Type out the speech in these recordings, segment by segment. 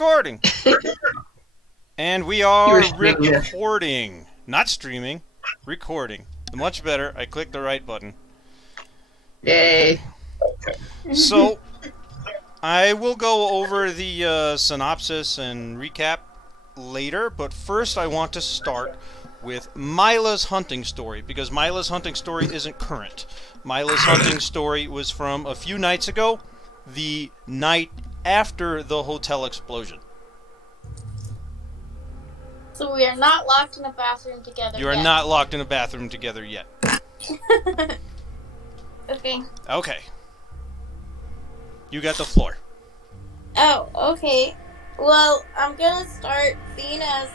recording. And we are recording. Not streaming. Recording. Much better. I clicked the right button. Yay. So, I will go over the synopsis and recap later, but first I want to start with Mila's hunting story, because Mila's hunting story isn't current. Mila's hunting story was from a few nights ago, the night after the hotel explosion. So we are not locked in a bathroom together You are yet. not locked in a bathroom together yet. Okay. Okay. You got the floor. Oh, okay. Well, I'm gonna start seeing as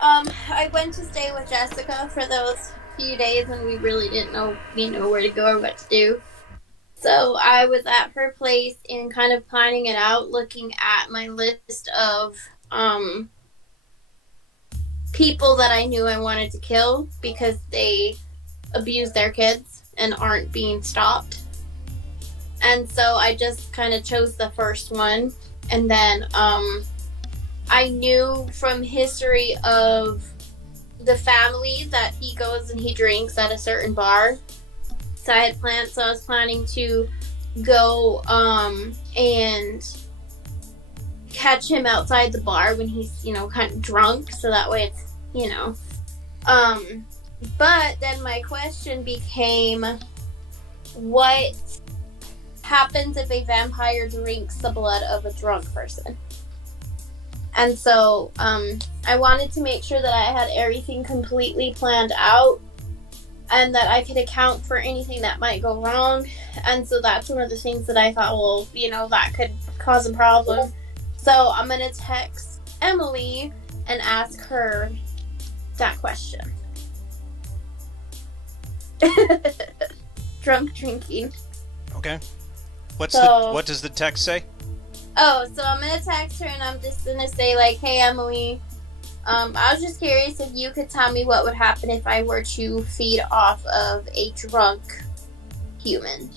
I went to stay with Jessica for those few days and we really didn't know, where to go or what to do. So I was at her place and kind of planning it out, looking at my list of people that I knew I wanted to kill because they abuse their kids and aren't being stopped. And so I just kind of chose the first one. And then I knew from history of the family that he goes and he drinks at a certain bar. So I was planning to go and catch him outside the bar when he's, kind of drunk. So that way it's, But then my question became, what happens if a vampire drinks the blood of a drunk person? And so I wanted to make sure that I had everything completely planned out and that I could account for anything that might go wrong. And so that's one of the things that I thought, well, that could cause a problem. So I'm going to text Emily and ask her that question. Drunk drinking. Okay. What does the text say? Oh, so I'm going to text her and I'm just going to say, hey, Emily, I was just curious if you could tell me what would happen if I were to feed off of a drunk human.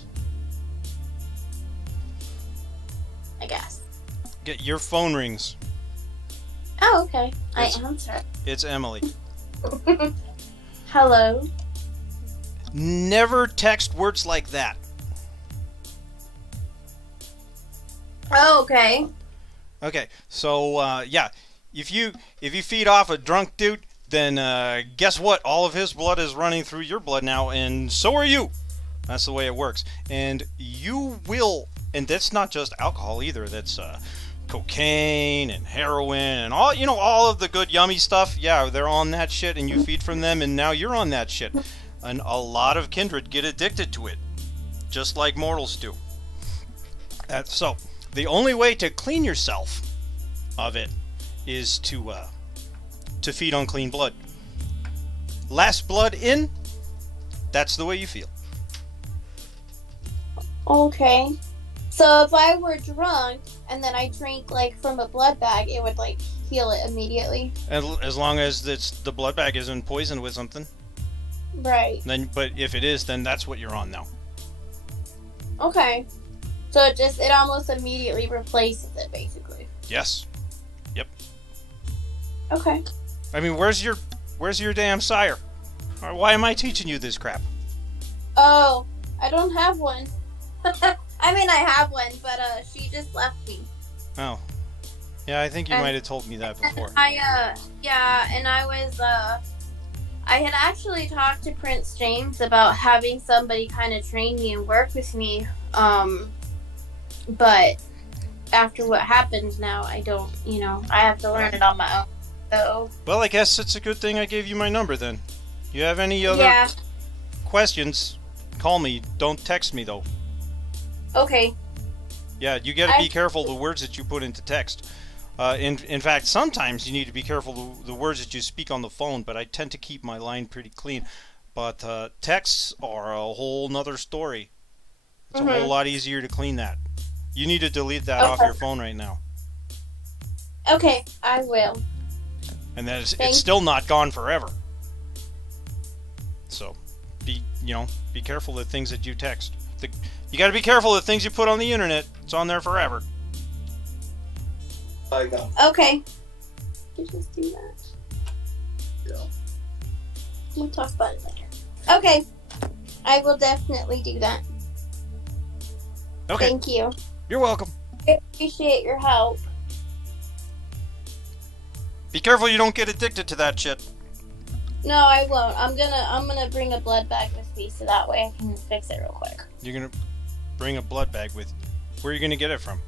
I guess. Get your phone rings. Oh, okay. I answer. It's Emily. Hello. Never text words like that. Oh, okay. Okay, so yeah, if you feed off a drunk dude, then guess what? All of his blood is running through your blood now, and so are you. That's the way it works. And you will, and that's not just alcohol either. That's cocaine and heroin and all of the good yummy stuff. Yeah, they're on that shit, and you feed from them, and now you're on that shit. And a lot of kindred get addicted to it, just like mortals do. So the only way to clean yourself of it is to feed on clean blood. Last blood in, that's the way you feel. Okay. So if I were drunk and then I drink from a blood bag, it would heal it immediately. As long as the blood bag isn't poisoned with something. Right. But if it is, then that's what you're on now. Okay. So it almost immediately replaces it, basically. Yes. Yep. Okay. I mean, where's your damn sire? Or why am I teaching you this crap? Oh, I don't have one. I mean, I have one, but she just left me. Oh. Yeah, I think you might have told me that before. Yeah, and I was, I had actually talked to Prince James about having somebody kind of train me and work with me, but after what happened now, I don't, I have to learn it on my own, so. Well, I guess it's a good thing I gave you my number then. You have any other questions, call me. Don't text me, though. Okay. Yeah, you gotta be careful the words that you put into text. In fact, sometimes you need to be careful the words that you speak on the phone, but I tend to keep my line pretty clean. But texts are a whole nother story. It's a whole lot easier to clean that. You need to delete that off your phone right now. Okay, I will. And then it's still not gone forever. So, be careful of the things that you text. You got to be careful of the things you put on the internet. It's on there forever. Okay. You just do that. Yeah. We'll talk about it later. Okay. I will definitely do that. Okay. Thank you. You're welcome. I appreciate your help. Be careful you don't get addicted to that shit. No, I won't. I'm gonna bring a blood bag with me so that way I can fix it real quick. You're gonna bring a blood bag with you. Where are you gonna get it from?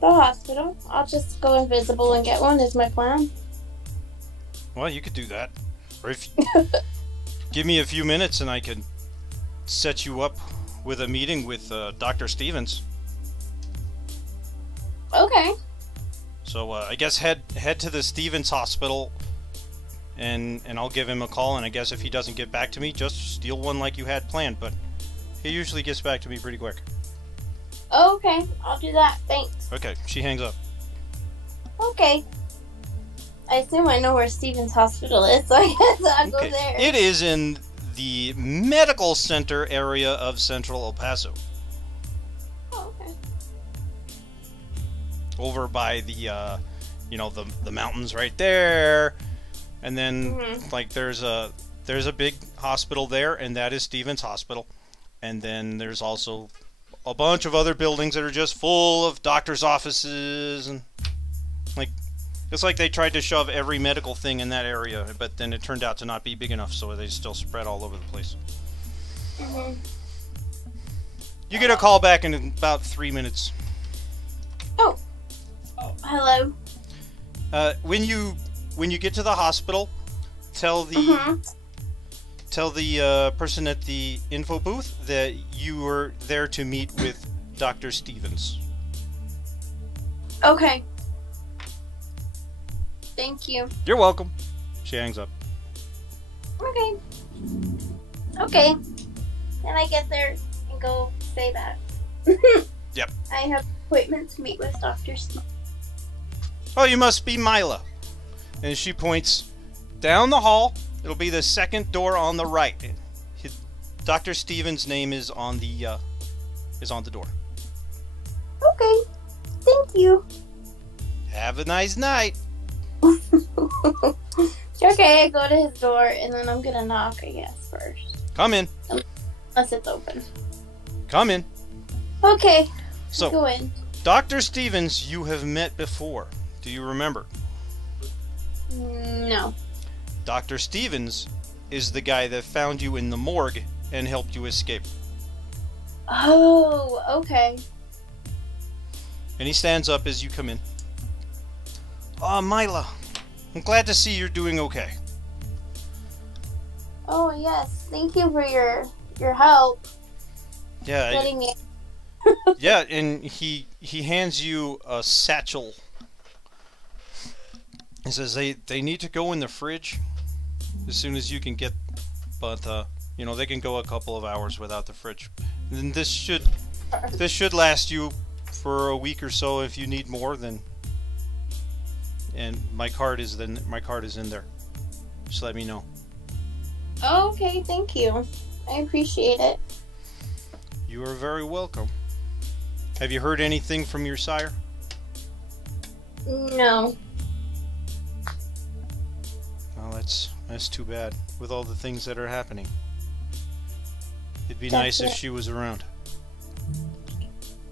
The hospital. I'll just go invisible and get one is my plan. Well, you could do that. Or if give me a few minutes and I can set you up with a meeting with Dr. Stevens. Okay. So I guess head to the Stevens Hospital, and I'll give him a call. And I guess if he doesn't get back to me, just steal one like you had planned. But he usually gets back to me pretty quick. Okay, I'll do that. Thanks. Okay, she hangs up. Okay. I assume I know where Stevens Hospital is, so I guess I'll go there. It is in the medical center area of Central El Paso. Oh, okay. Over by the, the mountains right there, and then like there's a big hospital there, and that is Stevens Hospital, and then there's also a bunch of other buildings that are just full of doctors' offices, and like it's like they tried to shove every medical thing in that area, but then it turned out to not be big enough, so they still spread all over the place. You get a call back in about 3 minutes. Oh, hello. When you get to the hospital, tell the person at the info booth that you were there to meet with Dr. Stevens. Okay. Thank you. You're welcome. She hangs up. Okay. Okay. Then I get there and go say that. Yep. I have an appointment to meet with Dr. Stevens. Oh, you must be Mila. And she points down the hall. It'll be the second door on the right. Dr. Stevens' name is on the door. Okay. Thank you. Have a nice night. Okay, I go to his door and then I'm gonna knock, I guess, first. Come in. Unless it's open. Come in. Okay. So, go in. Dr. Stevens, you have met before. Do you remember? No. Dr. Stevens is the guy that found you in the morgue and helped you escape. Oh, okay. And he stands up as you come in. Mila, I'm glad to see you're doing okay. Oh, yes. Thank you for your help. Yeah. Getting me. Yeah, and he hands you a satchel. He says they need to go in the fridge as soon as you can get, but they can go a couple of hours without the fridge. And then this should last you for a week or so. If you need more, then my card is in there. Just let me know. Okay, thank you. I appreciate it. You are very welcome. Have you heard anything from your sire? No. Well, that's too bad. With all the things that are happening, it'd be nice if she was around.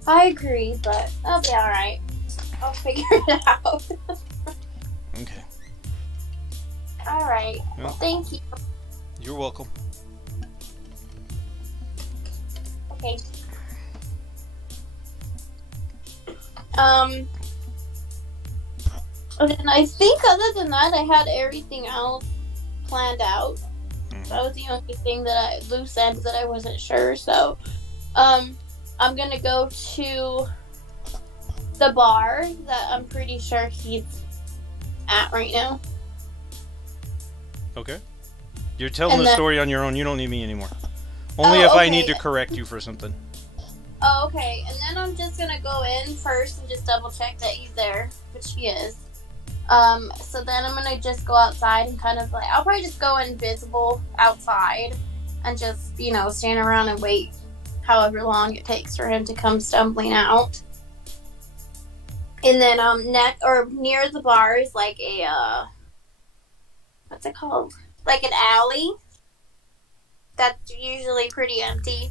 I agree, but I'll be alright. I'll figure it out. Okay. Alright. Well, thank you. You're welcome. Okay. And I think other than that, I had everything else planned out. That was the only thing loose ends that I wasn't sure. So, I'm gonna go to the bar that I'm pretty sure he's at right now. Okay. You're telling the story on your own. You don't need me anymore. Only if I need to correct you for something. Oh, okay. And then I'm just gonna go in first and just double check that he's there, which he is. So then I'm gonna just go outside and kind of I'll probably just go invisible outside and just, stand around and wait however long it takes for him to come stumbling out. And then near the bar is like a what's it called? Like an alley that's usually pretty empty.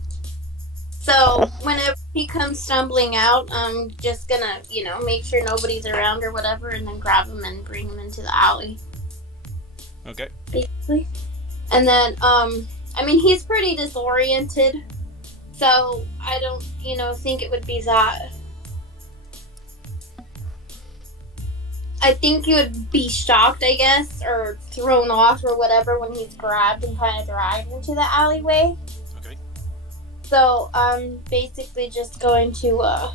So whenever he comes stumbling out, I'm just gonna, make sure nobody's around or whatever, and then grab him and bring him into the alley. Okay. Basically. And then, he's pretty disoriented, so I don't, think it would be that. I think he would be shocked, I guess, or thrown off or whatever when he's grabbed and kind of dragged into the alleyway. Okay. So I'm basically just going to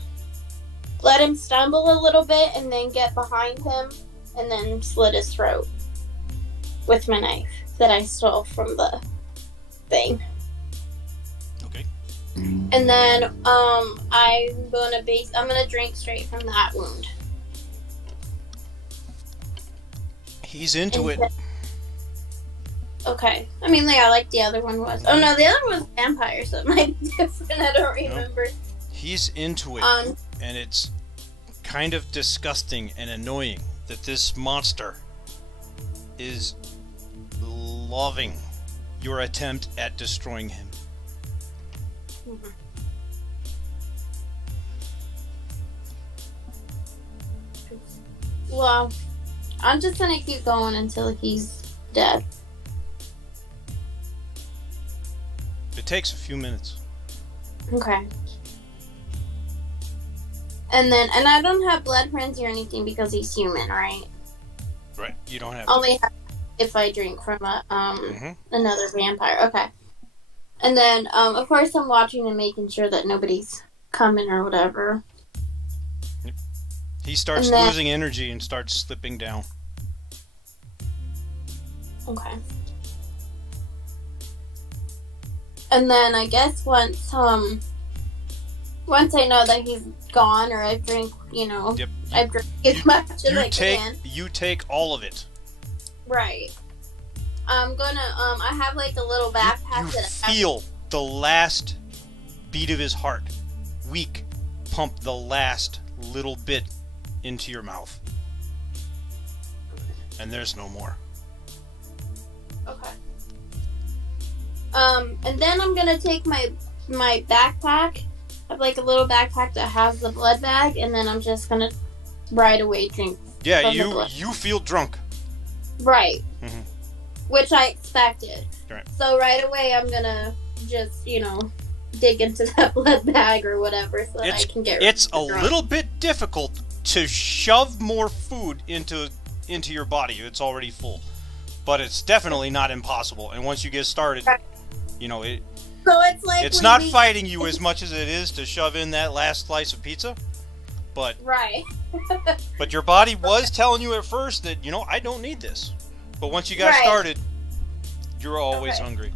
let him stumble a little bit and then get behind him and then slit his throat with my knife that I stole from the thing. Okay. And then I'm gonna drink straight from that wound. He's into it. Okay. Like the other one was. Oh no, the other one was vampire, so it might be different. I don't remember. He's into it, and it's kind of disgusting and annoying that this monster is loving your attempt at destroying him. Mm-hmm. Well, I'm just gonna keep going until he's dead. It takes a few minutes. Okay. And I don't have blood frenzy or anything because he's human, right? Right. You don't have. Only if I drink from another vampire. Okay. And then of course I'm watching and making sure that nobody's coming or whatever. He starts losing energy and starts slipping down. Okay. And then I guess once I know that he's gone or I've drank, Yep. I've drank as much as I can. You take all of it. Right. I'm gonna I have like a little backpack You feel the last beat of his heart. Weak. Pump the last little bit into your mouth. And there's no more. Okay. And then I'm gonna take my backpack. I have like a little backpack that has the blood bag, and then I'm just gonna right away drink. Yeah, you feel drunk. Right. Mm-hmm. Which I expected. Right. So right away I'm gonna just, dig into that blood bag or whatever so that I can get It's a little bit difficult to shove more food into your body. It's already full. But it's definitely not impossible. And once you get started, right. So it's like it's not fighting you as much as it is to shove in that last slice of pizza. But right. But your body was telling you at first that, I don't need this. But once you got started, you're always hungry.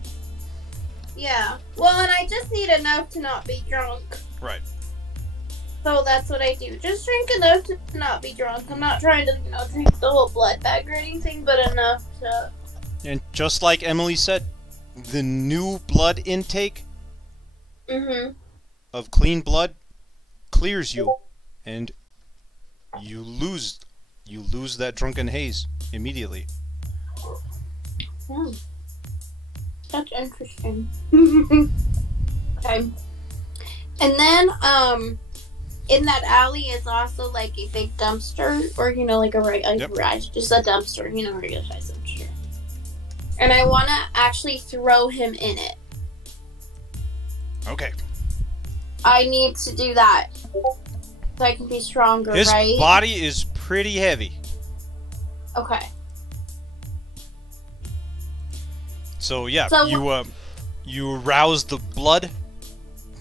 Yeah. Well, and I just need enough to not be drunk. Right. So that's what I do. Just drink enough to not be drunk. I'm not trying to, drink the whole blood bag or anything, but enough to... And just like Emily said, the new blood intake of clean blood clears you, and you lose that drunken haze immediately. Hmm. That's interesting. Okay. And then, in that alley is also like a big dumpster, or like a garage, just a dumpster, a regular size dumpster. And I want to actually throw him in it. Okay. I need to do that so I can be stronger, His right? body is pretty heavy. Okay. So yeah, you rouse the blood,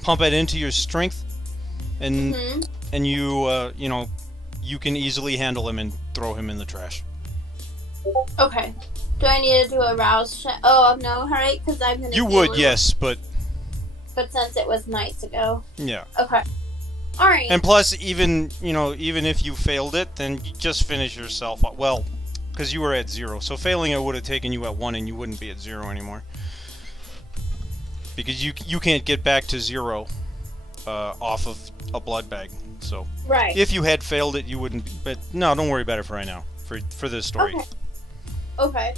pump it into your strength, and you can easily handle him and throw him in the trash. Okay. Do I need to do a rouse check? Oh no, right? Because I'm gonna. You would, yes, but since it was nights ago. Yeah. Okay. All right. And plus, even if you failed it, then you just finish yourself up. Well, because you were at 0, so failing it would have taken you at 1, and you wouldn't be at 0 anymore. Because you can't get back to 0 off of a blood bag. So, Right. if you had failed it, you wouldn't. But no, don't worry about it for right now. For this story. Okay.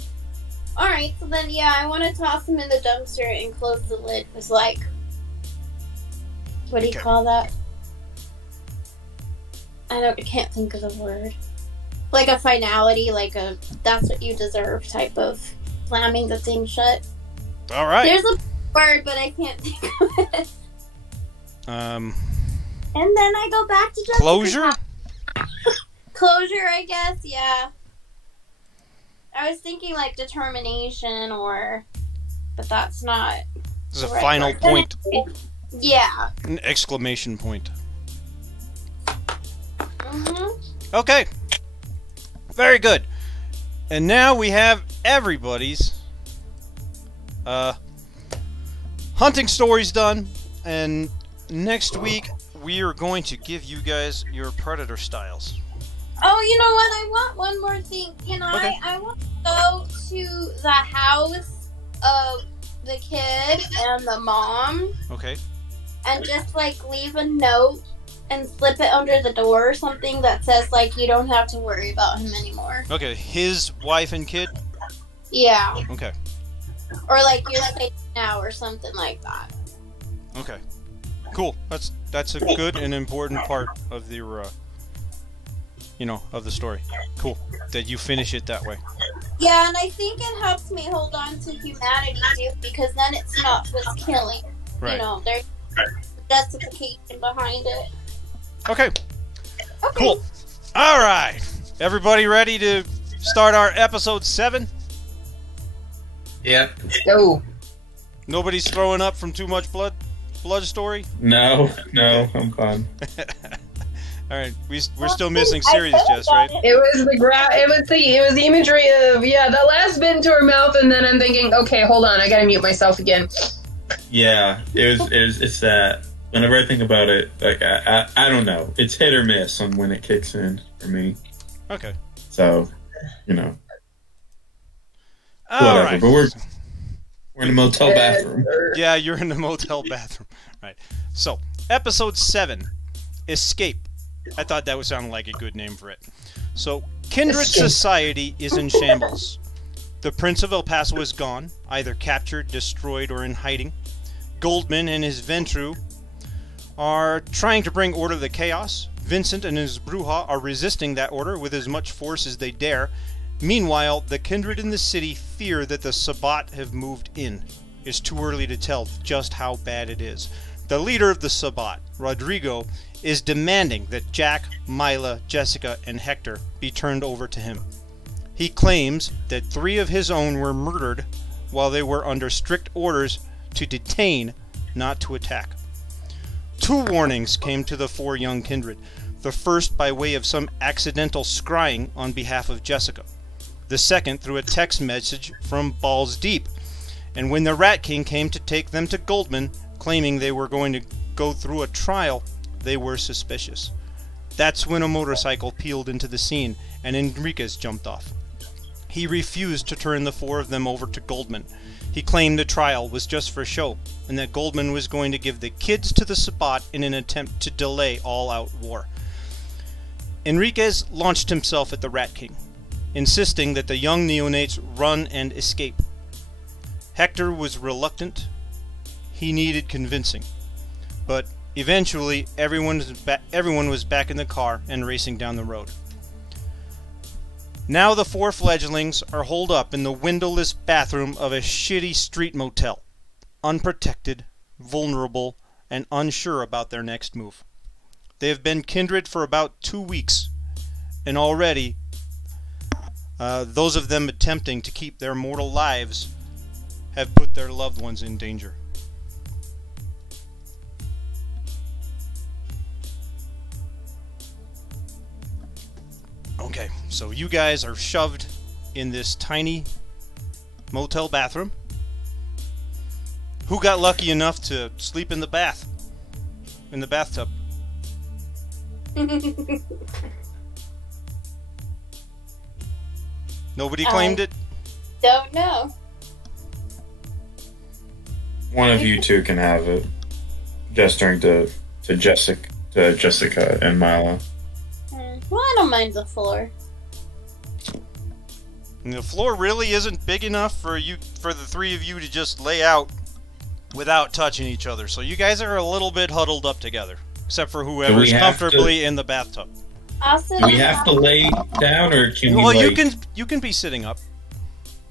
Alright, so then, yeah, I want to toss him in the dumpster and close the lid. It's like, what do you call that? I can't think of the word. Like a finality, like a that's what you deserve type of slamming the thing shut. All right. There's a word, but I can't think of it. And then I go back to closure? Closure, I guess, yeah. I was thinking like determination but that's not. There's a final point. Yeah. An exclamation point. Mm-hmm. Okay. Very good. And now we have everybody's hunting stories done. And next week we are going to give you guys your predator styles. Oh, you know what? I want one more thing. I want to go to the house of the kid and the mom. Okay. And just like leave a note and slip it under the door or something that says like you don't have to worry about him anymore. Okay, his wife and kid? Yeah. Okay. Or like you're safe now or something like that. Okay. Cool. That's a good and important part of the of the story. Cool. That you finish it that way. Yeah, and I think it helps me hold on to humanity too, because then it's not just killing. Right. You know, there's justification behind it. Okay. Cool. All right. Everybody ready to start our episode 7? Yep. No. Nobody's throwing up from too much blood story? No, I'm fine. All right. We're still missing Sirius, Jess, right? It was the imagery of the last bit into her mouth, and then I'm thinking, okay, hold on, I gotta mute myself again. Yeah, it's that. Whenever I think about it, like I don't know, it's hit or miss on when it kicks in for me. Okay. So, All whatever. right. But we're in a motel bathroom. Yeah, you're in the motel bathroom. Right. So, episode 7, Escape. I thought that would sound like a good name for it. So, Kindred Society is in shambles. The Prince of El Paso is gone, either captured, destroyed, or in hiding. Goldman and his Ventru are trying to bring order to the chaos. Vincent and his Bruja are resisting that order with as much force as they dare. Meanwhile, the Kindred in the city fear that the Sabbat have moved in. It's too early to tell just how bad it is. The leader of the Sabbat, Rodrigo, is demanding that Jack, Mila, Jessica, and Hector be turned over to him. He claims that 3 of his own were murdered while they were under strict orders to detain, not to attack. 2 warnings came to the 4 young Kindred. The first by way of some accidental scrying on behalf of Jessica. The second through a text message from Balls Deep. And when the Rat King came to take them to Goldman, claiming they were going to go through a trial, they were suspicious. That's when a motorcycle peeled into the scene, and Enriquez jumped off. He refused to turn the 4 of them over to Goldman. He claimed the trial was just for show, and that Goldman was going to give the kids to the Sabbat in an attempt to delay all-out war. Enriquez launched himself at the Rat King, insisting that the young neonates run and escape. Hector was reluctant. He needed convincing. But eventually, everyone was back in the car and racing down the road. Now the 4 fledglings are holed up in the windowless bathroom of a shitty street motel, unprotected, vulnerable, and unsure about their next move. They have been kindred for about 2 weeks, and already those of them attempting to keep their mortal lives have put their loved ones in danger. Okay, so you guys are shoved in this tiny motel bathroom. Who got lucky enough to sleep in the bath? In the bathtub? Nobody claimed it? Don't know. One of you 2 can have it. Gesturing to Jessica. to Jessica and Milo. Well, I don't mind the floor. And the floor really isn't big enough for the three of you to just lay out without touching each other. So you guys are a little bit huddled up together, except for whoever's comfortably in the bathtub. Do we have to lay down, or can we? Well, you can be sitting up.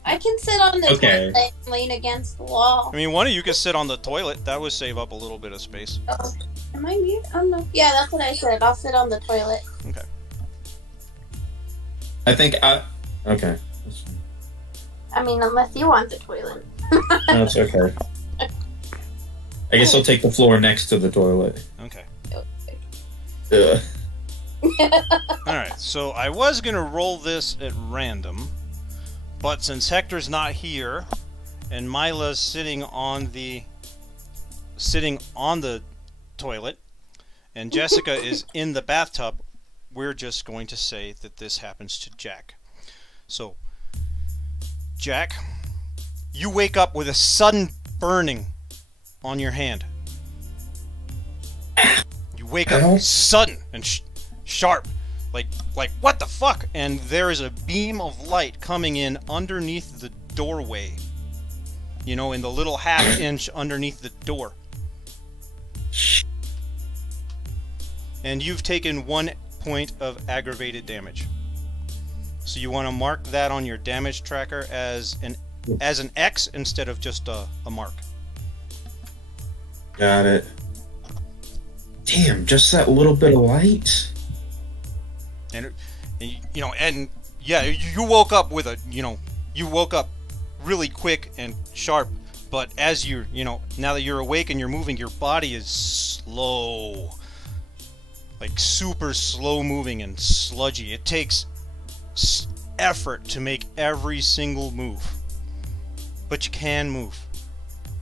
I can sit on the toilet and lean against the wall. I mean, one of you could sit on the toilet. That would save up a little bit of space. Oh, am I mute? Oh no. Yeah, that's what I said. I'll sit on the toilet. Okay. Okay. I mean, unless you want the toilet. No, it's okay. I guess I'll take the floor next to the toilet. Okay. Ugh. Alright, so I was gonna roll this at random, but since Hector's not here, and Mila's sitting on the toilet, and Jessica is in the bathtub, we're just going to say that this happens to Jack. So, Jack, you wake up with a sudden burning on your hand. You wake up sudden and sharp, like what the fuck? And there is a beam of light coming in underneath the doorway. You know, in the little half-inch underneath the door. And you've taken 1 point of aggravated damage. So you want to mark that on your damage tracker as an X instead of just a mark. Got it. Damn, just that little bit of light. And you know, and yeah, you woke up with you woke up really quick and sharp, but as now that you're awake and you're moving, your body is slow. Like super slow moving and sludgy. It takes effort to make every single move. But you can move.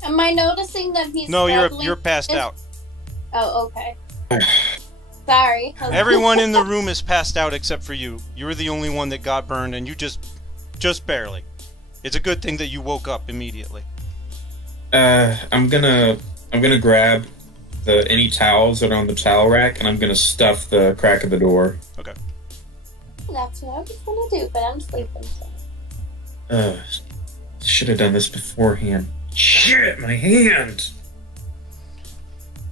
Am I noticing that he's No, you're passed out. Oh, okay. Sorry. Everyone in the room is passed out except for you. You're the only one that got burned, and you just barely. It's a good thing that you woke up immediately. I'm gonna grab any towels that are on the towel rack, and I'm gonna stuff the crack of the door. Okay. That's what I was gonna do, but I'm sleeping. So. Should have done this beforehand. Shit, my hand!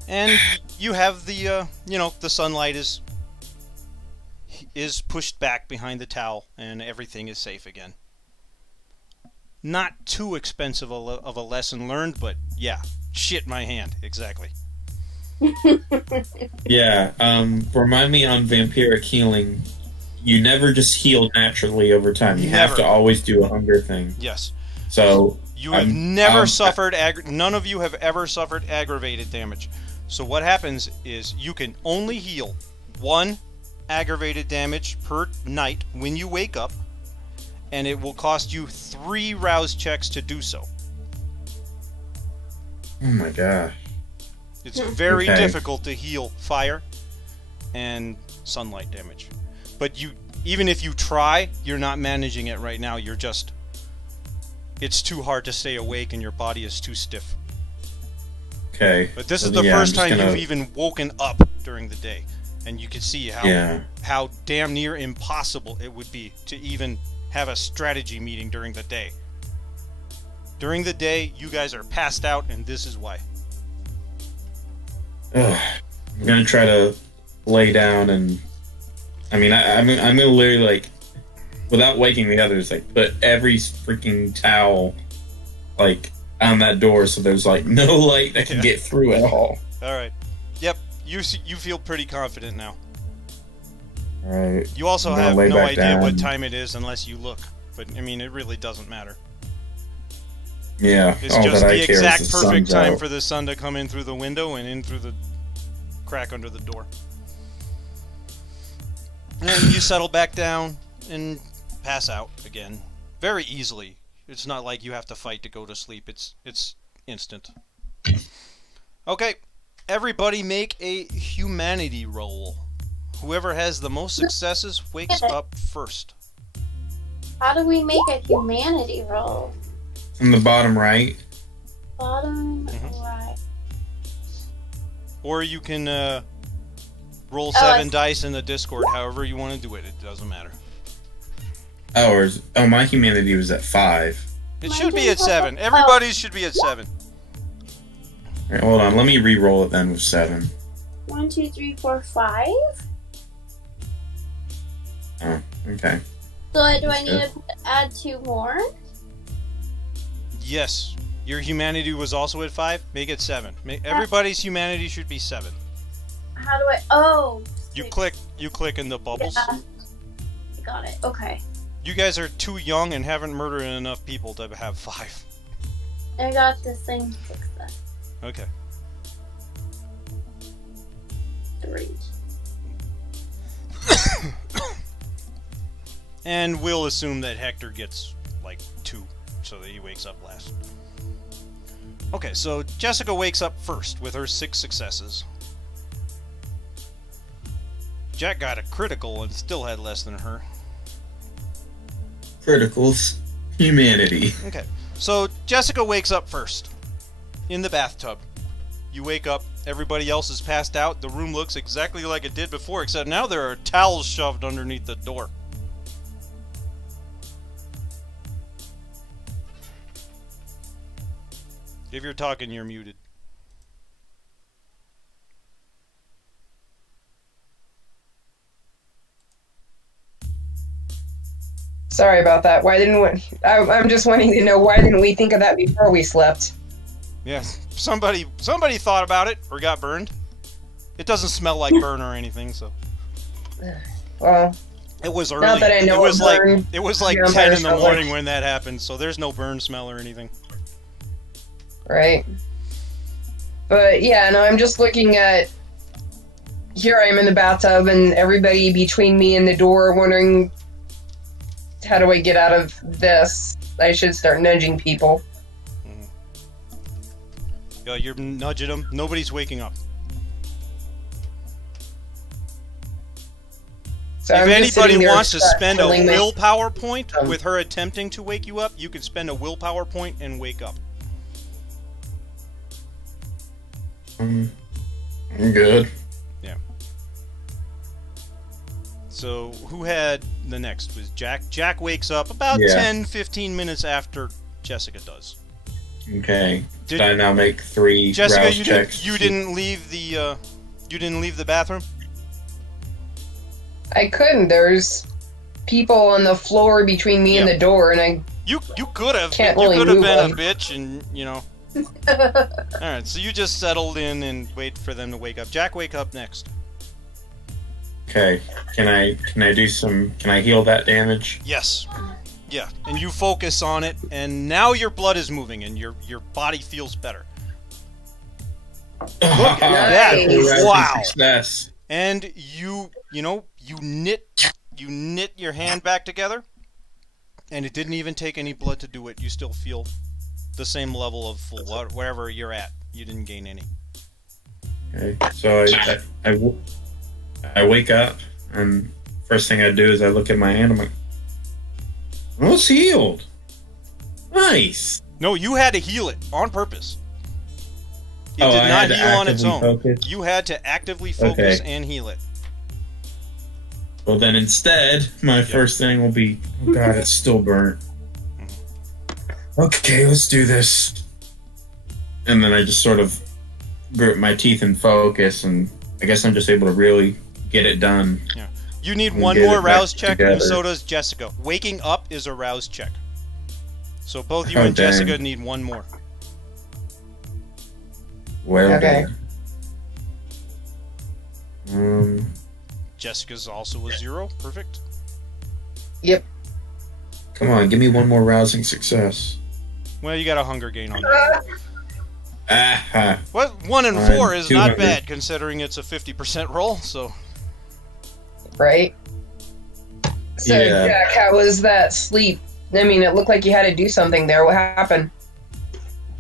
And you have the, the sunlight is pushed back behind the towel, and everything is safe again. Not too expensive of a lesson learned, but yeah, shit my hand, exactly. Yeah, remind me on vampiric healing, you never just heal naturally over time. You have to always do a hunger thing. Yes. So you have never suffered none of you have ever suffered aggravated damage. So what happens is you can only heal 1 aggravated damage per night when you wake up, and it will cost you 3 rouse checks to do so. Oh my god. It's very difficult to heal fire and sunlight damage. But even if you try, you're not managing it right now. It's too hard to stay awake and your body is too stiff. Okay. But this is the first time you've even woken up during the day. And you can see how damn near impossible it would be to even have a strategy meeting during the day. During the day, you guys are passed out, and this is why. I'm gonna try to lay down, and I'm gonna literally, without waking the others, put every freaking towel on that door, so there's no light that can get through at all. All right. Yep. You feel pretty confident now. All right. You also have no idea what time it is unless you look, but I mean, it really doesn't matter. Yeah. It's just the exact perfect time for the sun to come in through the window and in through the crack under the door. And you settle back down and pass out again very easily. It's not like you have to fight to go to sleep. It's instant. Okay, everybody make a humanity roll. Whoever has the most successes wakes up first. How do we make a humanity roll? From the bottom right. Bottom right. Or you can Roll 7 dice in the Discord, however you want to do it. It doesn't matter. Oh, my humanity was at 5. It should be at 7. Everybody's should be at 7. Alright, hold on. Let me re-roll it then with 7. 1, 2, 3, 4, 5. Oh, okay. So do I need to add 2 more? Yes. Your humanity was also at 5. Make it 7. Everybody's humanity should be 7. How do I? Oh. You click in the bubbles. Yeah. Got it. Okay. You guys are too young and haven't murdered enough people to have 5. I got the same success. Okay. 3. And we'll assume that Hector gets like 2, so that he wakes up last. Okay, so Jessica wakes up first with her 6 successes. Jack got a critical and still had less than her. Criticals. Humanity. Okay, so Jessica wakes up first. In the bathtub. You wake up, everybody else is passed out, the room looks exactly like it did before, except now there are towels shoved underneath the door. If you're talking, you're muted. Sorry about that. Why didn't we? I'm just wanting to know, why didn't we think of that before we slept? Yes, somebody thought about it or got burned. It doesn't smell like burn or anything, so. Well, it was early. Not that I know it was like 10 in the morning when that happened, so there's no burn smell or anything. Right. But yeah, no, I'm just looking at. Here I am in the bathtub, and everybody between me and the door wondering, how do I get out of this? I should start nudging people. Yeah, you're nudging them. Nobody's waking up. So if anybody wants to spend a willpower willpower point with her attempting to wake you up, you can spend a willpower point and wake up. I'm good. Yeah. So, who had the next? Was Jack? Jack wakes up about 10-15 minutes after Jessica does. Okay. Did I now make 3 Jessica, rouse checks? you didn't leave the bathroom? I couldn't. There's people on the floor between me and the door, and I You could have. Can't You really could have move been on. a bitch, and you know. Alright, so you just settled in and wait for them to wake up. Jack, wake up next. Okay. Can I do some? Can I heal that damage? Yes. Yeah, and you focus on it, and now your blood is moving, and your body feels better. Look at that! Nice. Wow! Success. And you knit your hand back together, and it didn't even take any blood to do it. You still feel the same level of full blood, wherever you're at. You didn't gain any. Okay. So I wake up, and first thing I do is I look at my hand. I'm like, oh, it's healed. Nice. No, you had to heal it on purpose. It Oh, did I not had to heal on its own. actively focus? You had to actively focus Okay. and heal it. Well, then instead, my first thing will be, oh god, it's still burnt. Okay, let's do this. And then I just sort of grit my teeth and focus, and I guess I'm just able to really get it done. Yeah. You need And one get more it back rouse check, and together. so does Jessica. Waking up is a rouse check. So both you Oh, and damn. Jessica need one more. Well Okay. done. Jessica's also a 0. Perfect. Yep. Come on, give me one more rousing success. Well, you got a hunger gain on that. Ah, Well, 1 and Fine, 4 is 200. not bad, considering it's a 50% roll, so... Right? So, Yeah. Jack, how was that sleep? I mean, it looked like you had to do something there. What happened?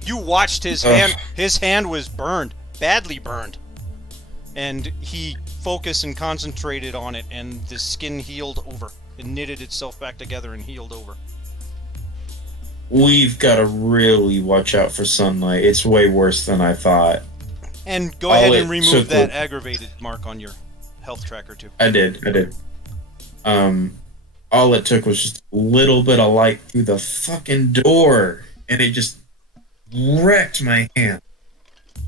You watched his hand. His hand was burned. Badly burned. And he focused and concentrated on it, and the skin healed over. It knitted itself back together and healed over. we've got to really watch out for sunlight. It's way worse than I thought. And go All ahead it and remove took that was- aggravated mark on your health tracker too. I did. All it took was just a little bit of light through the fucking door, and it just wrecked my hand.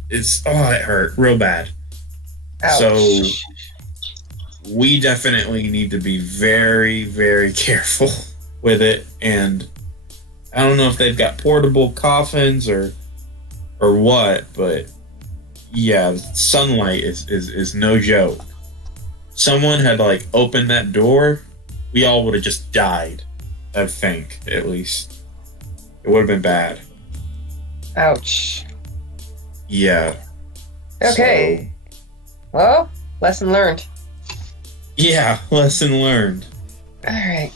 It hurt real bad. Ouch. So we definitely need to be very, very careful with it. And I don't know if they've got portable coffins or what, but yeah, sunlight is no joke. Someone had like opened that door, we all would have just died. I think, at least. It would have been bad. Ouch. Yeah. Okay. Well, lesson learned. Yeah, lesson learned. Alright.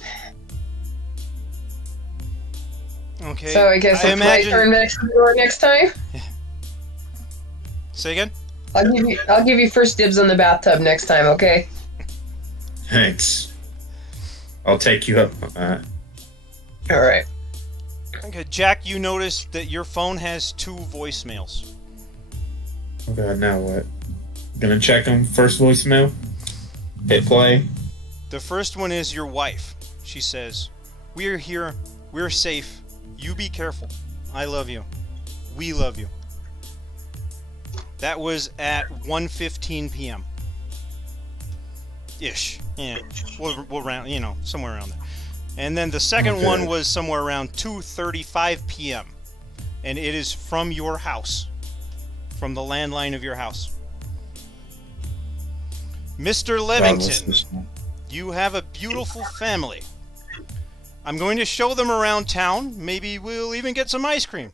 Okay. So I guess it's my turn next time. Say again? I'll give you first dibs on the bathtub next time, okay? Thanks. I'll take you up on that. Alright. Okay, Jack, you noticed that your phone has 2 voicemails. Oh god, now what? Gonna check them. First voicemail. Hit play. The first one is your wife. She says, "We're here. We're safe. You be careful. I love you. We love you." That was at 1:15 p.m. Ish. Yeah. We'll round, somewhere around there. And then the second one was somewhere around 2:35 p.m. And it is from your house. From the landline of your house. Mr. Levington, you have a beautiful family. I'm going to show them around town. Maybe we'll even get some ice cream.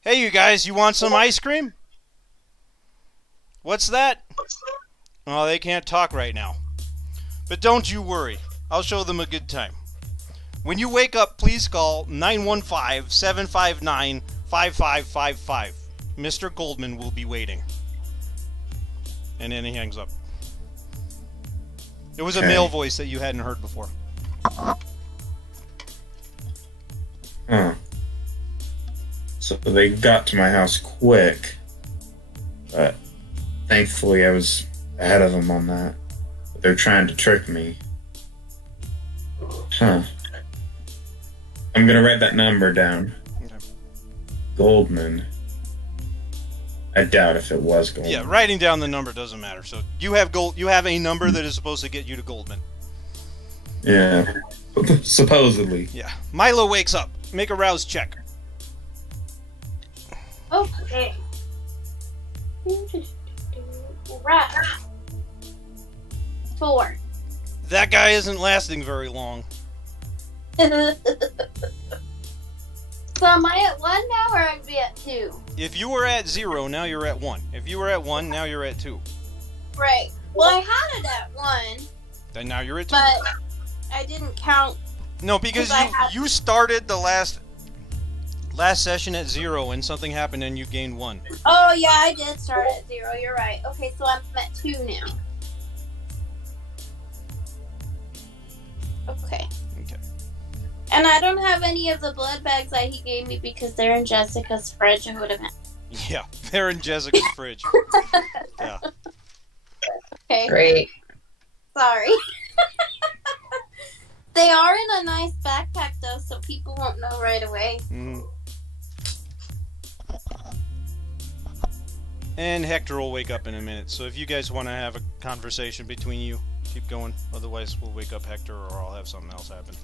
Hey, you guys, you want some ice cream? What's that? Oh, they can't talk right now. But don't you worry. I'll show them a good time. When you wake up, please call 915-759-5555. Mr. Goldman will be waiting. And then he hangs up. It was a male voice that you hadn't heard before. Huh. So they got to my house quick. But thankfully I was ahead of them on that. But they're trying to trick me. Huh. I'm gonna write that number down. Okay. Goldman. I doubt if it was Goldman. Yeah, writing down the number doesn't matter. So you have you have a number that is supposed to get you to Goldman. Yeah. Supposedly. Yeah. Milo wakes up. Make a rouse check. Okay. Right. 4. That guy isn't lasting very long. So am I at 1 now, or I'd be at 2? If you were at 0, now you're at 1. If you were at 1, now you're at 2. Right. Well, I had it at 1, Then now you're at 2. but I didn't count. No, because you started the last session at 0 and something happened and you gained 1. Oh, yeah, I did start at 0. You're right. Okay, so I'm at 2 now. Okay. Okay. And I don't have any of the blood bags that he gave me because they're in Jessica's fridge. I would have had. Yeah, they're in Jessica's fridge. Yeah. Okay. Great. Sorry. They are in a nice backpack, though, so people won't know right away. Mm. And Hector will wake up in a minute, so if you guys want to have a conversation between you, keep going. Otherwise, we'll wake up Hector or I'll have something else happen.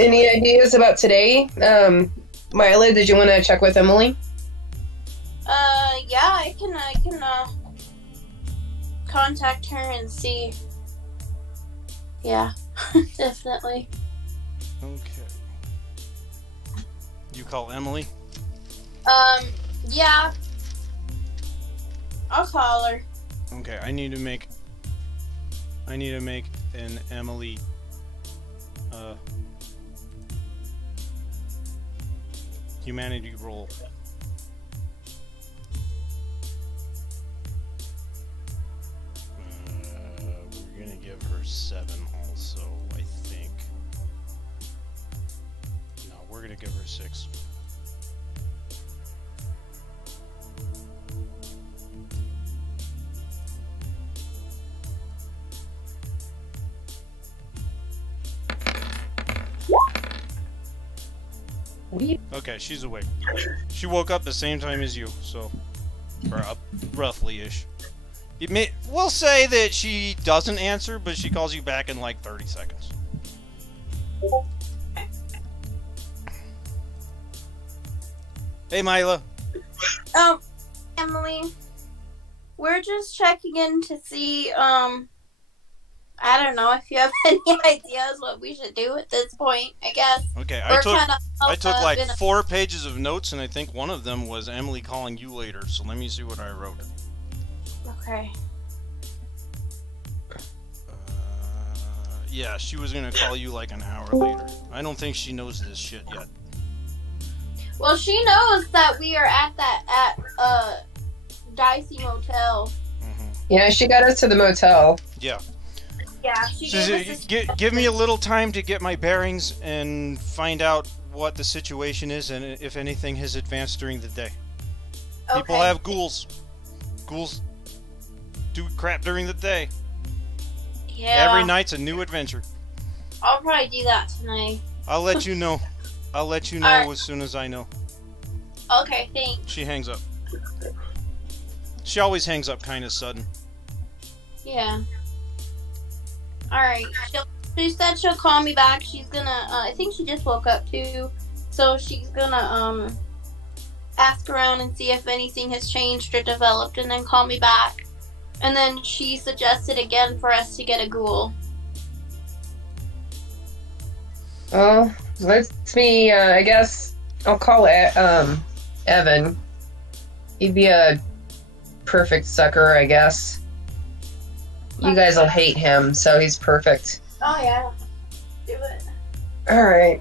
Any ideas about today? Mila, did you want to check with Emily? Yeah, I can contact her and see. Yeah, definitely. Okay. You call Emily? Yeah. I'll call her. Okay, I need to make an Emily humanity roll. We're gonna give her 7 also, I think. No, we're gonna give her 6. Okay, she's awake. She woke up the same time as you, so... Or roughly-ish. We'll say that she doesn't answer, but she calls you back in like 30 seconds. Hey, Mila. Emily, we're just checking in to see, I don't know if you have any ideas what we should do at this point, I guess. Okay, I took like 4 pages of notes, and I think one of them was Emily calling you later, so let me see what I wrote. Okay. Yeah, she was gonna call you like an hour later. I don't think she knows this shit yet. Well, she knows that we are at Dicey Motel. Yeah, she got us to the motel. Yeah. Yeah, she give me a little time to get my bearings and find out what the situation is and if anything has advanced during the day. Okay. People have ghouls. Ghouls do crap during the day. Yeah. Every night's a new adventure. I'll probably do that tonight. I'll let you know. I'll let you know Alright. as soon as I know. Okay, thanks. She hangs up. She always hangs up kind of sudden. Yeah. Alright. She said she'll call me back. She's gonna, I think she just woke up too. So she's gonna, ask around and see if anything has changed or developed and then call me back. And then she suggested again for us to get a ghoul. Oh, let's me, I guess I'll call it, Evan. He'd be a perfect sucker, I guess. You guys will hate him, so he's perfect. Oh yeah. Do it. Alright,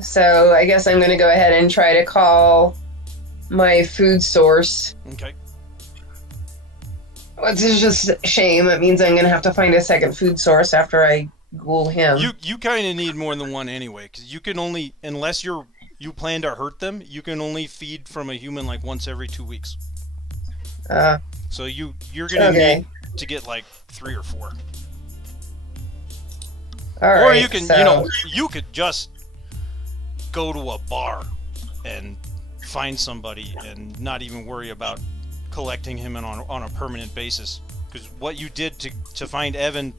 so I guess I'm gonna go ahead and try to call my food source. Okay. Which is just a shame. It means I'm gonna have to find a second food source after I ghoul him. You kind of need more than one anyway, because you can only, unless you plan to hurt them, you can only feed from a human like once every 2 weeks. So you're gonna need to get like 3 or 4. Alright, or you can, so... you could just go to a bar and find somebody and not even worry about collecting him on a permanent basis. Because what you did to find Evan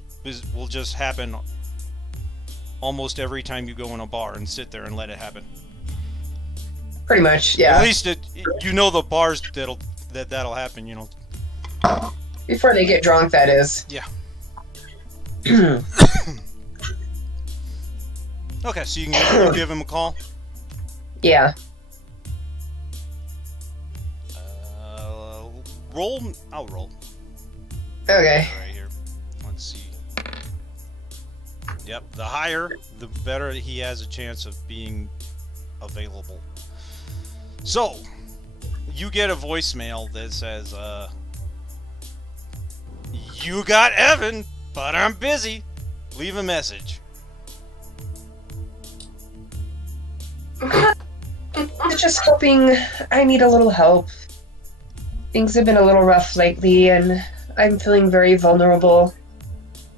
will just happen almost every time you go in a bar and sit there and let it happen. Pretty much, yeah. At least you know the bars that'll happen, you know. Before they get drunk, that is. Yeah. Okay, so you can give him a call? Yeah. Roll. I'll roll. Okay. Right here. Let's see. Yep, the higher, the better he has a chance of being available. So, you get a voicemail that says, you got Evan, but I'm busy. Leave a message. Just hoping I need a little help. Things have been a little rough lately, and I'm feeling very vulnerable.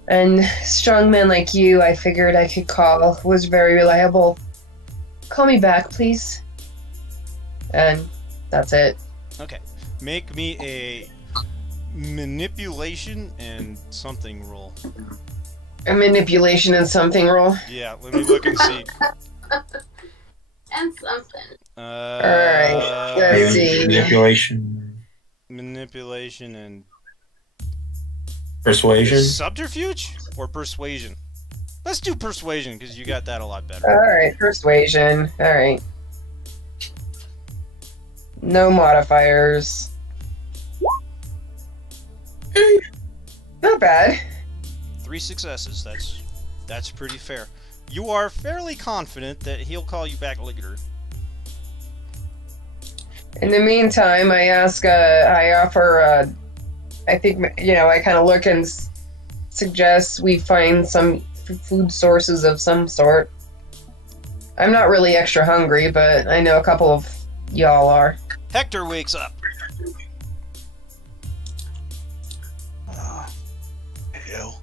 And strong men like you, I figured I could call, was very reliable. Call me back, please. And that's it. Okay. Make me a manipulation and something roll. A manipulation and something roll? Yeah, let me look and see. And something. Alright, let's see. Manipulation and... Persuasion? Subterfuge? Or persuasion? Let's do persuasion, because you got that a lot better. Alright, persuasion. Alright. No modifiers. Not bad. 3 successes, that's pretty fair. You are fairly confident that he'll call you back later. In the meantime, I offer, I think, I kind of look and suggest we find some food sources of some sort. I'm not really extra hungry, but I know a couple of y'all are. Hector wakes up. Hell.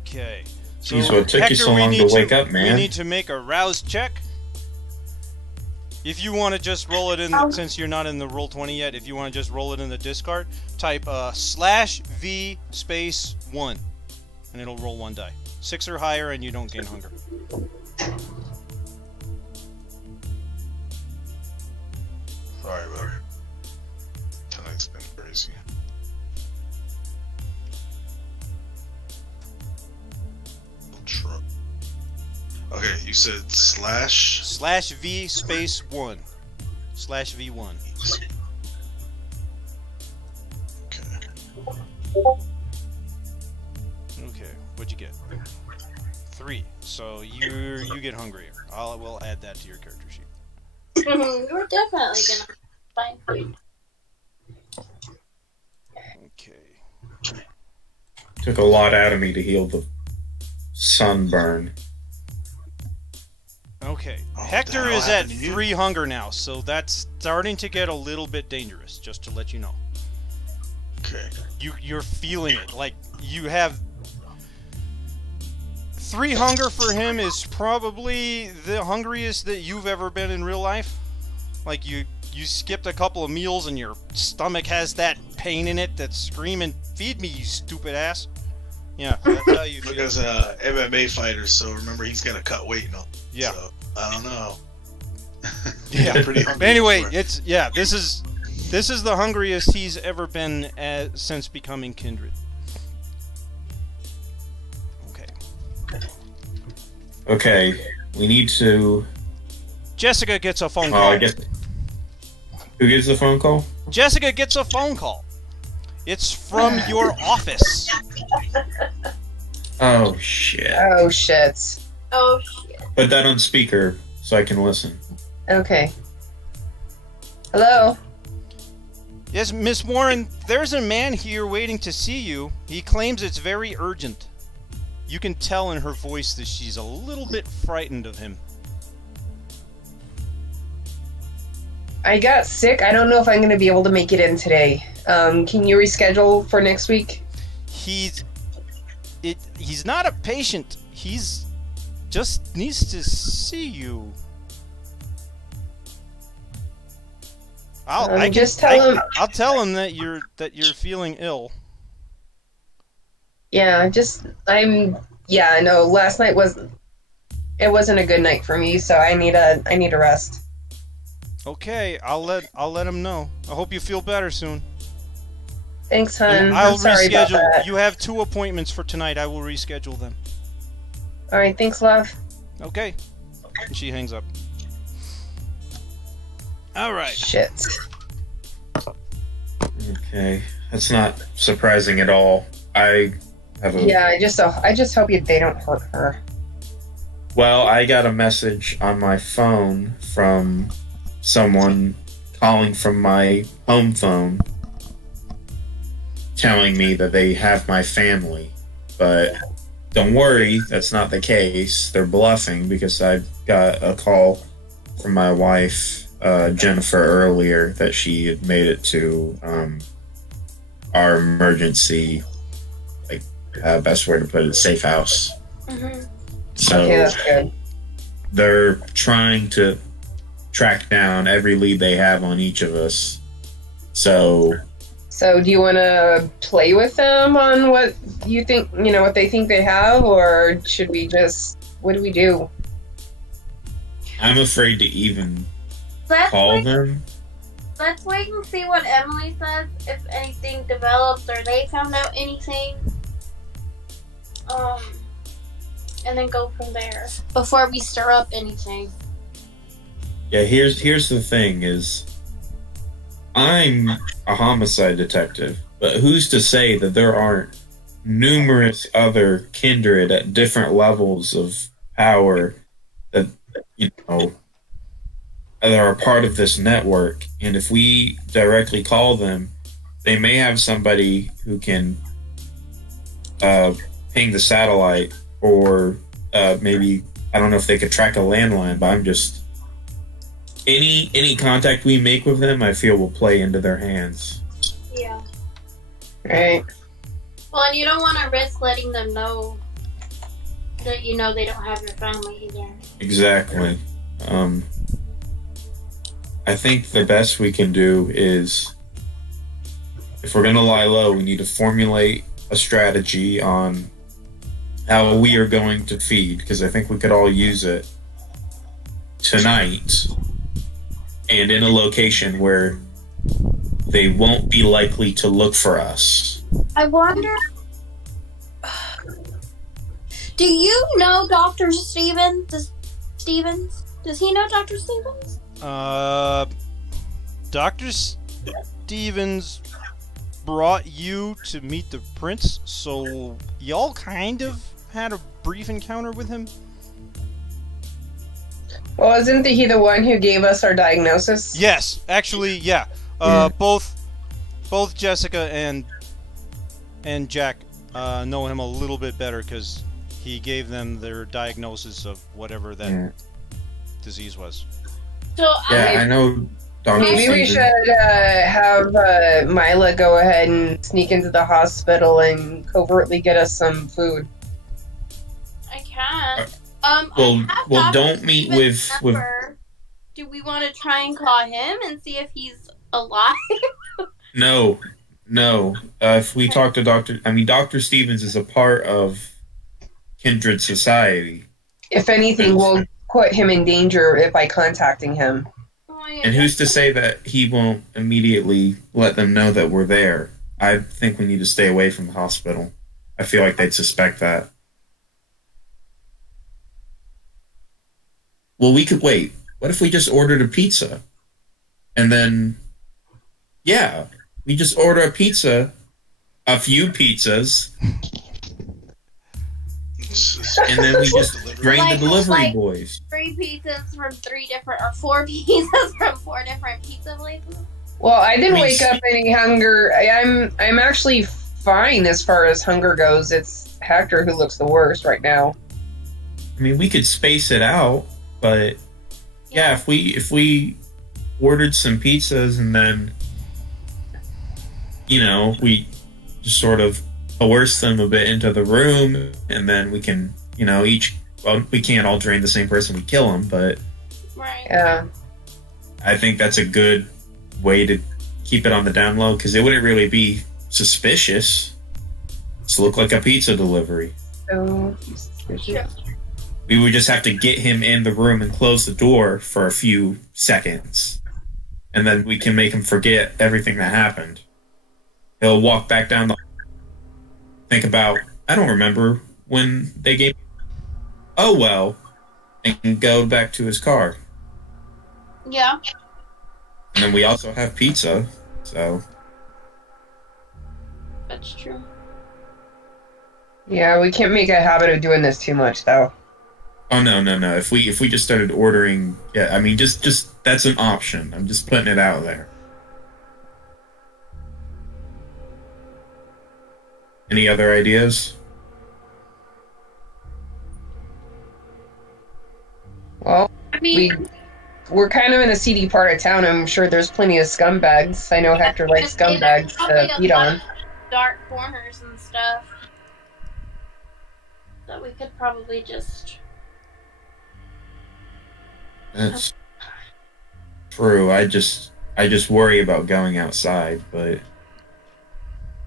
Okay, Jeez, what took you Hector, so we long need to wake up, man? We need to make a rouse check. If you want to just roll it in, since you're not in the Roll20 yet, if you want to just roll it in the discard, type /V space 1, and it'll roll 1 die. 6 or higher, and you don't gain hunger. Sorry, buddy. Tonight's been crazy. Truck. Okay, you said /V space 1. /V1. Okay, what'd you get? 3. So you get hungrier. We'll add that to your character sheet. You're definitely gonna find food. Okay. Took a lot out of me to heal the sunburn. Okay. Oh, Hector what the hell is at happened to you? 3 hunger now, so that's starting to get a little bit dangerous, just to let you know. Okay. You're feeling it. Like, you have 3 hunger for him is probably the hungriest that you've ever been in real life. Like, you skipped a couple of meals and your stomach has that pain in it that's screaming, "Feed me, you stupid ass." Yeah, that's how you feel. Because MMA fighter, so remember he's gonna cut weight and all. Yeah. So, I don't know. Yeah. Pretty But hungry anyway, for it. this is the hungriest he's ever been since becoming kindred. Okay. Okay, we need to... Jessica gets a phone Oh, call. I guess... Who gets the phone call? Jessica gets a phone call. It's from your office. Oh, shit. Oh, shit. Oh shit. Put that on speaker so I can listen. Okay. Hello? Yes, Miss Warren, there's a man here waiting to see you. He claims it's very urgent. You can tell in her voice that she's a little bit frightened of him. I got sick. I don't know if I'm going to be able to make it in today. Can you reschedule for next week? He's not a patient. He's just needs to see you. I'll tell him. I'll tell him that you're feeling ill. Yeah, yeah, no, last night wasn't a good night for me, so I need a rest. Okay, I'll let him know. I hope you feel better soon. Thanks, hon. And I'll I'm sorry about reschedule. that. You have 2 appointments for tonight. I will reschedule them. All right, thanks, love. Okay. And she hangs up. All right. Shit. Okay, that's not surprising at all. I have a... Yeah, I just hope they don't hurt her. Well, I got a message on my phone from someone calling from my home phone telling me that they have my family. But don't worry, that's not the case. They're bluffing because I got a call from my wife, Jennifer, earlier that she had made it to our emergency, best way to put it, safe house. Mm-hmm. So Okay, that's good. they're trying to track down every lead they have on each of us. So So, do you want to play with them on what you think, what they think they have, or should we what do we do? I'm afraid to even Let's call wait, them. let's wait and see what Emily says, if anything develops or they found out anything. And then go from there before we stir up anything. Yeah, here's the thing is, I'm a homicide detective, but who's to say that there aren't numerous other kindred at different levels of power that, that are part of this network, and if we directly call them, they may have somebody who can ping the satellite, or maybe, I don't know if they could track a landline, but I'm just... Any contact we make with them, I feel, will play into their hands. Yeah. Right. Well, and you don't want to risk letting them know that you know they don't have your family again. Exactly. I think the best we can do is, if we're gonna lie low, we need to formulate a strategy on how we are going to feed, because I think we could all use it tonight and in a location where they won't be likely to look for us. I wonder. Do you know Dr. Stevens? Does he know Dr. Stevens? Dr. Stevens brought you to meet the prince, so y'all kind of had a brief encounter with him? Well, isn't he the one who gave us our diagnosis? Yes, actually, yeah. Both Jessica and Jack know him a little bit better because he gave them their diagnosis of whatever that disease was. So Yeah, I know. Maybe we should have Mila go ahead and sneak into the hospital and covertly get us some food. I can. Well, don't meet with. Do we want to try and call him and see if he's alive? No. If we talk to Dr. Stevens is a part of Kindred Society. If anything, we'll put him in danger by contacting him. And who's to say that he won't immediately let them know that we're there? I think we need to stay away from the hospital. I feel like they'd suspect that. Well, we could wait. What if we just ordered a pizza? And then, yeah, we just order a pizza, a few pizzas, and then we just drain the delivery boys. 3 pizzas from 3 different, or 4 pizzas from 4 different pizza places. Well, I didn't wake up any hunger. I'm actually fine as far as hunger goes. It's Hector who looks the worst right now. I mean, we could space it out, but yeah, if we ordered some pizzas and then, we just sort of coerce them a bit into the room, and then we can, we can't all drain the same person, we kill them, but right. Yeah, I think that's a good way to keep it on the down low, because it wouldn't really be suspicious. Just look like a pizza delivery. so We would just have to get him in the room and close the door for a few seconds, and then we can make him forget everything that happened. He'll walk back down the think about, I don't remember when they gave oh well, and go back to his car. Yeah. And then we also have pizza, so That's true. yeah, we can't make a habit of doing this too much, though. oh no. If we just started ordering, just that's an option. I'm just putting it out there. Any other ideas? Well, I mean, we're kind of in a seedy part of town. I'm sure there's plenty of scumbags. I know Hector likes scumbags to feed on. Dark corners and stuff. So we could probably just. That's true. I just worry about going outside, but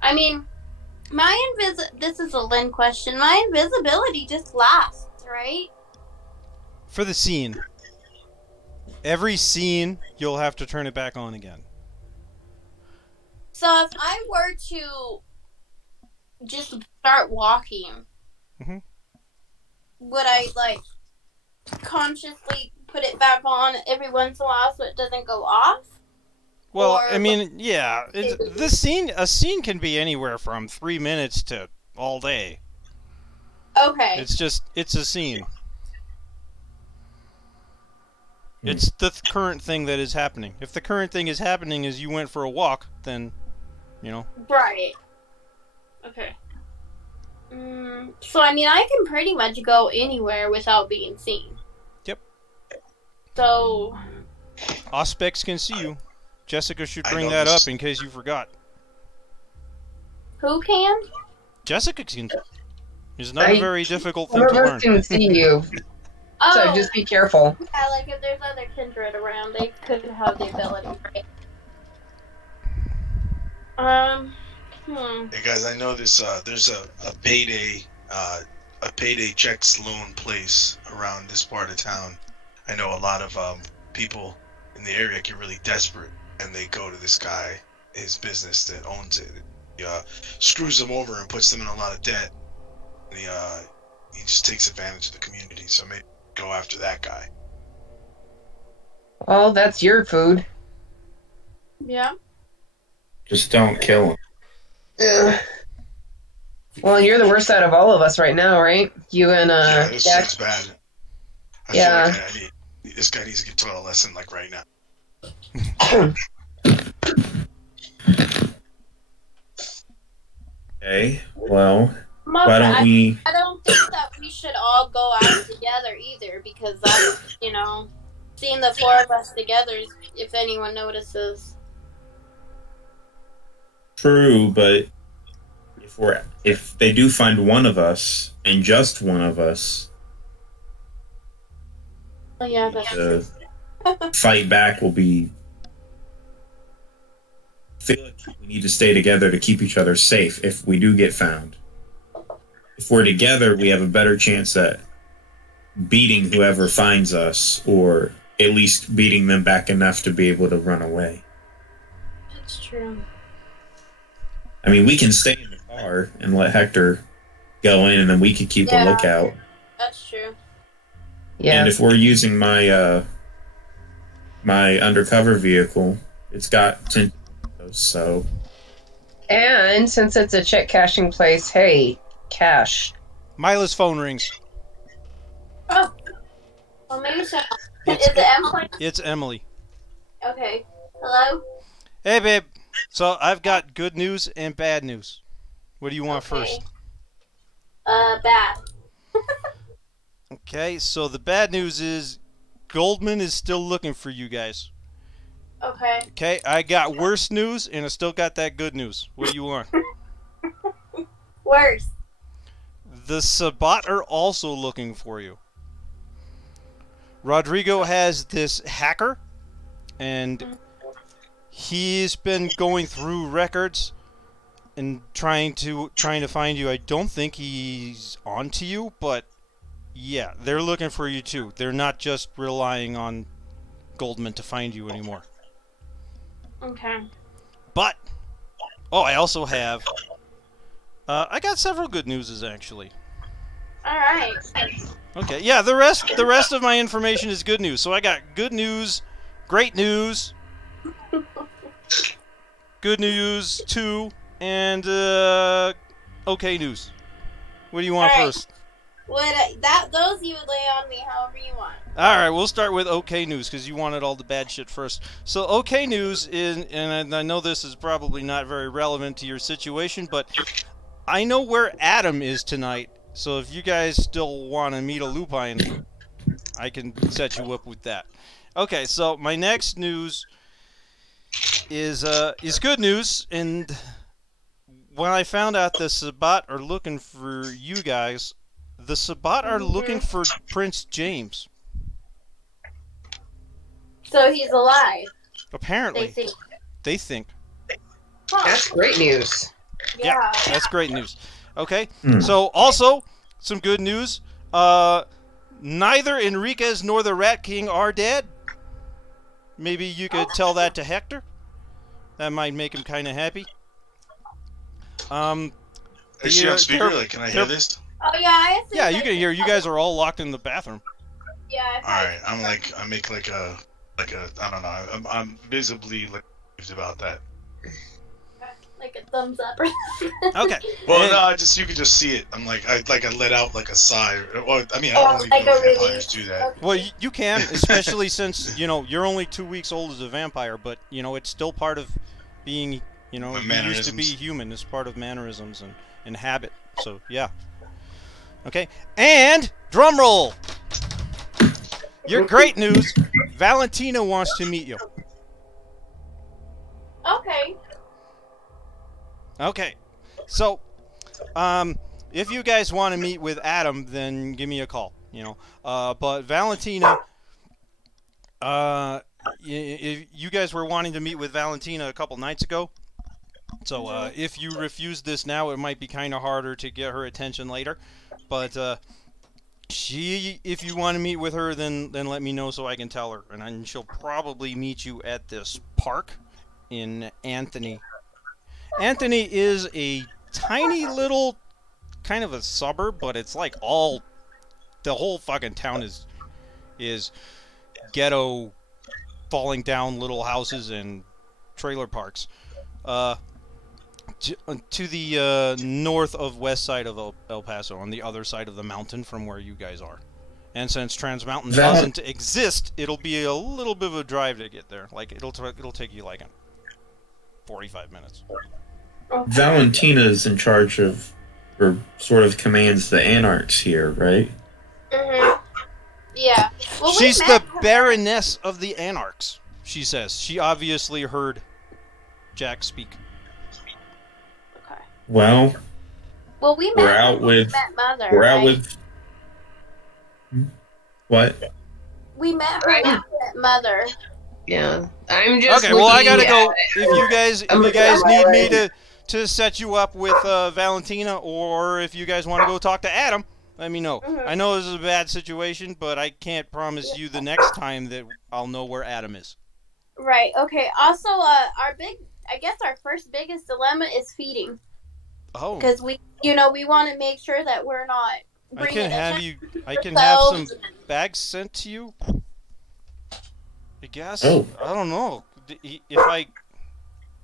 I mean, this is a Lynn question. My invisibility just lasts, right? For the scene. Every scene, you'll have to turn it back on again. So if I were to just start walking, Mhm. would I, consciously put it back on every once in a while so it doesn't go off? Well, Or- I mean, yeah, a scene can be anywhere from 3 minutes to all day. Okay. It's a scene. It's the current thing that is happening. If the current thing is happening is you went for a walk, then, Right. Okay. So, I mean, I can pretty much go anywhere without being seen. Yep. So, Auspex can see you. Jessica should I bring know that this- up in case you forgot. who can? Jessica can. It's not a very difficult thing Some to of learn. us can see you, Oh, so just be careful. yeah, like if there's other kindred around, they could have the ability, right? Hey guys, I know this. There's a payday checks loan place around this part of town. I know a lot of people in the area get really desperate, and they go to this guy, his business that owns it. He screws them over and puts them in a lot of debt. And he just takes advantage of the community. So maybe go after that guy. Well, that's your food. Yeah. Just don't kill him. Ugh. Well, you're the worst out of all of us right now, right? You and Yeah, this Jack. shit's bad. I Yeah. feel like this guy needs to get taught a lesson like right now. Okay, well, Mother, why don't we... I don't think that we should all go out together either, because that's, seeing the four of us together, if anyone notices. True, but if they do find one of us, and just one of us, Oh, yeah, that's true. the fight back will be... I feel like we need to stay together to keep each other safe if we do get found. If we're together, we have a better chance at beating whoever finds us, or at least beating them back enough to be able to run away. That's true. I mean, we can stay in the car and let Hector go in, and then we could keep a lookout. That's true. Yeah. And if we're using my my undercover vehicle, it's got 10 so. And since it's a check cashing place, hey, cash. Mila's phone rings. Oh. Well, maybe so. It's- Is it Emily? It's Emily. Okay. Hello? Hey, babe. So I've got good news and bad news. What do you want Okay. first? Bad. Okay, so the bad news is Goldman is still looking for you guys. Okay. Okay, I got worse news and I still got that good news. What do you want? Worse. The Sabat are also looking for you. Rodrigo has this hacker, and he's been going through records and trying to find you. I don't think he's onto you, but yeah, they're looking for you too. They're not just relying on Goldman to find you anymore. Okay. But I also have I got several good newses actually. Alright. Okay, yeah, the rest of my information is good news. So I got good news, great news, good news 2, and okay news. What do you want All right. first? Those you would lay on me however you want. All right, we'll start with okay news because you wanted all the bad shit first. So okay news is, and I know this is probably not very relevant to your situation, but I know where Adam is tonight. So if you guys still want to meet a lupine, I can set you up with that. Okay, so my next news is good news, and when I found out the Sabat are looking for you guys, the Sabat are looking for Prince James. So he's alive. Apparently, They think. Huh. That's great news. Yeah, that's great news. Okay, so also some good news. Neither Enriquez nor the Rat King are dead. Maybe you could tell that to Hector. That might make him kind of happy. Is she on speaker? Like, can I hear this? Oh yeah, Yeah, you can hear. You guys are all locked in the bathroom. Yeah. All right, I make like a I don't know. I'm visibly like confused about that. Like a thumbs up. Okay. Well, And- no, you could just see it. I'm like I let out like a sigh. Well, I mean, I Oh, don't really like know a if vampires release. do that. Well, you can, especially since you're only 2 weeks old as a vampire, but it's still part of being you used to be Mannerisms. human. It's part of mannerisms and habit. So yeah. Okay, and drum roll. Your great news. Valentina wants to meet you. Okay. Okay, so if you guys want to meet with Adam, then give me a call. You know, but Valentina, if you guys were wanting to meet with Valentina a couple nights ago, so if you refuse this now, it might be kind of harder to get her attention later. But if you want to meet with her, then let me know so I can tell her, and then she'll probably meet you at this park in Anthony. Anthony is a tiny little kind of a suburb, but it's like the whole fucking town is ghetto, falling down little houses and trailer parks. To the north of west side of El Paso, on the other side of the mountain from where you guys are. And since Trans Mountain doesn't exist, it'll be a little bit of a drive to get there. Like it'll take you like 45 minutes. Valentina's in charge of, or sort of commands the Anarchs here, right? Mm-hmm. Yeah. Well, She's the Baroness of the Anarchs, she says. She obviously heard Jack speak. Okay. Well, we met. we're out with Mother. We're right? out with what? We met her Mother. Yeah, I'm just. Okay, well I gotta looking go. at- If you guys I'm looking at need my me leg. to set you up with Valentina, or if you guys want to go talk to Adam, let me know. Mhm. I know this is a bad situation, but I can't promise you the next time that I'll know where Adam is. Right. Okay. Also, our first biggest dilemma is feeding, Oh, because we want to make sure that we're not. I can have some ourselves. bags sent to you. I guess. Oh. I don't know. If I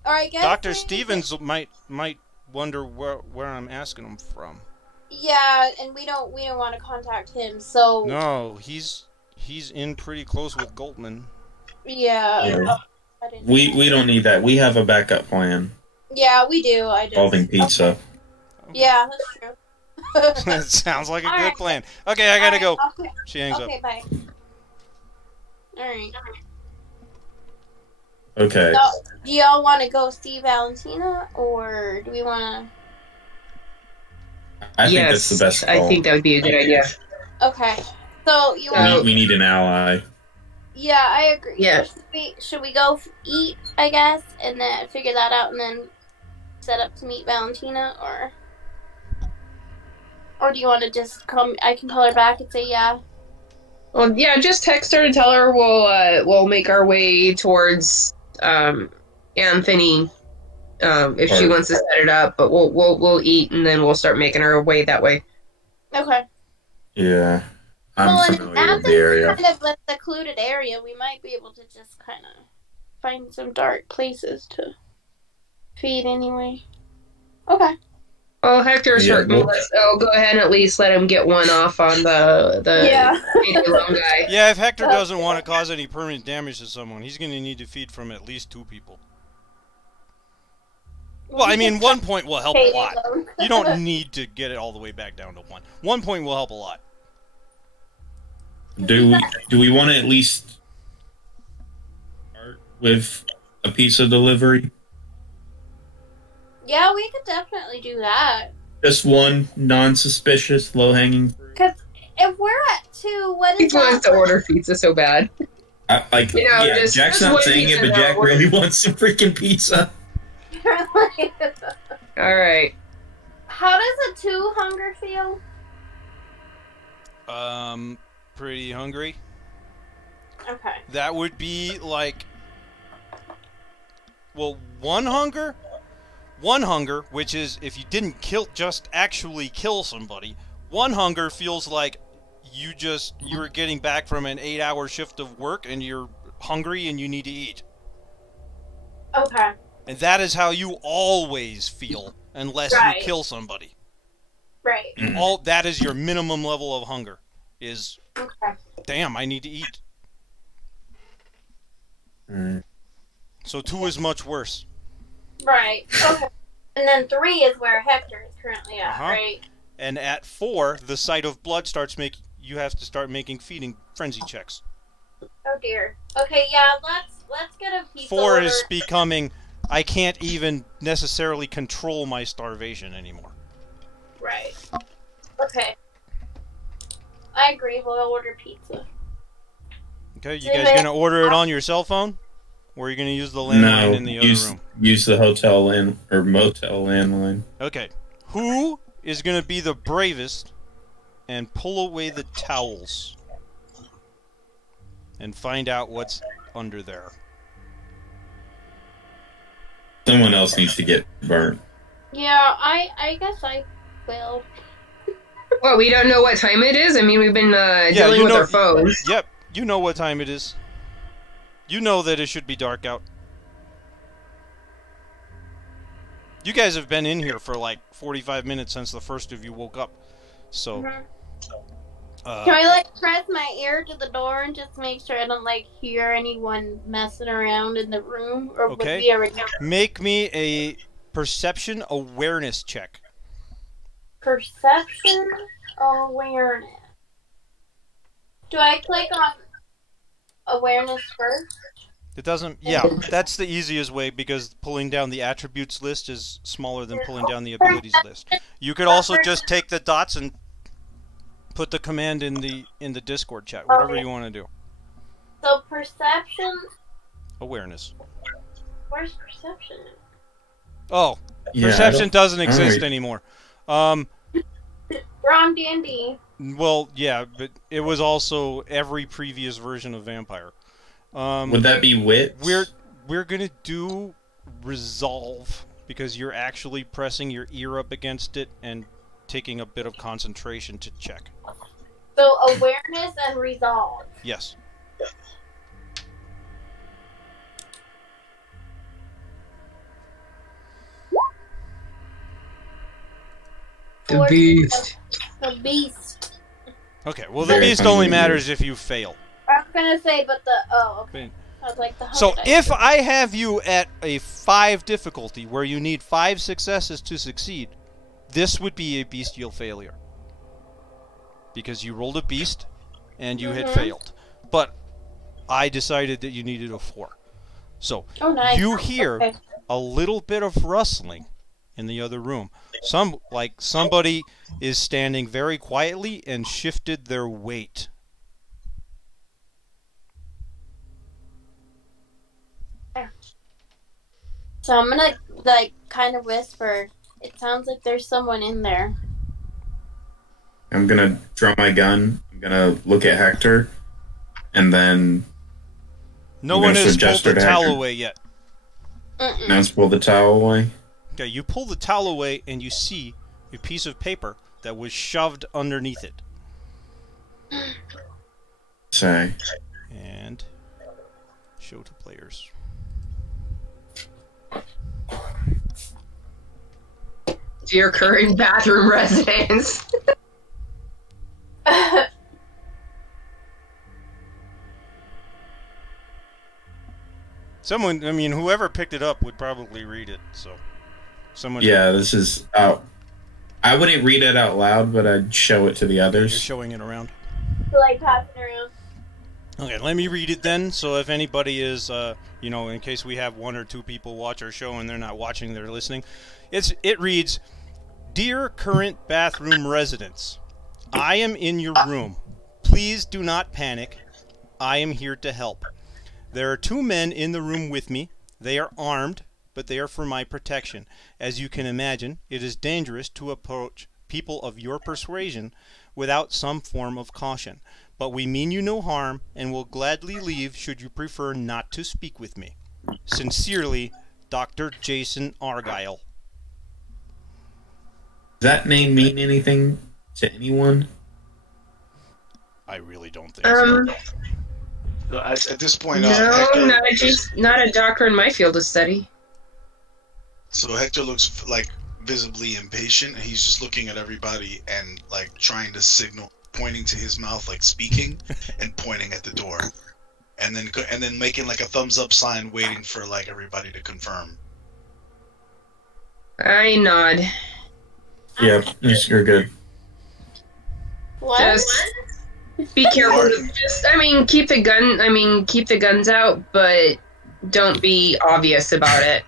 Or I guess Dr. maybe- Stevens might wonder where I'm asking him from. Yeah, and we don't want to contact him. So No, he's in pretty close with Goldman. yeah. Yeah. I didn't- We don't need that. We have a backup plan Yeah, we do. I just. involving pizza. Yeah, that's true. That sounds like a All good right. plan. Okay, I gotta go. Okay. She hangs up. Okay. Bye. All right. Okay. So, do y'all want to go see Valentina, or do we want I think yes, that's the best I call. think that would be a good idea. to? Okay. So you we, want? need, we need an ally. Yeah, I agree. Yeah. So should we go eat? I guess, and then figure that out, and then set up to meet Valentina, or do you want to just come? I can call her back and say yeah. Well, yeah, just text her to tell her we'll make our way towards Anthony if she wants to set it up. But we'll eat and then we'll start making our way that way. Okay. Yeah. I'm Well, and familiar with the Athens area. is kind of a secluded area. We might be able to just kind of find some dark places to feed anyway. Okay. Oh, Hector's Yeah, hurt. well- So go ahead and at least let him get one off on the Yeah. long guy. Yeah, if Hector doesn't want to cause any permanent damage to someone, he's going to need to feed from at least 2 people. Well, I mean, 1 point will help a lot. You don't need to get it all the way back down to 1. 1 point will help a lot. Do we want to at least start with a pizza delivery? Yeah, we could definitely do that. Just one non-suspicious, low-hanging fruit. Because if we're at 2, what He is wants to that? order pizza so bad. Yeah, just Jack's one not saying pizza it, but now, Jack really wants some freaking pizza. All right. How does a 2 hunger feel? Pretty hungry. Okay. That would be like, well, 1 hunger? 1 hunger, which is if you didn't actually kill somebody. 1 hunger feels like you were getting back from an 8-hour shift of work and you're hungry and you need to eat. Okay. And that is how you always feel unless Right. you kill somebody. Right. That is your minimum level of hunger. Is, Okay. damn, I need to eat. Mm. So 2 is much worse. Right. Okay. And then 3 is where Hector is currently at, Uh-huh. right? And at 4, the sight of blood you have to start making feeding frenzy checks. Oh dear. Okay, yeah, let's get a pizza 4 order. is becoming, I can't even necessarily control my starvation anymore. Right. Alright. Okay. I agree, we'll order pizza. Okay, you guys gonna order it on your cell phone? Or are you gonna use the landline in the other room? Use the hotel or motel landline. Okay. Who is gonna be the bravest and pull away the towels and find out what's under there? Someone else needs to get burnt. Yeah, I guess I will. Well, we don't know what time it is. I mean, we've been dealing with our foes. Yep, you know what time it is. You know that it should be dark out. You guys have been in here for like 45 minutes since the first of you woke up. So... Can I, like, press my ear to the door and just make sure I don't, like, hear anyone messing around in the room? Or okay. Would we already know? Make me a perception awareness check. Perception awareness. Do I click on awareness first? It doesn't... Yeah, that's the easiest way because pulling down the attributes list is smaller than pulling down the abilities list. You could also just take the dots and put the command in the Discord chat, whatever you want to do. So perception... Awareness. Where's perception? Oh, Yeah, perception doesn't exist anymore. We're on D&D. Well, yeah, but it was also every previous version of Vampire. Would that be wit? We're gonna do resolve because you're actually pressing your ear up against it and taking a bit of concentration to check. So awareness and resolve. Yes. The beast. The beast. Okay, well the beast only matters if you fail. I was gonna say, but the... Oh, okay. I was like, the So host if I have you at a 5 difficulty where you need 5 successes to succeed, this would be a bestial failure. Because you rolled a beast and you had failed. But I decided that you needed a 4. So nice. you hear a little bit of rustling in the other room. Somebody is standing very quietly and shifted their weight. So I'm gonna, like, kind of whisper. It sounds like there's someone in there. I'm gonna draw my gun. I'm gonna look at Hector, and then No one has pulled the towel away yet. now let's pull the towel away. Okay, you pull the towel away and you see a piece of paper that was shoved underneath it. Say. And show to players. Dear current bathroom residents. Someone, I mean, whoever picked it up would probably read it, so... Someone... Yeah, this is out. I wouldn't read it out loud, but I'd show it to the others. You're showing it around. Like, passing around. Okay, let me read it then, so if anybody is, you know, in case we have 1 or 2 people watch our show and they're not watching, they're listening. It reads, Dear current bathroom residents, I am in your room. Please do not panic. I am here to help. There are 2 men in the room with me. They are armed, but they are for my protection. As you can imagine, it is dangerous to approach people of your persuasion without some form of caution. But we mean you no harm, and will gladly leave should you prefer not to speak with me. Sincerely, Dr. Jason Argyle. Does that name mean anything to anyone? I really don't think so. So at this point, No, Hector, not a doctor in my field of study. So Hector looks like visibly impatient, and he's just looking at everybody and like trying to signal, pointing to his mouth, like speaking, and pointing at the door, and then making like a thumbs up sign, waiting for like everybody to confirm. I nod. Yeah, you're good. What? Just be careful. Just, keep the guns out, but don't be obvious about it.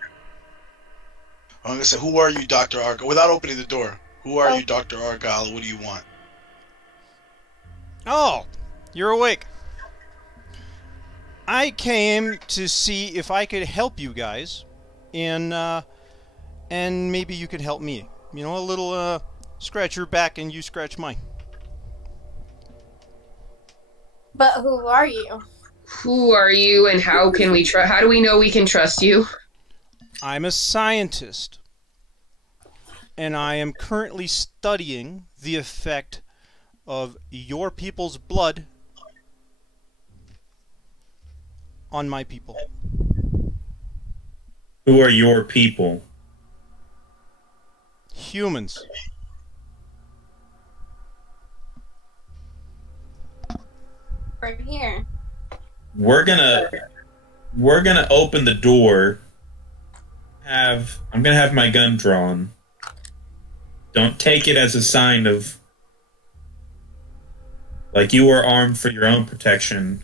I'm gonna say, who are you, Dr. Argo? Without opening the door, Who are you, Dr. Argyle? What do you want? Oh, you're awake. I came to see if I could help you guys, and maybe you could help me. You know, a little scratch your back and you scratch mine. But who are you? Who are you, and how can we how do we know we can trust you? I'm a scientist, and I am currently studying the effect of your people's blood on my people. Who are your people? Humans. Right here. We're gonna open the door. I'm gonna have my gun drawn. Don't take it as a sign of like you are armed for your own protection.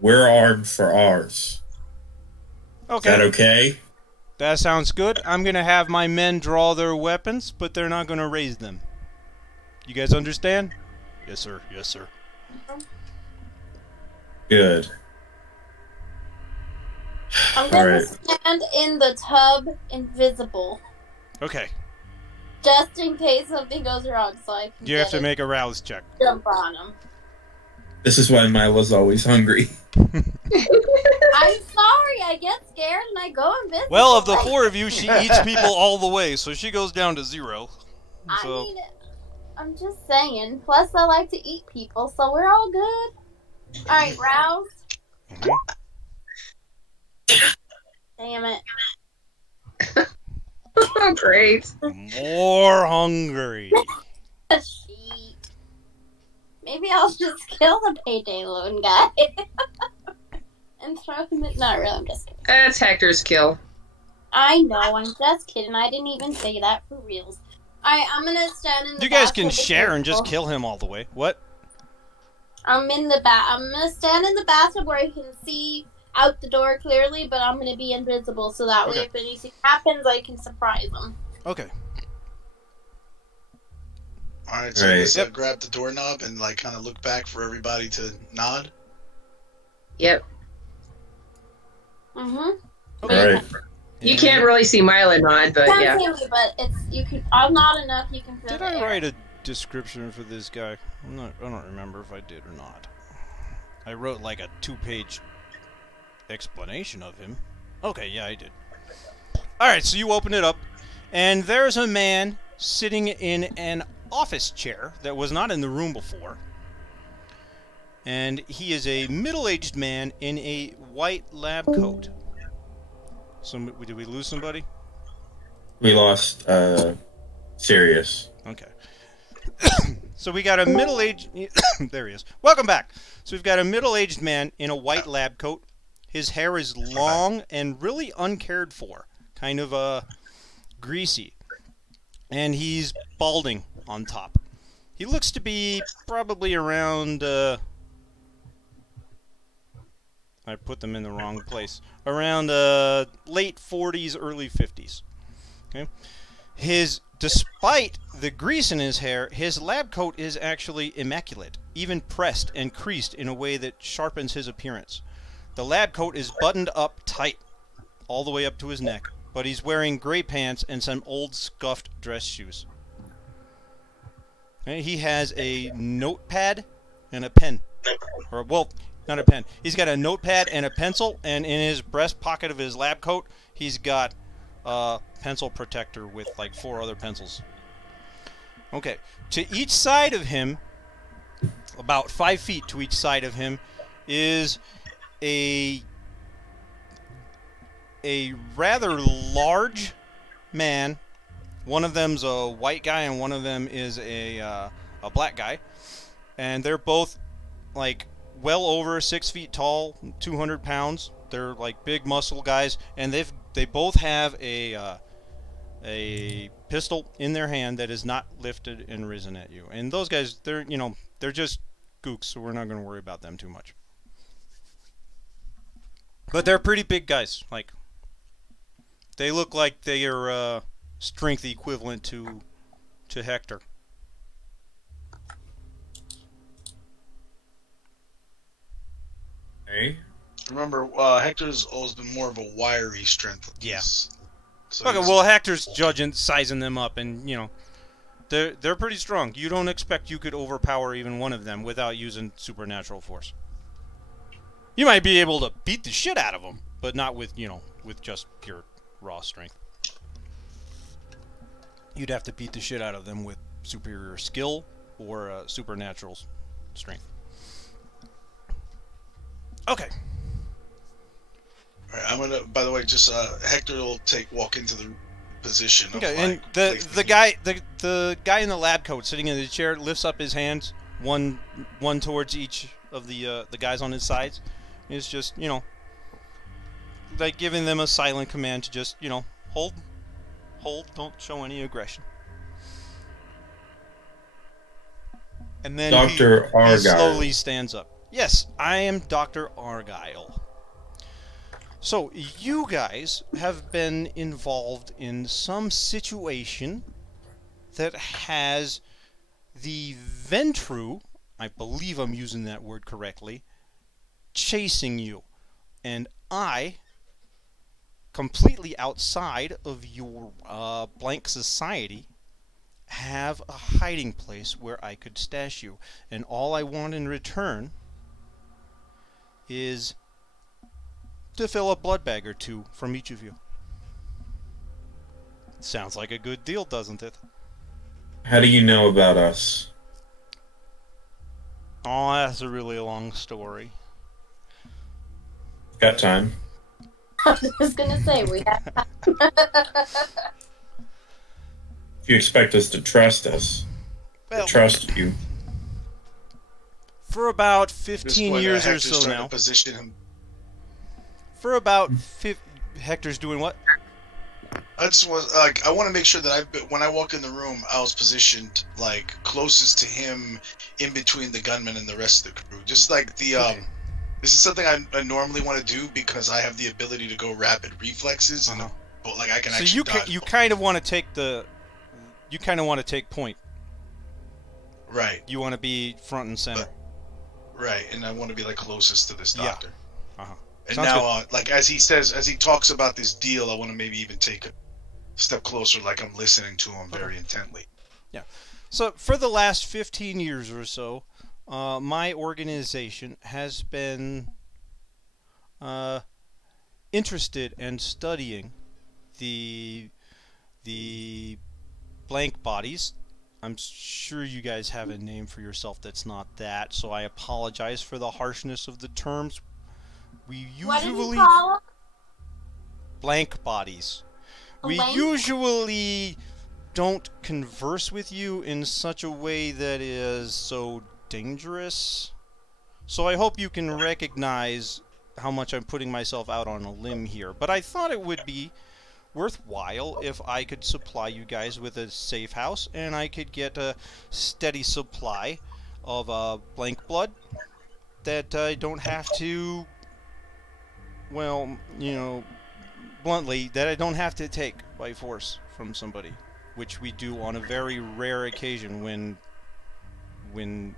We're armed for ours. Okay. Is that okay? That sounds good. I'm going to have my men draw their weapons, but they're not going to raise them. You guys understand? Yes, sir. Yes, sir. Good. I'm gonna Alright. stand in the tub invisible. Okay. Just in case something goes wrong, so I can You have to get make a rouse check. jump on him. This is why Mila's always hungry. I'm sorry, I get scared and I go invisible. Well, of the four of you, she eats people all the way, so she goes down to 0. I So, mean, I'm just saying. Plus, I like to eat people, so we're all good. Alright, rouse. mhm. Damn it. Oh, great. More hungry. Sheet. Maybe I'll just kill the payday loan guy. And throw him in. Not really, I'm just kidding. That's Hector's kill. I know, I'm just kidding. I didn't even say that for reals. Alright, I'm gonna stand in the You guys can bathtub share and just invisible. kill him all the way. What? I'm gonna stand in the bathtub where I can see out the door clearly, but I'm gonna be invisible so that way Okay. if anything happens, I can surprise them. Okay. Alright, so Right. I guess Yep. grab the doorknob and like kind of look back for everybody to nod. Yep. Mm-hmm. Okay. Alright. You can't really see Mila nod, but Can't yeah. see me, but it's you can. I'm not enough. You can feel Did the I air. write a description for this guy? I don't remember if I did or not. I wrote like a 2-page explanation of him. Okay, yeah, I did. Alright, so you open it up, and there's a man sitting in an office chair that was not in the room before. And he is a middle-aged man in a white lab coat. Did we lose somebody? We lost Sirius. Okay. So we got a middle-aged... there he is. Welcome back. So we've got a middle-aged man in a white lab coat. His hair is long and really uncared for. Kind of greasy. And he's balding on top. He looks to be probably around... I put them in the wrong place. Around late 40s, early 50s. Okay. Despite the grease in his hair, his lab coat is actually immaculate, even pressed and creased in a way that sharpens his appearance. The lab coat is buttoned up tight, all the way up to his neck, but he's wearing gray pants and some old scuffed dress shoes. Okay, he has a notepad and a pen. Or, well, not a pen. He's got a notepad and a pencil, and in his breast pocket of his lab coat, he's got a pencil protector with like 4 other pencils. Okay, to each side of him, about 5 feet to each side of him, is a rather large man. One of them's a white guy, and one of them is a black guy, and they're both like well over 6 feet tall, 200 pounds. They're like big muscle guys, and they both have a pistol in their hand that is not lifted and risen at you. And those guys, they're just gooks, so we're not going to worry about them too much. But they're pretty big guys. Like, they look like they are strength equivalent to to Hector. Okay. Remember, Hector's always been more of a wiry strength. Yeah. So Okay, he's- well, Hector's judging, sizing them up, and, you know, they're pretty strong. You don't expect you could overpower even one of them without using supernatural force. You might be able to beat the shit out of them, but not with, you know, with just pure raw strength. You'd have to beat the shit out of them with superior skill or supernatural strength. Okay. All right, I'm gonna. By the way, just Hector will walk into the position. Of, Okay, like, and placing the guy in the lab coat sitting in the chair lifts up his hands, one towards each of the guys on his sides. Is just, you know, like giving them a silent command to just, you know, hold, don't show any aggression. And then Dr. he Argyle. slowly stands up. Yes, I am Dr. Argyle. So, you guys have been involved in some situation that has the Ventru, I believe I'm using that word correctly, chasing you. And I, completely outside of your blank society, have a hiding place where I could stash you. And all I want in return is to fill a blood bag or two from each of you. Sounds like a good deal, doesn't it? How do you know about us? Oh, that's a really long story. Got time. I was gonna say we have. If you expect us to trust us, Well, trust you. for about At this 15 point, years or Hector's so trying now. to position him. For about Hector's doing what? I just was like, I want to make sure that when I walk in the room, I was positioned like closest to him, in between the gunman and the rest of the crew. Just like the Okay. this is something I normally want to do because I have the ability to go rapid reflexes and but like I can So actually. you kind of want to take point. Right, You want to be front and center. right, and I want to be like closest to this Yeah. doctor. Uh-huh. And Sounds now, like as he talks about this deal, I want to maybe even take a step closer, like I'm listening to him very intently. So for the last 15 years or so, my organization has been interested in studying the blank bodies. I'm sure you guys have a name for yourself that's not that, so I apologize for the harshness of the terms. We What did usually you call it? blank bodies. We Blank? usually don't converse with you in such a way that is so dangerous. So I hope you can recognize how much I'm putting myself out on a limb here. But I thought it would be worthwhile if I could supply you guys with a safe house and I could get a steady supply of blank blood that I don't have to, well, you know, bluntly, that I don't have to take by force from somebody, which we do on a very rare occasion when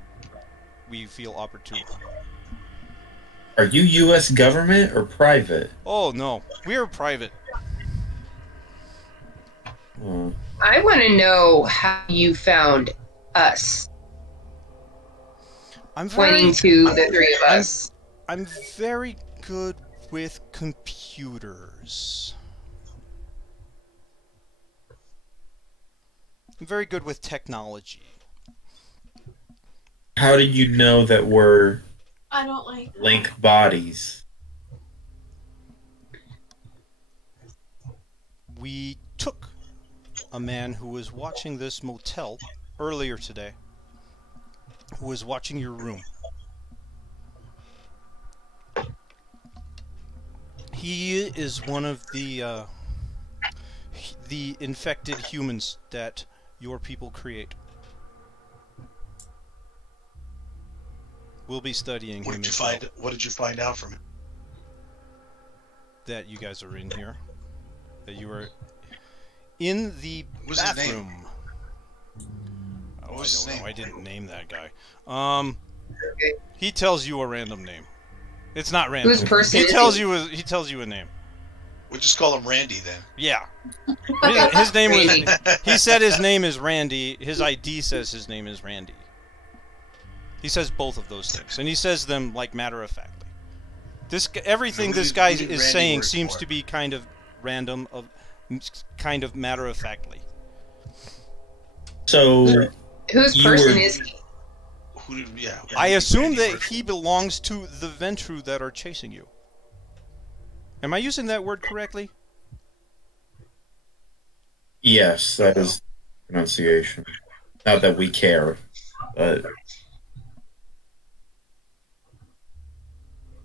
we feel opportune. Are you U.S. government or private? Oh no, we are private. I want to know how you found us, I'm pointing to the three of us. I'm very good with computers. I'm very good with technology. How did you know that we're I don't like. link bodies? We took a man who was watching this motel earlier today, who was watching your room. He is one of the infected humans that your people create. We'll be studying him as well. What did you find out from him? That you guys are in here. That you are in the What's his name? bathroom. What was his I don't know. name? I didn't name that guy. Okay. He tells you a random name. It's not random. Whose person He is tells he? you a, he tells you a name. We'll just call him Randy then. Yeah. His name was. Randy. He said his name is Randy. His ID says his name is Randy. He says both of those things, and he says them like matter of factly. Everything Who this did- guy who did is Randy saying work seems for? to be kind of random, kind of matter of factly. So Whose You person were- is he? Who did, yeah. I assume Randy that worked he belongs to the Ventru that are chasing you. Am I using that word correctly? yes, that is pronunciation. Not that we care, but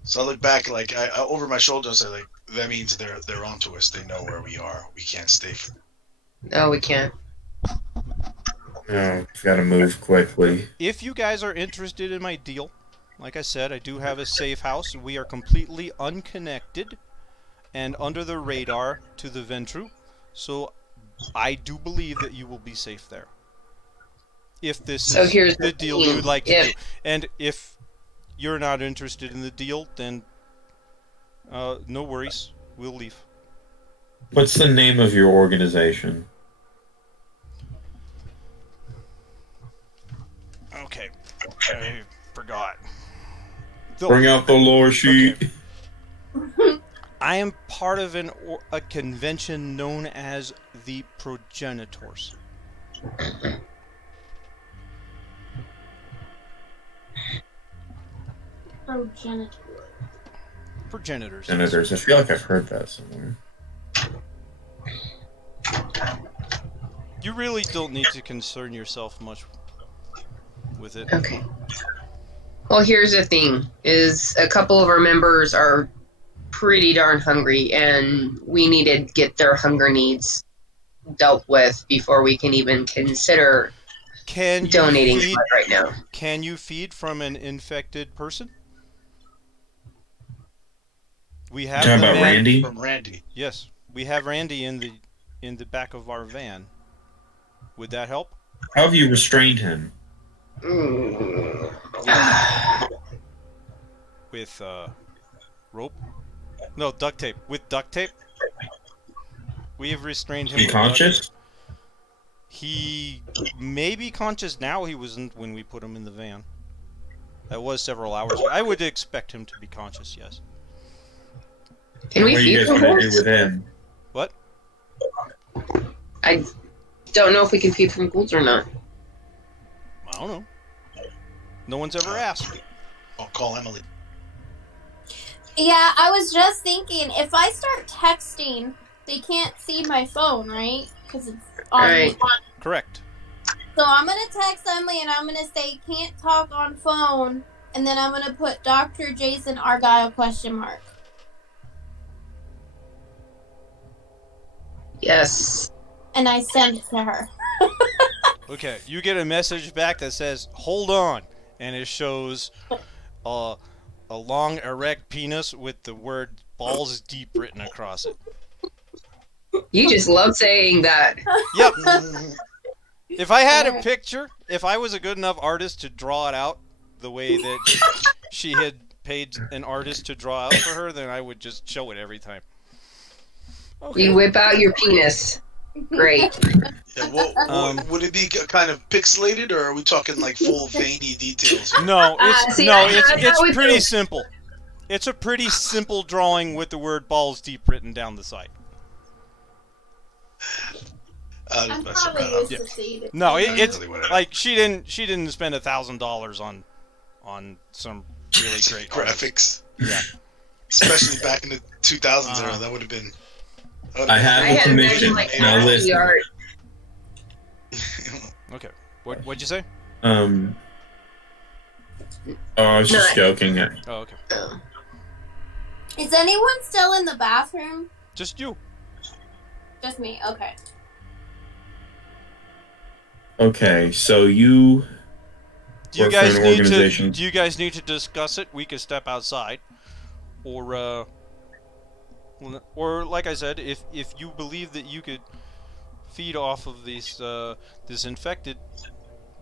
So I look back, like I over my shoulder, and say, like, that means they're onto us. They know where we are. We can't stay. No, we can't. no, we've got to move quickly. If you guys are interested in my deal, like I said, I do have a safe house. We are completely unconnected and under the radar to the Ventru, so I do believe that you will be safe there. If this So is here's the the deal thing. you would like to If- do. And if you're not interested in the deal, then no worries. We'll leave. What's the name of your organization? Okay. I forgot. Bring out the lore sheet. Okay. I am part of a convention known as the Progenitors. Progenitor. Progenitors. Senators. I feel like I've heard that somewhere. You really don't need to concern yourself much with it. Okay. Well, here's the thing: is a couple of our members are pretty darn hungry, and we need to get their hunger needs dealt with before we can even consider Can you donating feed, blood right now. Can you feed from an infected person? We have Talking the about man- Randy? From Randy. Yes, we have Randy in the back of our van. Would that help? How have you restrained him? Mm. With rope? No, duct tape. With duct tape. We have restrained him. He with duct conscious? tape. He may be conscious now. He wasn't when we put him in the van. That was several hours ago. I would expect him to be conscious. Yes. Can we What are you feed guys from going to do ghouls? with him? What? I don't know if we can feed from ghouls or not. I don't know. No one's ever asked. I'll call Emily. Yeah, I was just thinking, if I start texting, they can't see my phone, right? Because it's on. Right. Correct. So I'm gonna text Emily and I'm gonna say can't talk on phone, and then I'm gonna put Dr. Jason Argyle ? Yes. And I send it to her. Okay, you get a message back that says, "Hold on," and it shows a long erect penis with the word "balls deep" written across it. You just love saying that. Yep. If I had a picture, if I was a good enough artist to draw it out the way that she had paid an artist to draw out for her, then I would just show it every time. Okay. You whip out your penis. Great. Yeah, would it be kind of pixelated, or are we talking like full veiny details? No, it's see, no, I it's had that with pretty the- simple. It's a pretty simple drawing with the word "balls deep" written down the side. I'm probably used Yeah. to seeing it. No, it's Really whatever. like she didn't spend $1,000 on some really great art. graphics. Yeah. Especially back in the 2000s era, that would have been. I have I the had commission. imagined like Now nasty listen. art. Okay. What'd you say? Oh, I was just No. joking. Oh, okay. Oh. Is anyone still in the bathroom? Just you. Just me. Okay. Okay, so you Do you Work for guys an need to? organization. Do you guys need to discuss it? We could step outside, or like I said, if you believe that you could feed off of these this infected,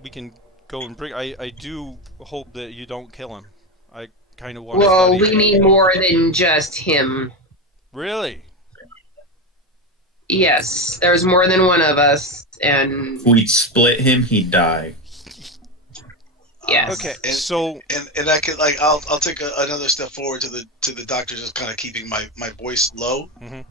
we can go and bring. I do hope that you don't kill him. I kind of want. Well, to we need more than just him. Really? Yes, there's more than one of us, and If we'd split him, he'd die. yes. Okay. And, So and I could like I'll take another step forward to the doctor, just kind of keeping my voice low. Mhm.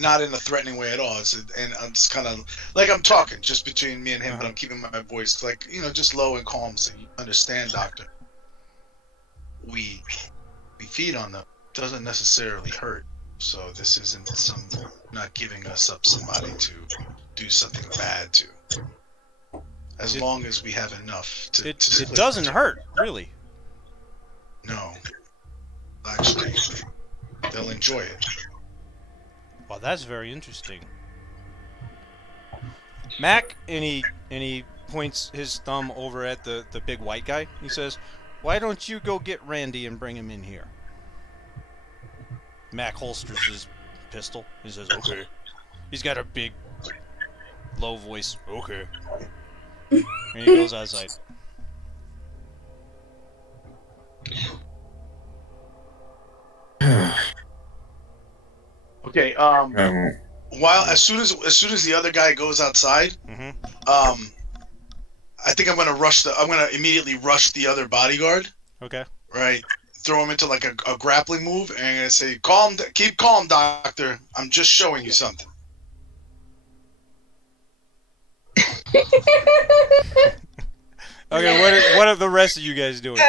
Not in a threatening way at all. It's kind of like I'm talking just between me and him, but I'm keeping my voice like just low and calm, so you understand, doctor. We feed on them. Doesn't necessarily hurt. So this isn't not giving us up somebody to do something bad to. As long as we have enough to it split doesn't the- hurt, really. No. Actually, they'll enjoy it. Well, that's very interesting. Mac, and he points his thumb over at the big white guy. He says, "Why don't you go get Randy and bring him in here?" Mac holsters his pistol. He says, "Okay." He's got a big, low voice. "Okay." And he goes outside. Okay. While as soon as the other guy goes outside, Mhm. I think I'm gonna immediately rush the other bodyguard. Okay. Right. Throw him into like a grappling move, and I'm gonna say, keep calm, doctor. I'm just showing you something. Okay. What are the rest of you guys doing?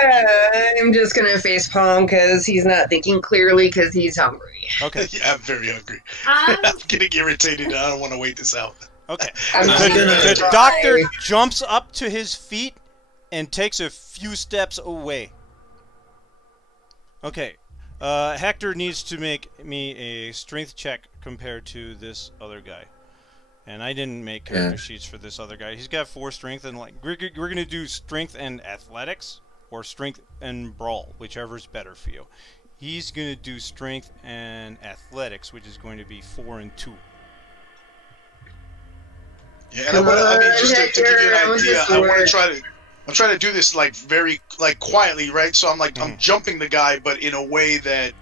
I'm just gonna face palm because he's not thinking clearly because he's hungry. Okay. Yeah, I'm very hungry. Um, I'm getting irritated. And I don't want to wait this out. Okay. I'm just gonna The try. doctor jumps up to his feet and takes a few steps away. Okay. Hector needs to make me a strength check compared to this other guy. And I didn't make character sheets for this other guy. He's got 4 strength, and like we're gonna do strength and athletics or strength and brawl, whichever's better for you. He's gonna do strength and athletics, which is going to be 4 and 2. Yeah, and I mean, just to give you Hector, an idea, I want work. to try to. I'm trying to do this like very like quietly, right? So I'm like I'm jumping the guy, but in a way that,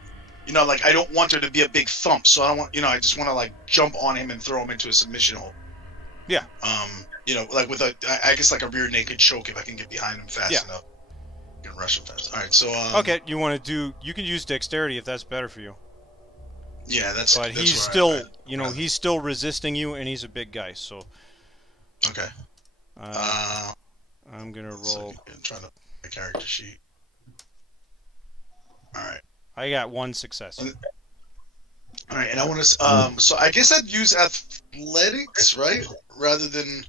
like I don't want there to be a big thump. So I don't want, I just want to like jump on him and throw him into a submission hold. Yeah. Like with I guess like a rear naked choke if I can get behind him fast Yeah. enough. You can rush him fast. All right, so Okay, you can use dexterity if that's better for you. Yeah, that's. But that's he's where still, he's still resisting you, and he's a big guy. So Okay. I'm gonna So roll. I'm trying to my character sheet. All right. I got 1 success. All right, and I want to. So I guess I'd use athletics, right, rather than.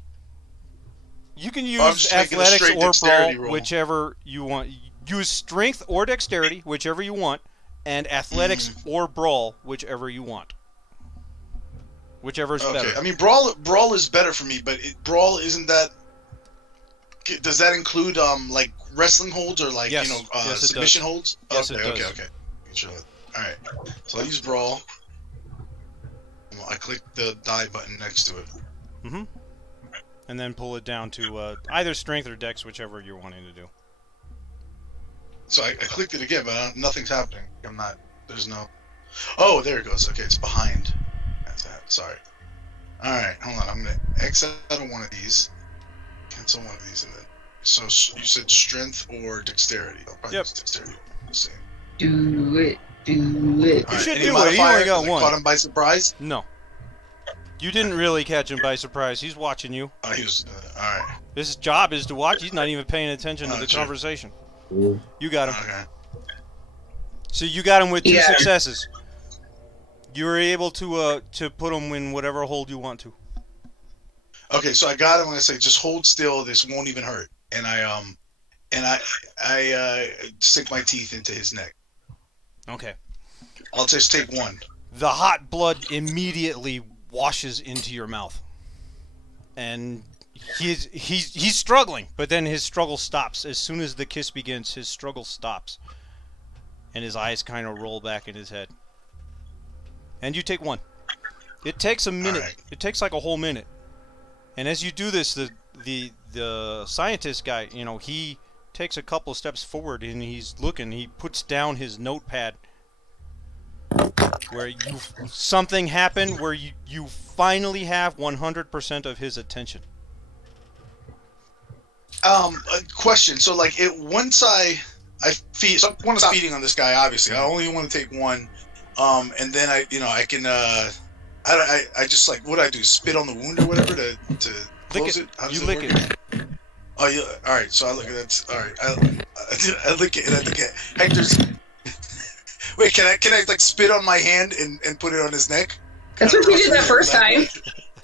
You can I'm use just making a athletics straight or dexterity brawl, roll. whichever you want. Use strength or dexterity, whichever you want, and athletics or brawl, whichever you want. Whichever is Okay, better. I mean brawl is better for me, but brawl isn't that. Does that include like wrestling holds or like Yes. Yes, it submission does. holds? Yes, okay, it does. okay. Sure. All right. So I use brawl. I click the die button next to it. Mm-hmm. And then pull it down to either strength or dex, whichever you're wanting to do. So I clicked it again, but nothing's happening. I'm not. There's no. Oh, there it goes. Okay, it's behind. That's that. Sorry. All right, hold on. I'm gonna X out of one of these. Cancel one of these, and then. So you said strength or dexterity? I'll probably Yep. use dexterity. Let's see. Do it. All right, should any do it. You only modifiers? got Like, one. Caught him by surprise. No. You didn't really catch him by surprise. He's watching you. Oh, he was. All right. His job is to watch. He's not even paying attention to the Sure. conversation. You got him. Okay. So you got him with 2 Yeah. successes. You were able to put him in whatever hold you want to. Okay, so I got him. I'm gonna say, just hold still. This won't even hurt. And I sink my teeth into his neck. Okay. I'll just take one. The hot blood immediately washes into your mouth, and he's struggling. But then his struggle stops as soon as the kiss begins. His struggle stops, and his eyes kind of roll back in his head. And you take 1. It takes a minute. Alright. It takes like a whole minute. And as you do this, the scientist guy, you know, he takes a couple steps forward and he's looking. He puts down his notepad. Where something happened where you finally have 100% of his attention. A question. So like once I feed, so once I'm feeding on this guy, obviously I only want to take one, and then I can I just like, what do I do? Spit on the wound or whatever to close it? How does You lick it. Oh yeah. All right. So I look at that. All right. I lick it and I look at Hector's. Wait, can I like spit on my hand and put it on his neck? That's what you did that first time.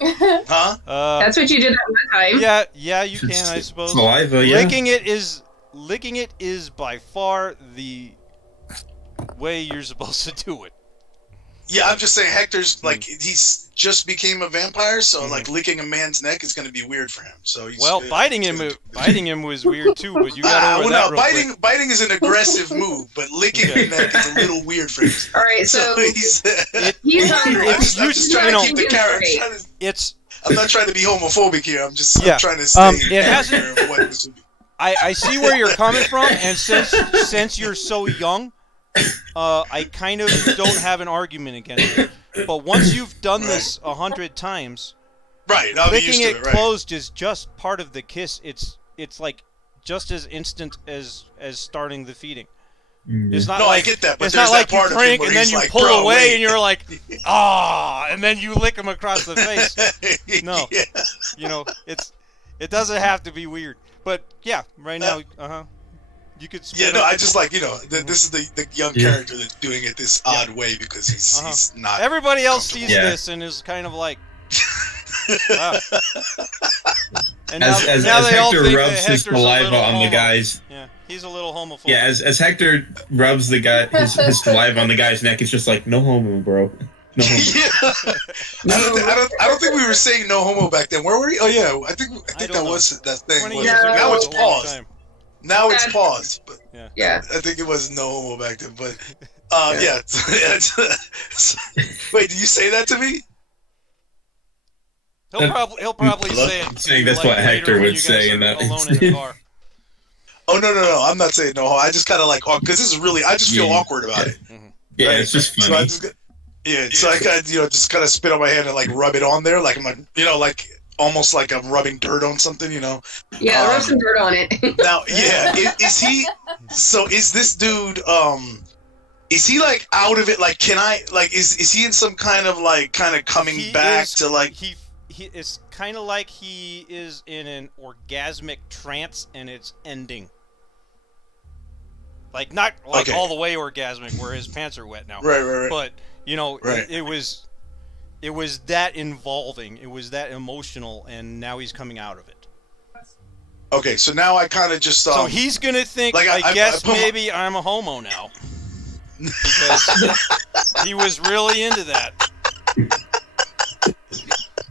Huh? That's what you did that one time. Yeah, you can, I suppose. Saliva, yeah. Licking it is by far the way you're supposed to do it. Yeah, I'm just saying Hector's like, he's just became a vampire, so like licking a man's neck is going to be weird for him. So he's, biting him was weird too, but you got over that real quick. Biting is an aggressive move, but licking the neck is a little weird for him. All right, so he's hungry. I'm just trying to keep the character. I'm not trying to be homophobic here. I'm trying to stay in character of what this would be. I see where you're coming from, and since you're so young, I kind of don't have an argument against it. But once you've done this 100 times, licking it closed is just part of the kiss. It's like just as instant as starting the feeding. It's not like, I get that, but it's not like you drink and then you like, pull bro, away wait. and you're like, and then you lick him across the face. No, you know, it doesn't have to be weird. But yeah, right now, you could. Yeah, no, I just like, you know, this is the young character that's doing it this odd way because he's not. Everybody else sees this and is kind of like. Wow. And as Hector rubs his saliva on the guys. Yeah, he's a little homophobic. Yeah, as Hector rubs the guy his saliva on the guy's neck, it's just like, no homo, bro. No homo. I don't think we were saying no homo back then. Where were we? Oh yeah, I think that was that thing. Now it's paused. Now it's paused. But yeah, I think it was no homo back then. But yeah. Wait, did you say that to me? He'll probably say it. Saying that's what Hector would say in that. Alone in the car. Oh no! I'm not saying no. I just kind of like, because this is really. I just feel awkward about it. Yeah, right? It's just funny. So I kind of just kind of spit on my hand and like rub it on there, like I'm, like almost like I'm rubbing dirt on something, you know. Yeah, rub some dirt on it. Now, is he? So is this dude? Is he like out of it? Like, can I? Like, is he in some kind of coming back to like? It's kind of like he is in an orgasmic trance and it's ending. Like not like all the way orgasmic where his pants are wet now. Right. But you know, it was that involving. It was that emotional, and now he's coming out of it. Okay, so now I kind of just so he's gonna think. Like, I guess maybe I'm a homo now because he was really into that.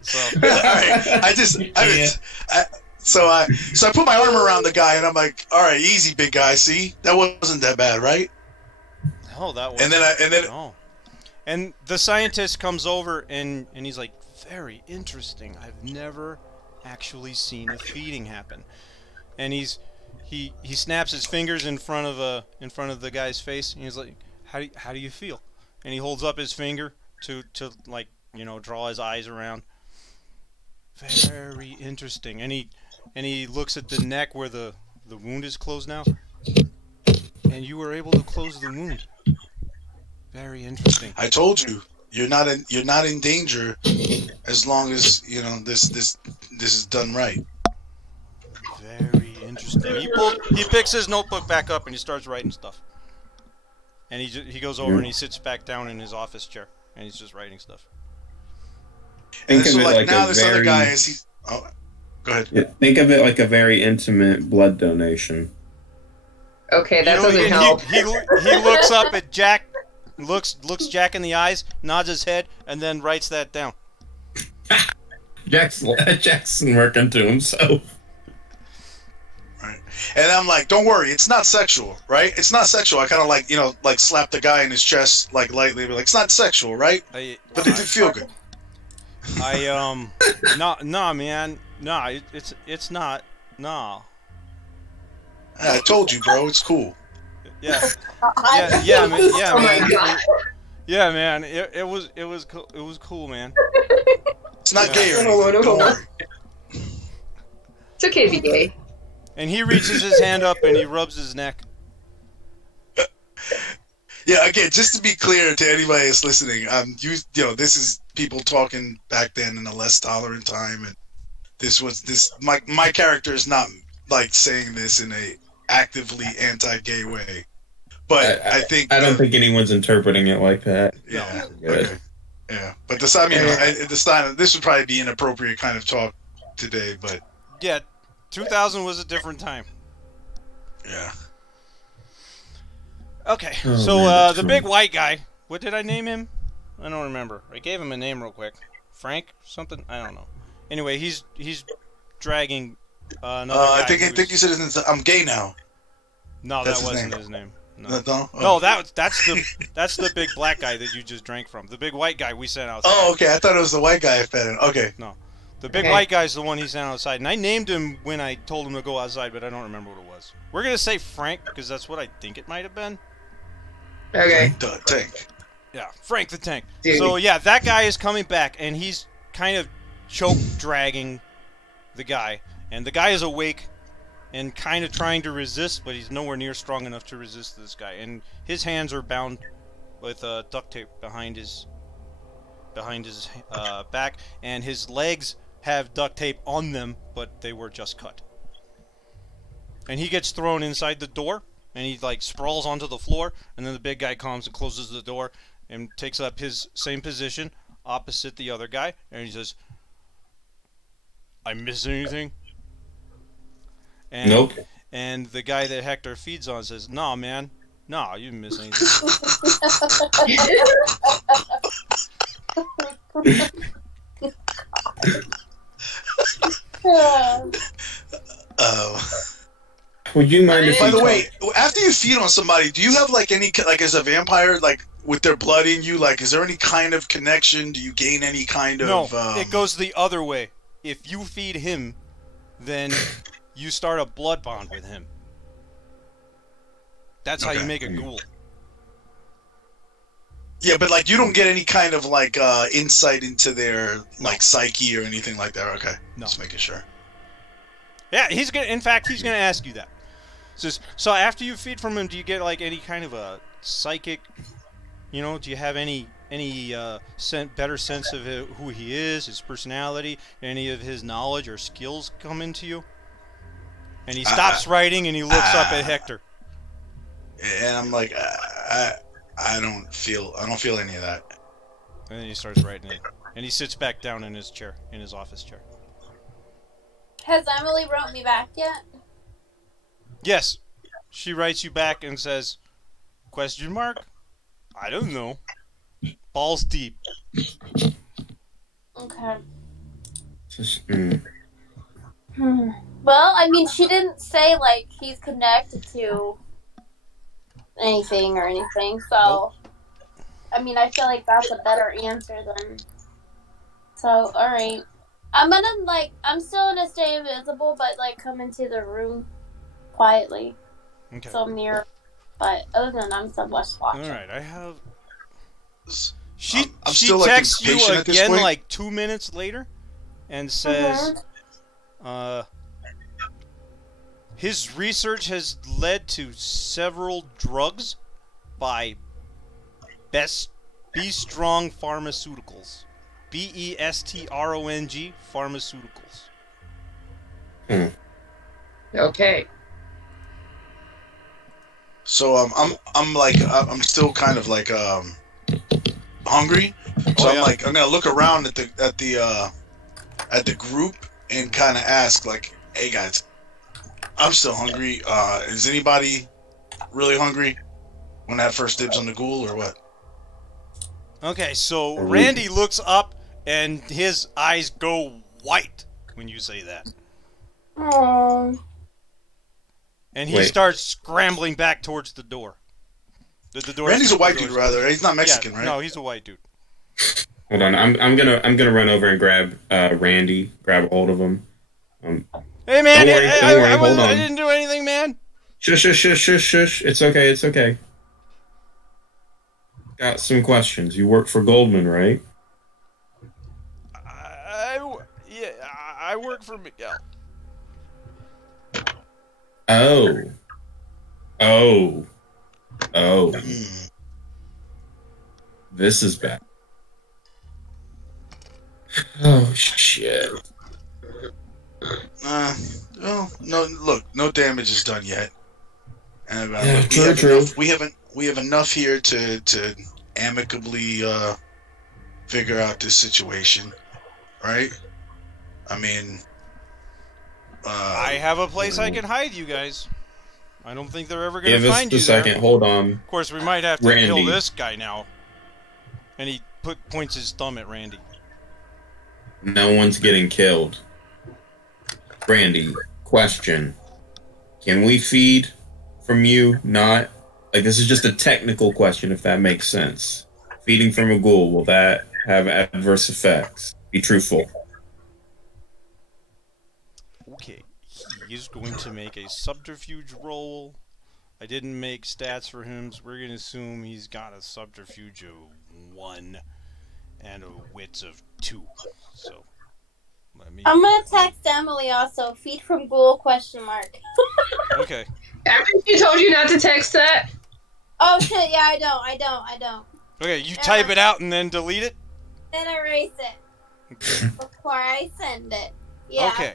So all right, so I put my arm around the guy and I'm like, all right, easy, big guy. See, that wasn't that bad, right? No, that was. And the scientist comes over and he's like, very interesting. I've never actually seen a feeding happen. And he snaps his fingers in front of the guy's face and he's like, how do you feel? And he holds up his finger to like, draw his eyes around. Very interesting. And he looks at the neck where the wound is closed now. And you were able to close the wound. Very interesting. I told you, you're not in danger as long as this is done right. Very interesting. He picks his notebook back up and he starts writing stuff. And he goes over and he sits back down in his office chair and he's just writing stuff. And so like now this other guy is go ahead. Yeah, think of it like a very intimate blood donation. Okay, that doesn't help. He looks up at Jack, looks Jack in the eyes, nods his head, and then writes that down. Jackson working to himself. Right. And I'm like, don't worry, it's not sexual, right? It's not sexual. I kind of like slap the guy in his chest like lightly, but like, it's not sexual, right? But it did feel good. Nah, man. Nah, it's not. Nah. I told you, bro. It's cool. Yeah. Yeah, man. Yeah, Oh my man. god. Yeah, man. It was cool. It was cool, man. It's not Yeah. gay or Hold on, anything. Don't hold on. worry. It's okay to be gay. And he reaches his hand up and he rubs his neck. Yeah, again, just to be clear to anybody that's listening, this is people talking back then in a less tolerant time, and my character is not like saying this in a actively anti-gay way, but I think I don't think anyone's interpreting it like that. yeah, Good. okay. Yeah, but this would probably be inappropriate kind of talk today, but Yeah, 2000 was a different time. yeah. Okay, Oh, so man, that's the funny. big white guy. What did I name him? I don't remember. I gave him a name real quick. Frank something? I don't know. Anyway, he's dragging another guy. I think you said his name. I'm gay now. No, that's that his wasn't name. his name. No. No? Oh. No, that's the big black guy that you just drank from. The big white guy we sent outside. Oh, okay. I thought it was the white guy I fed in. Okay. The big Okay. white guy's the one he sent outside, and I named him when I told him to go outside, but I don't remember what it was. We're gonna say Frank because that's what I think it might have been. Okay. The tank. Yeah, Frank the Tank. Dude. So yeah, that guy is coming back, and he's kind of choke dragging the guy, and the guy is awake and kind of trying to resist, but he's nowhere near strong enough to resist this guy, and his hands are bound with duct tape behind his back, and his legs have duct tape on them, but they were just cut. And he gets thrown inside the door, and he like sprawls onto the floor, and then the big guy comes and closes the door and takes up his same position opposite the other guy, and he says, "I miss anything?" And, Nope. And the guy that Hector feeds on says, "Nah, man, nah, you didn't miss anything." Would you mind if By you the talk- way, after you feed on somebody, do you have like any like as a vampire, like with their blood in you? Like, is there any kind of connection? Do you gain any kind No, of? it goes the other way. If you feed him, then you start a blood bond with him. That's how you Okay. make a ghoul. Yeah, but like you don't get any kind of like insight into their like psyche or anything like that. Okay, No. just making sure. Yeah, he's gonna. In fact, he's gonna ask you that. Says, so after you feed from him, do you get like any kind of a psychic? You know, do you have any better sense of who he is, his personality, any of his knowledge or skills come into you? And he stops writing and he looks up at Hector. And I'm like, I don't feel any of that. And then he starts writing it. And he sits back down in his chair, in his office chair. Has Emily wrote me back yet? Yes. She writes you back and says, question mark? I don't know. Balls deep. Okay. Mm. Well, I mean, she didn't say, like, he's connected to anything or anything, so... I mean, I feel like that's a better answer than... So, alright. I'm gonna, like, I'm still gonna stay invisible, but, like, come into the room quietly. Okay. So I'm near... But other than that, I'm still watching. Alright, I have... She I'm she still, like, texts you impatient at this again point. like 2 minutes later and says, his research has led to several drugs by Be Strong Pharmaceuticals. BESTRONG Pharmaceuticals. Okay. So I'm still kind of like hungry. So yeah. I'm gonna look around at the group and kind of ask like, hey guys, I'm still hungry. Is anybody really hungry? Want to have first dibs on the ghoul or what? Okay, so Randy looks up and his eyes go white when you say that. Oh. And he Wait. starts scrambling back towards the door. The door. Randy's a white the dude, door's- rather. He's not Mexican, Yeah, right? No, he's a white dude. Hold on, I'm gonna run over and grab Randy, grab a hold of him, Hey man, Don't worry, hold I on. didn't do anything, man. Shush, shush, shush, shush, shush. It's okay, it's okay. Got some questions. You work for Goldman, right? Yeah, I work for Miguel. Oh. Oh. Oh. This is bad. Oh, shit. Well, no. Look, no damage is done yet. And Yeah, look, true. we have enough here to amicably figure out this situation, right? I mean, I have a place I can hide you guys. I don't think they're ever going Give to us find a you second. there. Hold on. Of course, we might have to Randy. kill this guy now. And he points his thumb at Randy. No one's getting killed. Randy, question. Can we feed from you? Not. Like, this is just a technical question, if that makes sense. Feeding from a ghoul, will that have adverse effects? Be truthful. Okay, he is going to make a subterfuge roll. I didn't make stats for him, so we're going to assume he's got a subterfuge of 1 and a wits of 2. So, let me... I'm gonna text Emily also. Feed from ghoul ? Okay. After she told you not to text that? Oh shit! Yeah, I don't. Okay, you type it out and then delete it? Then erase it before I send it. Yeah. Okay.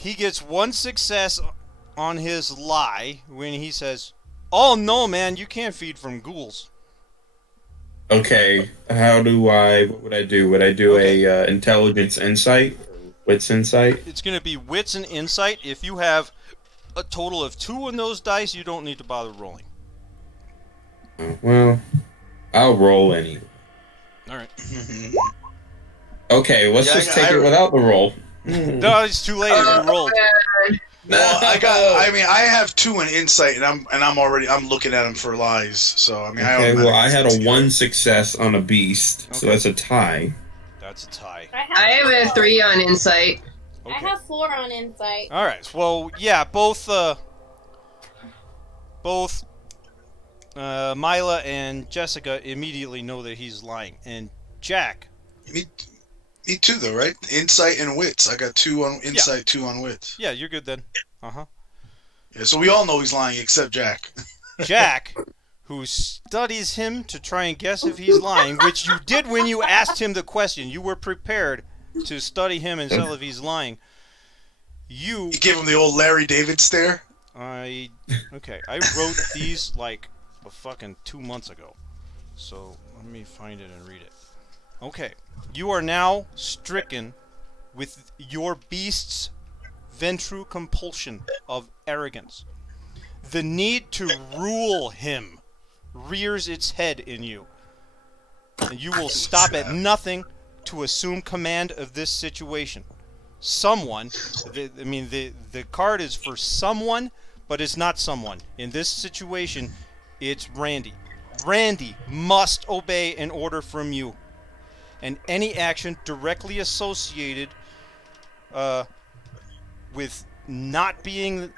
He gets 1 success on his lie when he says, "Oh no, man, you can't feed from ghouls." Okay, how do I... What would I do? Would I do a intelligence insight? Wits insight? It's going to be wits and insight. If you have a total of 2 on those dice, you don't need to bother rolling. Well, I'll roll anyway. Alright. Okay, let's just take it without the roll. No, it's too late if you rolled. well, I have 2 in insight, and I'm looking at them for lies. So I mean, I had a 1 success on a beast, so that's a tie. That's a tie. I have a 3 on insight. I have 4 on insight. Alright, well, yeah, both Mila and Jessica immediately know that he's lying. And Jack... Me too, though, right? Insight and wits. I got 2 on insight, 2 on wits. Yeah, you're good then. Uh-huh. Yeah, so we all know he's lying except Jack. Jack, who studies him to try and guess if he's lying, which you did when you asked him the question. You were prepared to study him and tell if he's lying. You gave him the old Larry David stare? I wrote these like a fucking 2 months ago. So let me find it and read it. Okay. You are now stricken with your beast's ventru compulsion of arrogance. The need to rule him rears its head in you. And you will stop at nothing to assume command of this situation. Someone, the card is for someone, but it's not someone. In this situation, it's Randy. Randy must obey an order from you. And any action directly associated with not being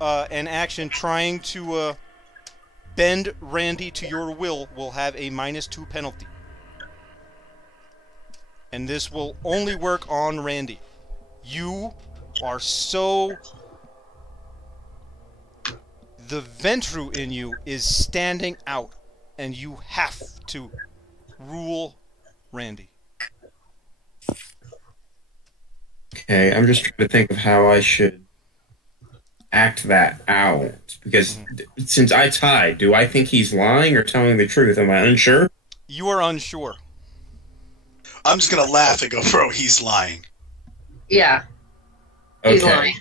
an action trying to bend Randy to your will have a -2 penalty. And this will only work on Randy. You are so... The Ventru in you is standing out, and you have to rule Randy. Okay, I'm just trying to think of how I should act that out. Because since I tied, do I think he's lying or telling the truth? Am I unsure? You are unsure. I'm just gonna laugh and go, bro, he's lying. Yeah. He's lying.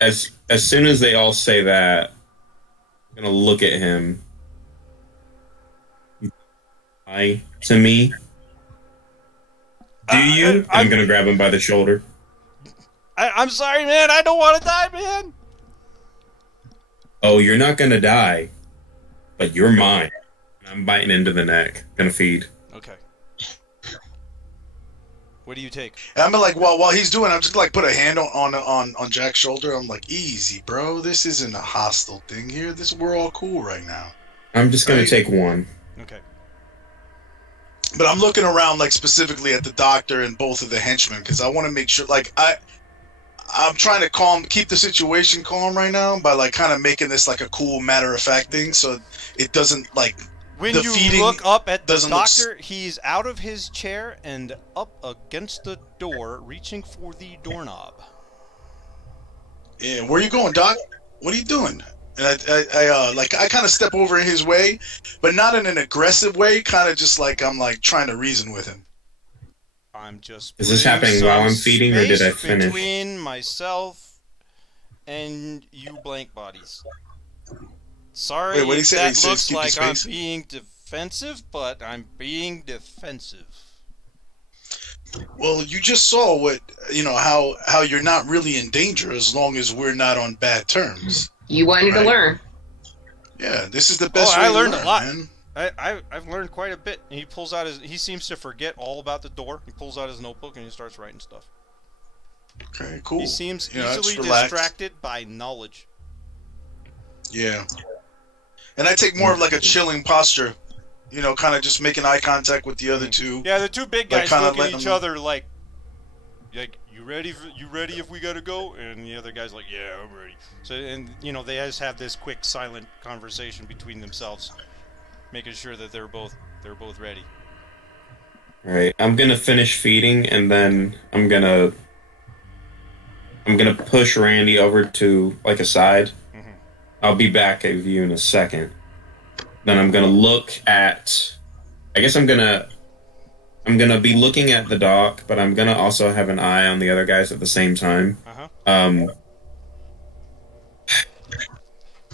As soon as they all say that, I'm gonna look at him. Lie to me? Do you? I'm gonna grab him by the shoulder. I'm sorry, man. I don't want to die, man. Oh, you're not gonna die. But you're mine. I'm biting into the neck. Gonna feed. Okay. What do you take? And I'm like, while he's doing, I'm just like put a hand on Jack's shoulder. I'm like, easy, bro. This isn't a hostile thing here. We're all cool right now. I'm just gonna take one. Okay. But I'm looking around, like, specifically at the doctor and both of the henchmen, because I want to make sure, like, I'm trying to keep the situation calm right now by, like, kind of making this, like, a cool matter-of-fact thing, so it doesn't, like, when the you feeding look up at the doesn't look doctor, he's out of his chair and up against the door, reaching for the doorknob. Yeah, where you going, Doc? What are you doing? And I kind of step over in his way, but not in an aggressive way. Kind of just like I'm like trying to reason with him. I'm just. Is this happening while I'm feeding, or did I space finish? Between myself and you blank bodies. Sorry, Wait, what did he say? that He says looks keep the like I'm space? being defensive, but I'm being defensive. Well, you just saw how you're not really in danger as long as we're not on bad terms. You wanted to learn. Yeah, this is the best way I to learned learn, a lot. man. I've learned quite a bit. And he pulls out he seems to forget all about the door. He pulls out his notebook and he starts writing stuff. Okay, cool. He seems just easily relax. distracted by knowledge. Yeah. And I take more of like a chilling posture, kind of just making eye contact with the other two. Yeah, the two big Like, guys kinda look at letting each them- other like you ready? You ready if we gotta go? And the other guy's like, yeah, I'm ready. So and they just have this quick silent conversation between themselves, making sure that they're both ready. All right, I'm gonna finish feeding, and then I'm gonna push Randy over to like a side. Mm-hmm. I'll be back with you in a second. Then I'm gonna look at. I guess I'm gonna be looking at the doc, but I'm gonna also have an eye on the other guys at the same time. Uh-huh.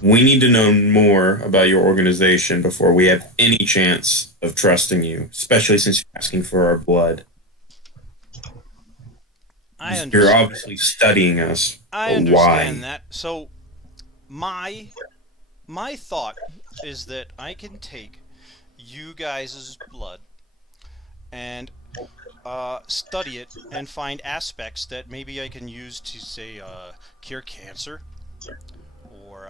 We need to know more about your organization before we have any chance of trusting you, especially since you're asking for our blood. I understand. You're obviously studying us. I understand that. So, my thought is that I can take you guys' blood and study it and find aspects that maybe I can use to, say, cure cancer or,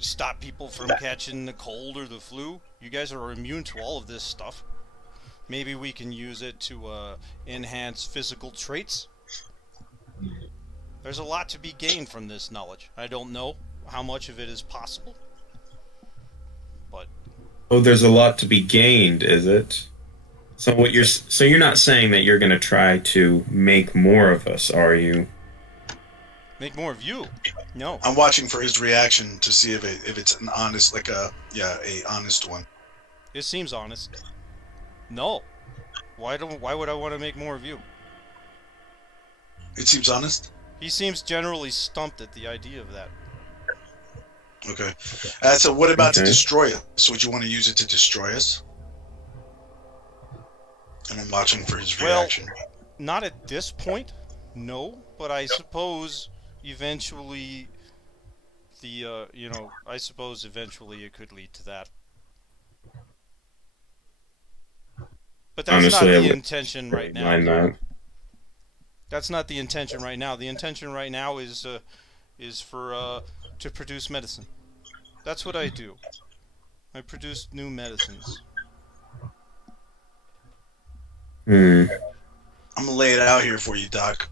stop people from catching the cold or the flu. You guys are immune to all of this stuff. Maybe we can use it to enhance physical traits. There's a lot to be gained from this knowledge. I don't know how much of it is possible, but Oh, there's a lot to be gained, is it? So you're not saying that you're going to try to make more of us, are you? make more of you. No. I'm watching for his reaction to see if it's an honest, like a honest one. It seems honest. No. Why would I want to make more of you? It seems honest. He seems generally stumped at the idea of that. Okay. So what about to Okay. destroy us? Would you want to use it to destroy us? And I'm watching for his Well, reaction. not at this point, no. But I suppose eventually, I suppose eventually it could lead to that. But that's Honestly, I not the would intention right now. mind that. That's not the intention right now. The intention right now is for to produce medicine. That's what I do. I produce new medicines. I'm gonna lay it out here for you, Doc.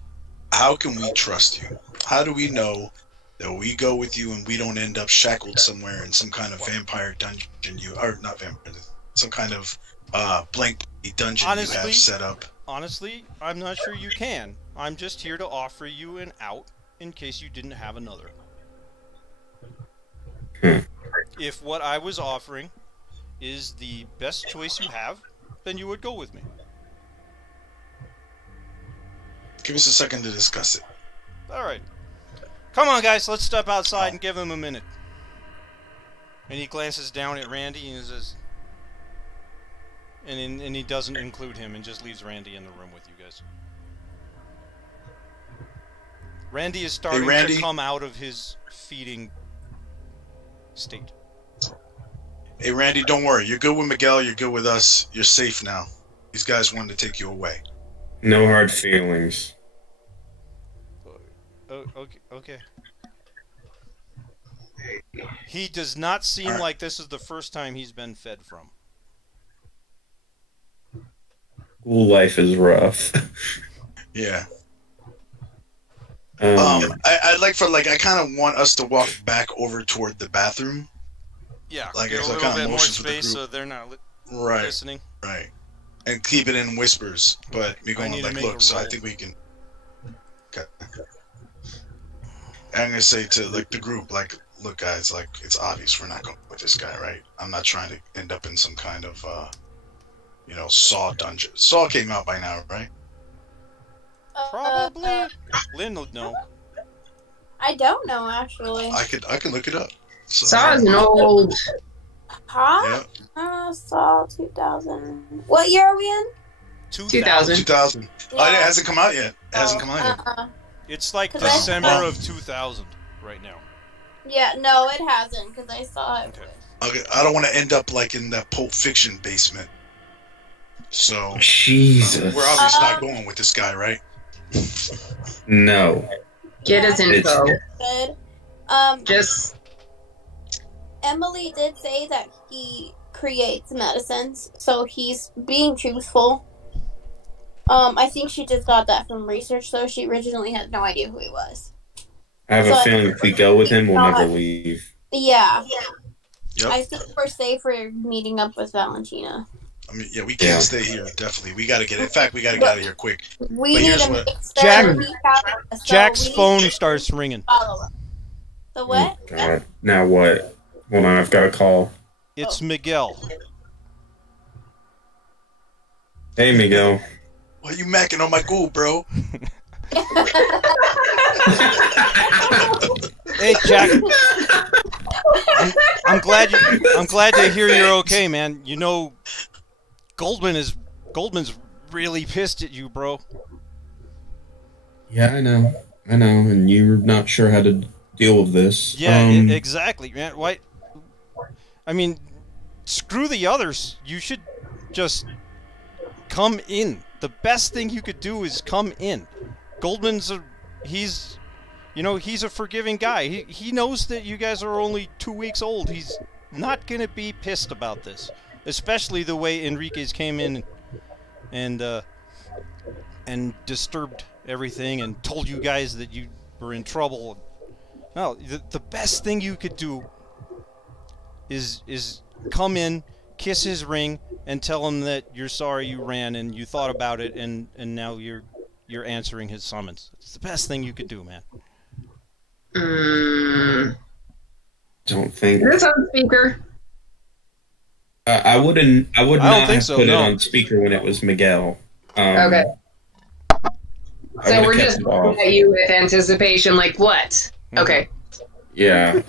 How can we trust you? How do we know that we go with you and we don't end up shackled somewhere in some kind of vampire dungeon not vampire, some kind of blank dungeon you Honestly, have set up? Honestly, I'm not sure you can. I'm just here to offer you an out in case you didn't have another. If what I was offering is the best choice you have, then you would go with me. Give us a second to discuss it. Alright. Come on, guys, let's step outside and give him a minute. And he glances down at Randy and says... And he doesn't include him and just leaves Randy in the room with you guys. Randy is starting to come out of his feeding state. Hey, Randy, don't worry. You're good with Miguel. You're good with us. You're safe now. These guys wanted to take you away. No hard feelings. Oh, okay. He does not seem like this is the first time he's been fed from. School life is rough. Yeah. I I kind of want us to walk back over toward the bathroom. Yeah, Like, get a so little kinda bit more motions with the space group. so they're not Right. listening. Right. And keep it in whispers, but me I going need to like, make look, a so I roll. think we can. Okay. I'm gonna say to like the group, like, look, guys, like it's obvious we're not going with this guy, right? I'm not trying to end up in some kind of, Saw dungeon. Saw came out by now, right? Probably. Lynn would know. I don't know actually. I could look it up. So, Saw is an old. Huh? Yeah, Saw 2000. What year are we in? 2000. 2000. Oh, it hasn't come out yet. It hasn't come out yet. It's like 'Cause I- December Oh. of 2000 right now. Yeah, no, it hasn't because I saw it. Okay. Okay, I don't want to end up like in that Pulp Fiction basement. So Jesus. we're obviously not going with this guy, right? No. Get his info. Good. Just Emily did say that he creates medicines, so he's being truthful. I think she just got that from research, though. She originally had no idea who he was. I have a feeling if we go with him, we'll never leave. Yeah. Yep. I think we're safe for meeting up with Valentina. I mean, yeah, we can't Yeah. stay here. Definitely, we got to get. In fact, we got to get out of here quick. We But need here's to what- make Jack- sure we have so Jack's we need phone to starts ringing. follow up. The what? Oh, God. Now what? Hold on, I've got a call. It's Miguel. Hey, Miguel. Why you macking on my goal, bro? Hey, Jack. I'm glad to hear you're okay, man. You know, Goldman's really pissed at you, bro. Yeah, I know, and you're not sure how to deal with this. Yeah, exactly, man. Why? I mean, screw the others. You should just come in. The best thing you could do is come in. Goldman's he's a forgiving guy. He knows that you guys are only 2 weeks old. He's not gonna be pissed about this, especially the way Enriquez came in and disturbed everything and told you guys that you were in trouble. No, the best thing you could do is come in, kiss his ring, and tell him that you're sorry you ran and you thought about it and now you're answering his summons. It's the best thing you could do, man. Don't think. this on speaker. I would don't not think have so, put no. it on speaker when it was Miguel. Okay. I So would've we're kept just it off. looking at you with anticipation, like what? Mhm. Okay. Yeah.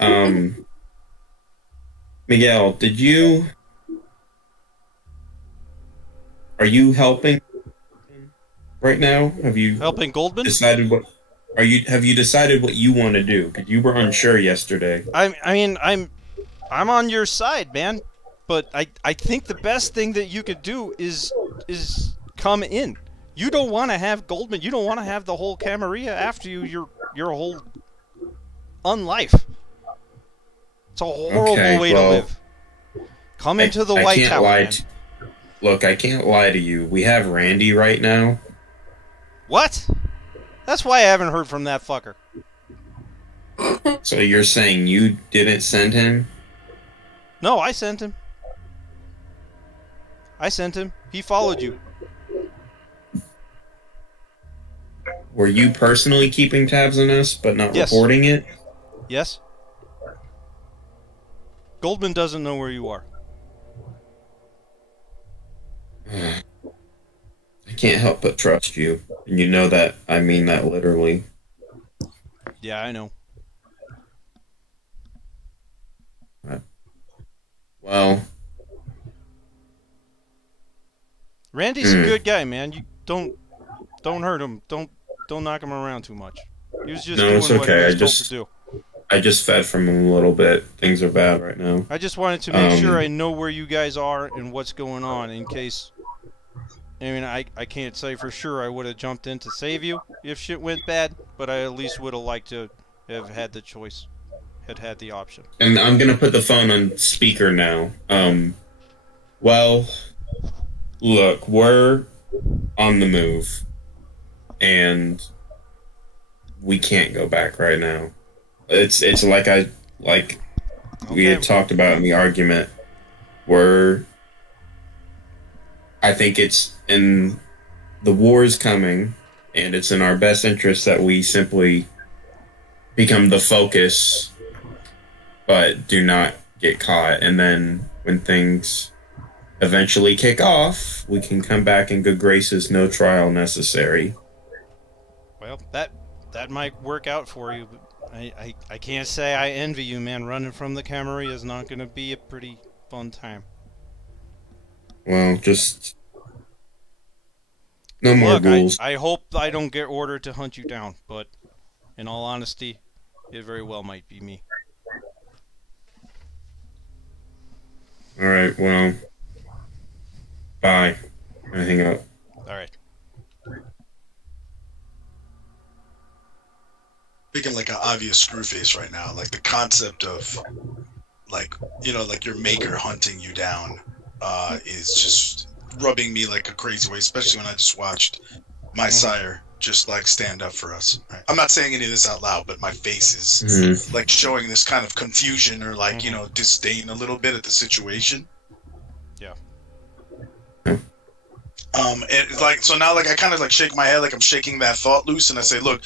Miguel, are you helping right now? Have you Helping Goldman? decided what? Have you decided what you want to do? Because you were unsure yesterday. I mean, I'm on your side, man. But I think the best thing that you could do is come in. You don't want to have Goldman. You don't want to have the whole Camarilla after you. Your whole unlife. It's a horrible Okay, way well, to live. Come into the I White can't Tower, lie man. Look, I can't lie to you. We have Randy right now. What? That's why I haven't heard from that fucker. So you're saying you didn't send him? No, I sent him. He followed you. Were you personally keeping tabs on us, but not Yes. reporting it? Yes? Goldman doesn't know where you are. I can't help but trust you. And you know that I mean that literally. Yeah, I know. Well, Randy's a good guy, man. You don't hurt him. Don't knock him around too much. He was just No, doing it's what he okay. was I told just- to do. I just fed from him a little bit. Things are bad right now. I just wanted to make sure Um, I know where you guys are and what's going on in case I mean, I can't say for sure I would have jumped in to save you if shit went bad, but I at least would have liked to have had the choice, had the option. And I'm gonna put the phone on speaker now. Well, look, we're on the move, and we can't go back right now. It's like we had talked about in the argument. I think it's in the war is coming, and it's in our best interest that we simply become the focus, but do not get caught. And then when things eventually kick off, we can come back in good graces, no trial necessary. Well, that might work out for you, but I can't say I envy you, man. Running from the Camry is not going to be a pretty fun time. Well, just no more rules. I hope I don't get ordered to hunt you down, but in all honesty, it very well might be me. Alright, well, bye. I'm gonna hang up. Alright. Speaking like an obvious screw face right now, like the concept of, like, you know, like your maker hunting you down is just rubbing me like a crazy way, especially when I just watched my sire just like stand up for us. Right? I'm not saying any of this out loud, but my face is like showing this kind of confusion or like, you know, disdain a little bit at the situation. Yeah. It's like, so now like I kind of like shake my head like I'm shaking that thought loose, and I say, look,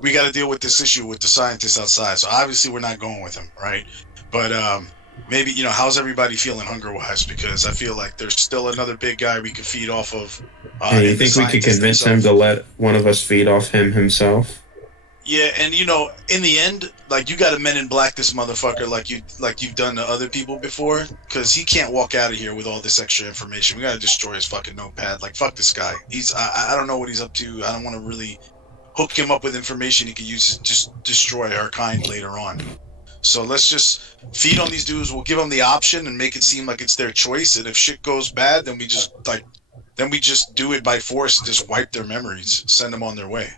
we got to deal with this issue with the scientists outside. So obviously we're not going with him, right? But maybe, you know, how's everybody feeling hunger-wise? Because I feel like there's still another big guy we could feed off of. Hey, you think we could convince him to let one of us feed off him himself? Yeah, and you know, in the end, like you got to Men in Black this motherfucker like you've done to other people before, because he can't walk out of here with all this extra information. We got to destroy his fucking notepad. Like, fuck this guy. I don't know what he's up to. I don't want to really hook him up with information he could use to just destroy our kind later on. So let's just feed on these dudes. We'll give them the option and make it seem like it's their choice. And if shit goes bad, then we just do it by force and just wipe their memories, send them on their way.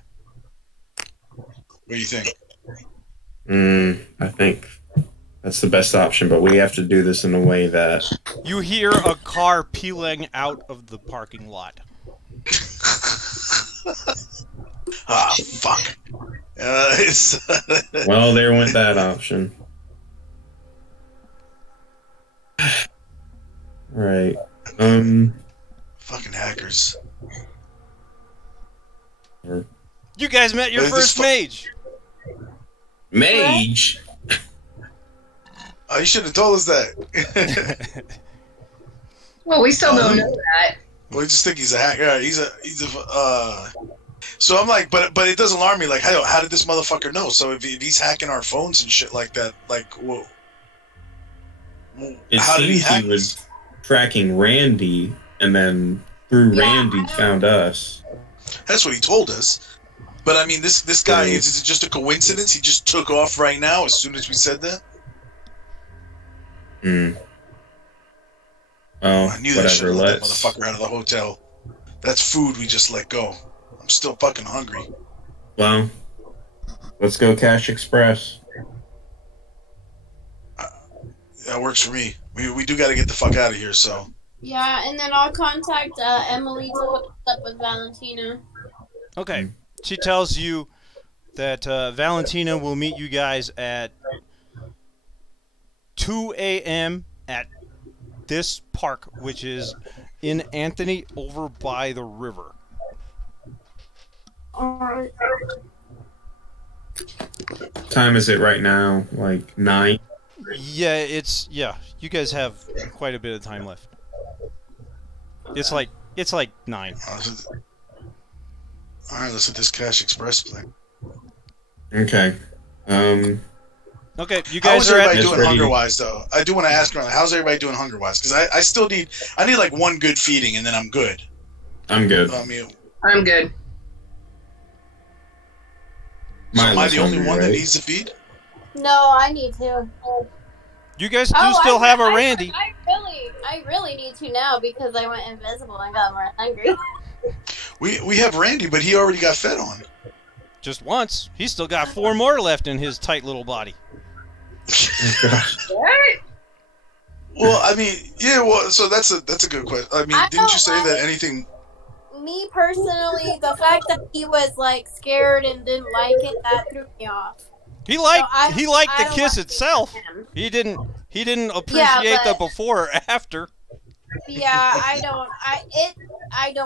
What do you think? I think that's the best option, but we have to do this in a way that... You hear a car peeling out of the parking lot. Ah, fuck. Well, there went that option. Right. Fucking hackers. You guys met your first mage. Mage? Oh, you should have told us that. Well, we still don't know that. We just think he's a hacker. So I'm like, but it does alarm me. Like, how did this motherfucker know? So if he's hacking our phones and shit like that, like, how did he hack? He was tracking Randy, and then through Randy found us. That's what he told us. But I mean, this guy, is it just a coincidence? He just took off right now as soon as we said that? Oh, I knew that shit let that motherfucker out of the hotel. That's food we just let go. I'm still fucking hungry. Well, let's go Cash Express. That works for me. We do got to get the fuck out of here, so. Yeah, and then I'll contact Emily to hook up with Valentina. Okay. She tells you that Valentina will meet you guys at 2 a.m. at this park, which is in Anthony, over by the river. Alright. Time is it right now? Like 9? Yeah, you guys have quite a bit of time left. It's like 9. Alright, let's hit this Cash Express thing. Okay. Okay, you How's guys are everybody doing hunger-wise, though? I do want to ask around, how's everybody doing hunger-wise? Because I need like one good feeding, and then I'm good. I'm good. I'm good. So am I the only one that needs to feed? No, I need to. You guys do still have a Randy. I really need to now because I went invisible and got more hungry. We have Randy, but he already got fed on. Just once. He's still got 4 more left in his tight little body. What? Well, I mean, yeah. Well, so that's a good question. I mean, didn't you say that anything? Me personally, the fact that he was like scared and didn't like it, that threw me off. He liked I the don't kiss want to itself. him. He didn't appreciate the but- before or after. Yeah, I don't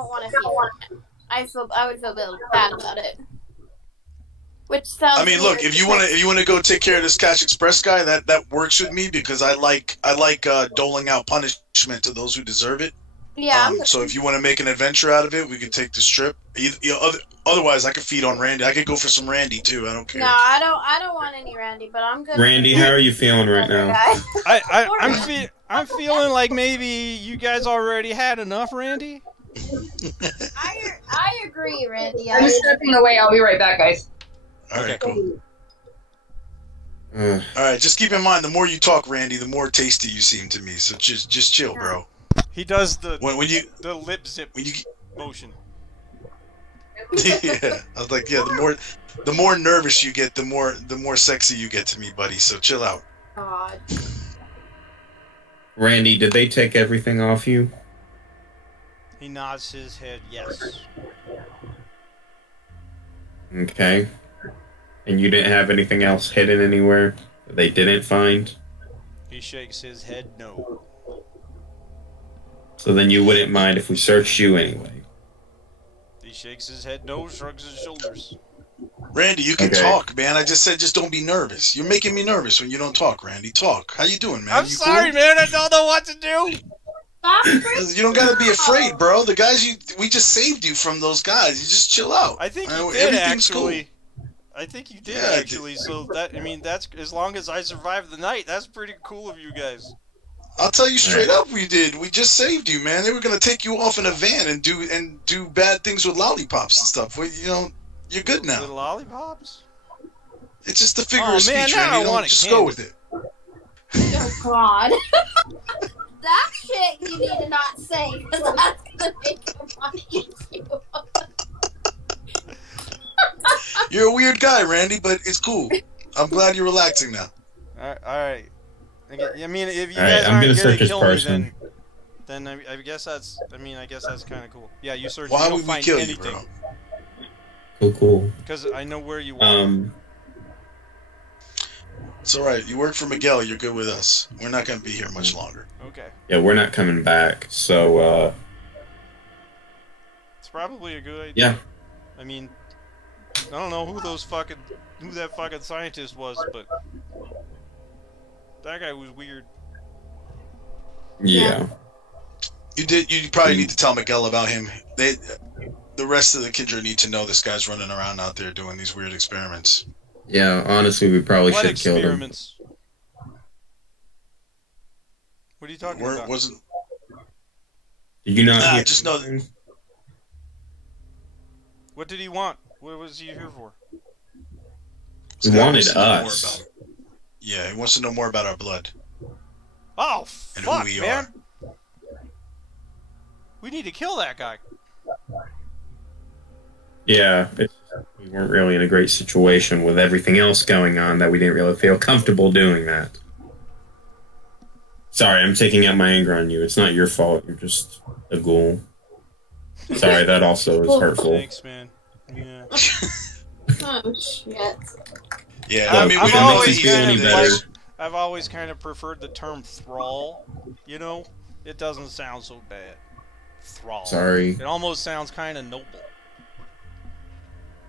want to feel it. I would feel bad about it. Which sounds. I mean, look, weird if you want to go take care of this Cash Express guy, that works with me because I like doling out punishment to those who deserve it. Yeah. So if you want to make an adventure out of it, we could take this trip. Otherwise, I could feed on Randy. I could go for some Randy too. I don't care. No, I don't want any Randy, but I'm good. Randy, how are you feeling right now? I'm feeling like maybe you guys already had enough, Randy. I agree, Randy. I'm stepping away. I'll be right back, guys. All right, cool. Uh, All right, just keep in mind, the more you talk, Randy, the more tasty you seem to me. So just chill, bro. He does the lip zip when you motion. yeah, I was like, yeah, the more nervous you get, the more sexy you get to me, buddy. So chill out. God. Randy, did they take everything off you? He nods his head yes. Okay. And you didn't have anything else hidden anywhere that they didn't find? He shakes his head no. So then you wouldn't mind if we searched you anyway? He shakes his head no, shrugs his shoulders. Randy, you can Okay. talk, man. I just said just don't be nervous. You're making me nervous when you don't talk, Randy. Talk. How you doing, man? I'm You sorry, cool? man. I don't know what to do. Stop. You don't gotta be afraid, bro. The guys we just saved you from those guys. You just chill out. I think you Right, did everything's actually. I think you did Yeah, I did. actually. So that's as long as I survive the night, that's pretty cool of you guys. I'll tell you straight up, we did. We just saved you, man. They were gonna take you off in a van and do bad things with lollipops and stuff. Well, you're good The now. lollipops? It's just a figure Oh, of man, speech, now man. I You don't want a just candy. go with it. Oh God. That shit you need to not say because that's gonna make him want to eat you. You're a weird guy, Randy, but it's cool. I'm glad you're relaxing now. All right. I mean, if you All right, guys I'm aren't gonna gonna search this kill person. me, then I guess that's. I mean, I guess that's kind of cool. Yeah, you search. Why You don't would we find kill you, anything bro? Cool. because I know where you are. It's all right. You work for Miguel. You're good with us. We're not gonna be here much longer. Okay, Yeah, we're not coming back, so, it's probably a good idea. yeah. I mean, I don't know who that fucking scientist was, but that guy was weird. Yeah. You probably need to tell Miguel about him. The rest of the Kindred need to know this guy's running around out there doing these weird experiments. Yeah, honestly, we probably What should kill them. experiments? What are you talking about? Wasn't Did you not hear just know. What did he want? What was he here for? He This guy wanted wants to know more us. about- Yeah, he wants to know more about our blood. Oh, And who fuck, we man. are. We need to kill that guy. Yeah, we weren't really in a great situation with everything else going on that we didn't really feel comfortable doing that. Sorry, I'm taking out my anger on you. It's not your fault. You're just a ghoul. Sorry, that also is hurtful. Thanks, man. Yeah. Oh shit. Yeah, I'm- I mean, I'm we don't always think he's kind any of this. better. like- I've always kind of preferred the term thrall. You know, it doesn't sound so bad. Thrall. Sorry. It almost sounds kind of noble.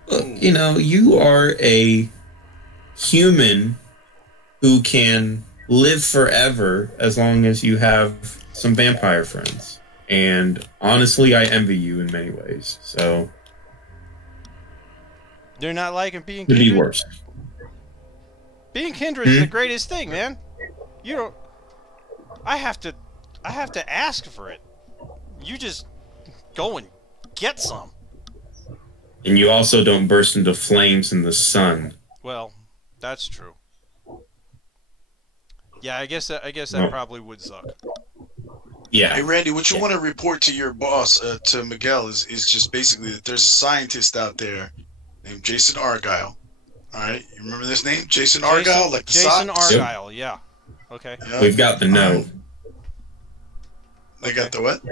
Look, you are a human who can live forever as long as you have some vampire friends. And honestly, I envy you in many ways. So, You're not liking being could be kindred? worse. Being kindred is the greatest thing, man. You don't. I have to ask for it. You just go and get some. And you also don't burst into flames in the sun. Well, that's true. Yeah, I guess that No. probably would suck. Yeah. Hey, Randy, what you want to report to your boss, to Miguel, is just basically that there's a scientist out there named Jason Argyle. All right, you remember this name, Jason Argyle, like the Jason socks? Argyle, yeah. Okay. Yeah. We've got the note. They got the what?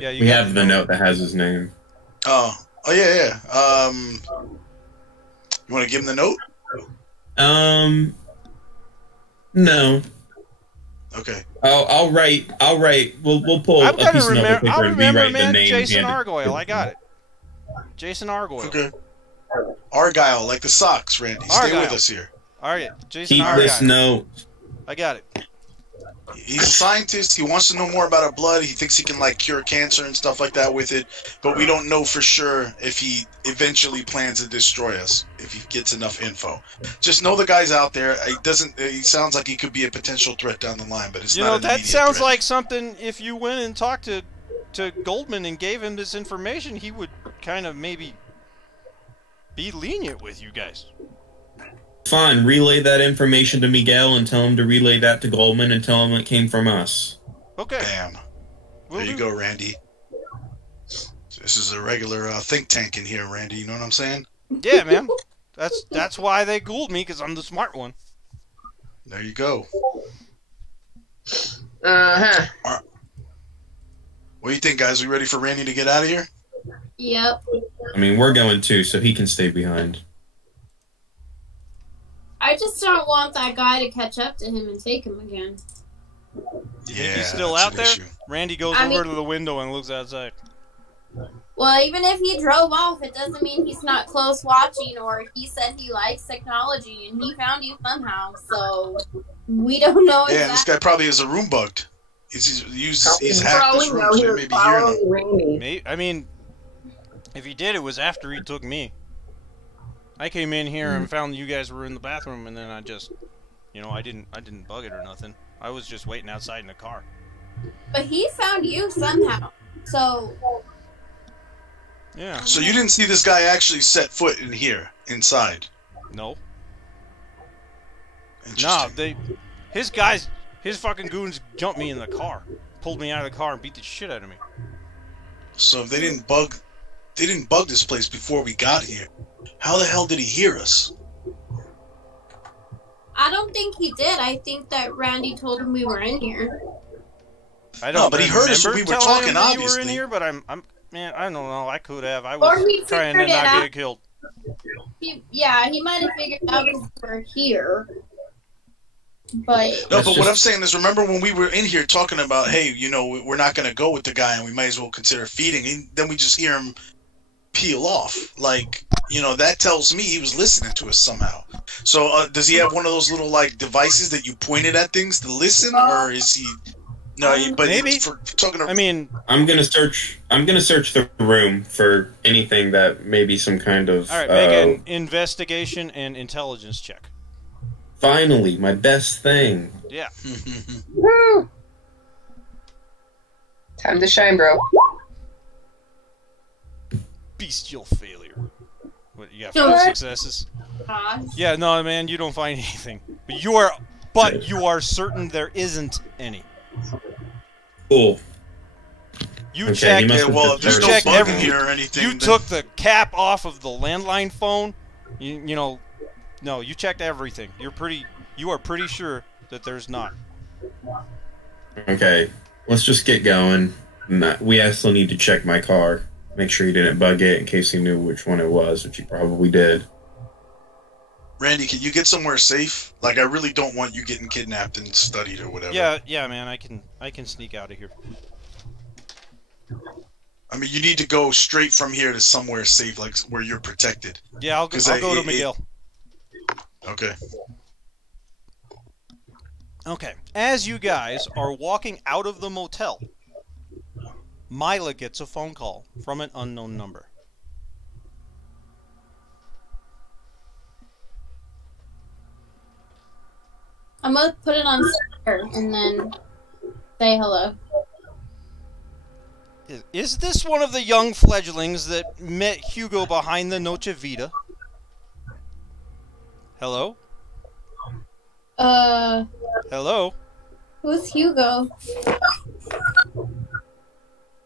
Yeah, you We got have the note that has his name. Oh yeah. You want to give him the note? No. Okay. I'll write. We'll pull I'm a gonna piece of notebook remember. I'll paper and remember, rewrite the man. name. Jason and- Argyle. I got it. Jason Argyle. Okay. Argyle, like the socks, Randy. Stay Argyle. with us here. All right, Jason Keep Argyle. this note. I got it. He's a scientist. He wants to know more about our blood. He thinks he can like cure cancer and stuff like that with it, but we don't know for sure if he eventually plans to destroy us if he gets enough info. Just know the guy's out there. He sounds like he could be a potential threat down the line, but it's You not know, an that immediate sounds threat. like something. If you went and talked to Goldman and gave him this information, he would kind of maybe be lenient with you guys. Fine, relay that information to Miguel and tell him to relay that to Goldman and tell him it came from us. Okay. Bam. Will There you do. go, Randy. This is a regular think tank in here, Randy. You know what I'm saying? Yeah, man. That's why they Gould me, because I'm the smart one. There you go. Uh-huh. What do you think, guys? We ready for Randy to get out of here? Yep. I mean, we're going too, so he can stay behind. I just don't want that guy to catch up to him and take him again. You think he's still that's out an there? issue. Randy goes I over mean- to the window and looks outside. Well, even if he drove off, it doesn't mean he's not close watching, or he said he likes technology and he found you somehow. So we don't know Yeah, this exactly. guy probably has a room bugged. He's For hacked all this we room, know, so he he was may be hearing him. following Randy. Maybe, I mean, if he did, it was after he took me. I came in here and found you guys were in the bathroom, and then I just, I didn't bug it or nothing. I was just waiting outside in the car. But he found you somehow. So Yeah. So you didn't see this guy actually set foot in here, inside. No. Nah, Interesting. his fucking goons jumped me in the car, pulled me out of the car, and beat the shit out of me. So if they didn't bug this place before we got here, how the hell did he hear us? I don't think he did. I think that Randy told him we were in here. I don't. but he heard us when remember we were telling talking, him that you were in obviously. here, but man, I don't know. I could have. I Or was he trying to figured it not out. get killed. He might have figured out because we were here. But No, That's but what just- I'm saying is, remember when we were in here talking about, hey, we're not going to go with the guy and we might as well consider feeding, and then we just hear him peel off. Like, that tells me he was listening to us somehow. So does he have one of those little, like, devices that you pointed at things to listen, or is he... No, but Maybe. it's for talking to... I mean, I'm gonna search the room for anything that may be some kind of. all right, make an investigation and intelligence check. Finally, my best thing. Yeah. Woo! Time to shine, bro. Bestial failure. What, you got No, 4 what? successes? gosh. Yeah, no, man, you don't find anything. But you are certain there isn't any. Cool. You Okay, he checked. must Yeah, have well, just if there's no checked bug in every- here or anything... You then- took the cap off of the landline phone. No, you checked everything. You are pretty sure that there's not. Okay, let's just get going. We also need to check my car. Make sure he didn't bug it in case he knew which one it was, which he probably did. Randy, can you get somewhere safe? Like, I really don't want you getting kidnapped and studied or whatever. Yeah, man, I can sneak out of here. I mean, you need to go straight from here to somewhere safe, like where you're protected. Yeah, I'll go to Miguel. Okay. Okay, as you guys are walking out of the motel, Mila gets a phone call from an unknown number. I'm gonna put it on speaker and then say hello. Is this one of the young fledglings that met Hugo behind the Noche Vita? Hello? Uh, Hello? who's Hugo?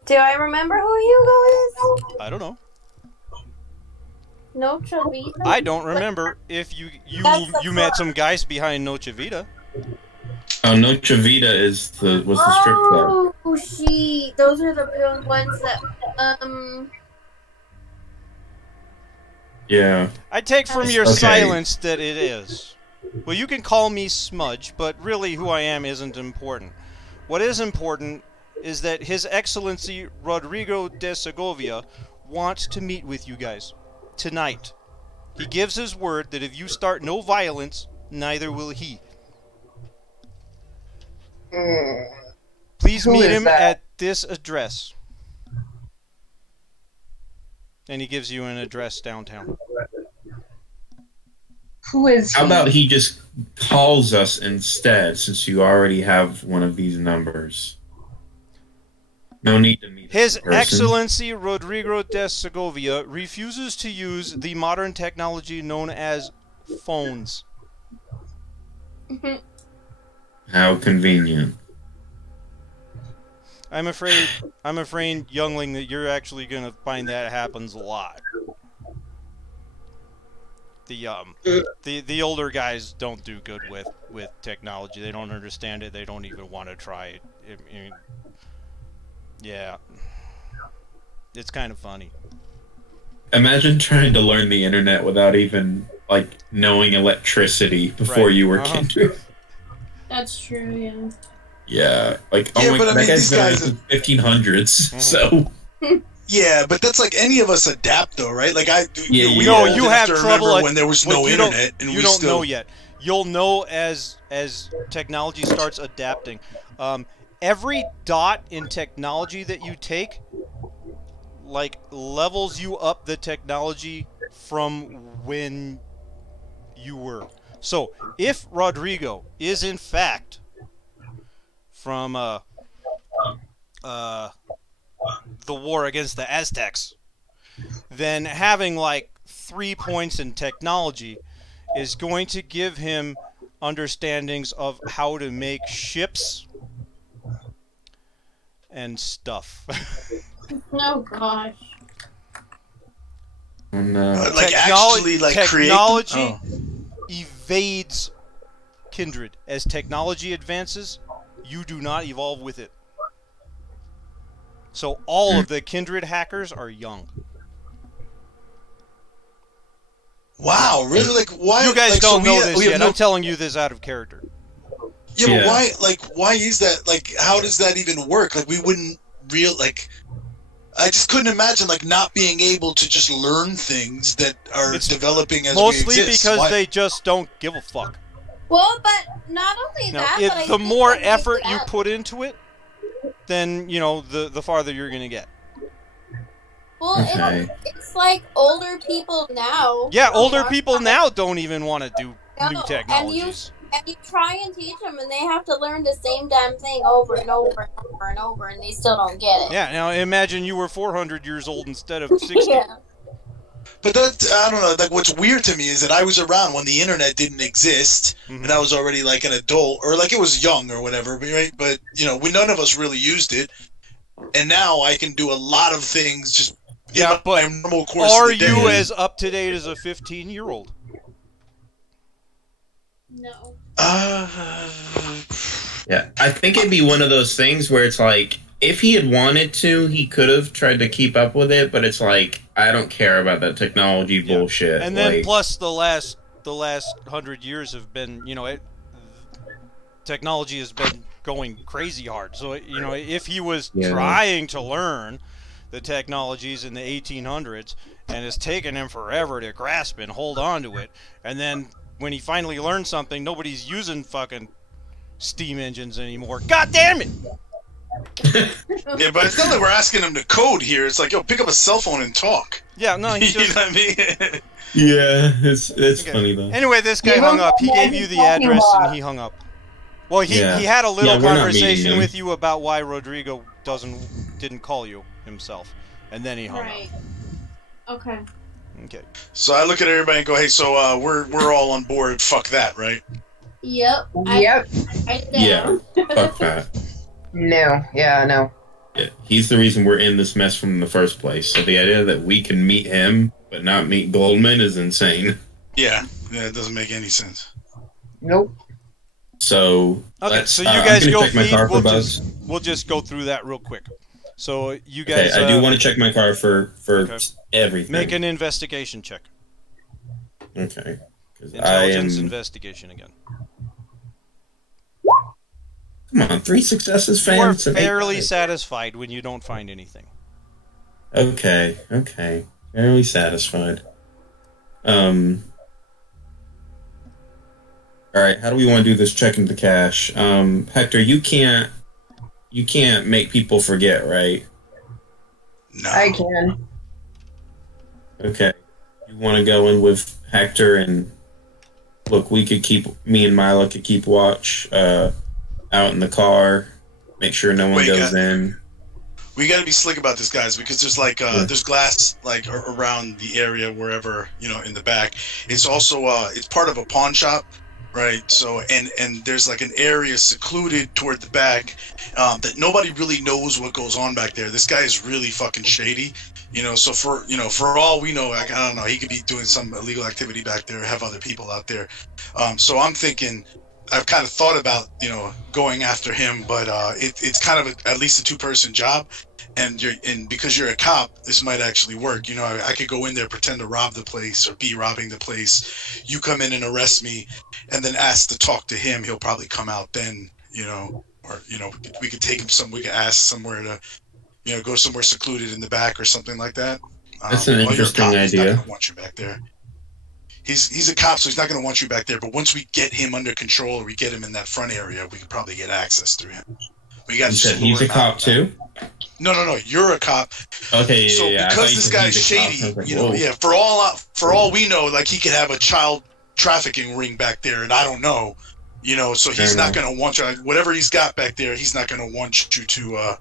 Do I remember who Hugo is? I don't know. Noche Vita? I don't remember if you met some guys behind Noche Vita. Oh, Noche Vita was the strip club. Oh, those are the ones that, Yeah. I take from your Okay. silence that it is. Well, you can call me Smudge, but really who I am isn't important. What is important is that His Excellency Rodrigo de Segovia wants to meet with you guys tonight. He gives his word that if you start no violence, neither will he. Please Who meet is him that? at this address. And he gives you an address downtown. Who is he? How about he just calls us instead, since you already have one of these numbers? No need to meet His in person. Excellency Rodrigo de Segovia refuses to use the modern technology known as phones. How convenient. I'm afraid, youngling, that you're actually gonna find that happens a lot. The older guys don't do good with technology. They don't understand it. They don't even want to try it. I mean, yeah, it's kind of funny. Imagine trying to learn the internet without even like knowing electricity before Right. you were Uh-huh. kindred. That's true, yeah. Yeah, like oh Yeah, my but I god, mean, that these guy's guys been in the 1500s. Mhm. So Yeah, but that's like any of us adapt, though, right? Like Yeah, we you were know, old you enough have to trouble remember at- when there was Well, no you don't- internet, and you we don't still know yet. You'll know as technology starts adapting. Every dot in technology that you take, like, levels you up the technology from when you were. So, if Rodrigo is in fact from the war against the Aztecs, then having like 3 points in technology is going to give him understandings of how to make ships and stuff. Oh gosh. no. like actually like technology create. evades kindred. As technology advances, you do not evolve with it. So all of the kindred hackers are young. Wow, really? Like why? You guys like, don't so know we, this we have yet. no, I'm telling you this out of character. Yeah, but Yeah. why? Like why is that? Like how does that even work? Like we wouldn't like. I just couldn't imagine like not being able to just learn things that are It's developing as Mostly we exist. because Why? they just don't give a fuck. Well, but not only Now, that, but I the think more that effort makes you it up. put into it, then, you know, the farther you're going to get. Well, Okay. it's like older people now. Yeah, older are- people now don't even want to do No, new and technologies. And you try and teach them, and they have to learn the same damn thing over and over and over and over, and they still don't get it. Yeah, now imagine you were 400 years old instead of 60. Yeah. But that I don't know. Like what's weird to me is that I was around when the internet didn't exist, Mhm. and I was already like an adult, or like it was young or whatever. Right? But you know, none of us really used it, and now I can do a lot of things just. Yeah, in my normal course Are of the you day. as up to date as a 15-year-old? No. Yeah, I think it'd be one of those things where it's like, if he had wanted to, he could have tried to keep up with it, but it's like, I don't care about that technology Yeah. bullshit. And then like, plus the last 100 years have been, you know, technology has been going crazy hard. So, you know, if he was Yeah. trying to learn the technologies in the 1800s and it's taken him forever to grasp and hold on to it, and then when he finally learned something, nobody's using fucking steam engines anymore. God damn it! Yeah, but it's not like we're asking him to code here. It's like, yo, pick up a cell phone and talk. Yeah, no, he You know just... what I mean? yeah, it's Okay. funny though. Anyway, this guy Give hung him up. He the gave you the parking address lot. and he hung up. Well, he Yeah. had a little Yeah, we're not meeting conversation him. with you about why Rodrigo didn't call you himself, and then he hung Right. Okay. up. Okay. So I look at everybody and go, hey, so we're all on board. Fuck that, right? Yep. Yep. I Yeah, fuck that. No. Yeah, no. he's the reason we're in this mess from the first place. So the idea that we can meet him but not meet Goldman is insane. Yeah, it doesn't make any sense. Nope. So Okay, so you I'm guys gonna go check my feed. car for Buzz. We'll just go through that real quick. So you guys. Okay, I do want to check my car for Okay. everything. Make an investigation check. Okay. 'Cause Intelligence investigation again. Come on, 3 successes, You are fam. It's an fairly 8. satisfied when you don't find anything. Okay. Fairly satisfied. Alright, how do we want to do this check into cash? Hector, you can't make people forget, right? No. I can. Okay. You want to go in with Hector and look, me and Mila could keep watch out in the car, make sure no one goes in. We got to be slick about this, guys, because there's there's glass around the area wherever, in the back. It's also it's part of a pawn shop, right? So and there's like an area secluded toward the back that nobody really knows what goes on back there. This guy is really fucking shady, So for all we know, I don't know, he could be doing some illegal activity back there, have other people out there. So I'm thinking, I've kind of thought about going after him, but it's kind of at least a 2-person job. And because you're a cop, this might actually work. I could go in there, pretend to rob the place or be robbing the place. You come in and arrest me, and then ask to talk to him. He'll probably come out then, or we could take him we could ask somewhere to, go somewhere secluded in the back or something like that. That's an interesting idea. He's not going to want you back there. He's a cop, so he's not going to want you back there. But once we get him under control, or we get him in that front area, we could probably get access through him. We got. He's a cop too. No. You're a cop. Okay. Yeah. Because this guy's shady, like, for all we know, like, he could have a child trafficking ring back there, and I don't know, So he's not going to want you. Whatever he's got back there, he's not going to want you to,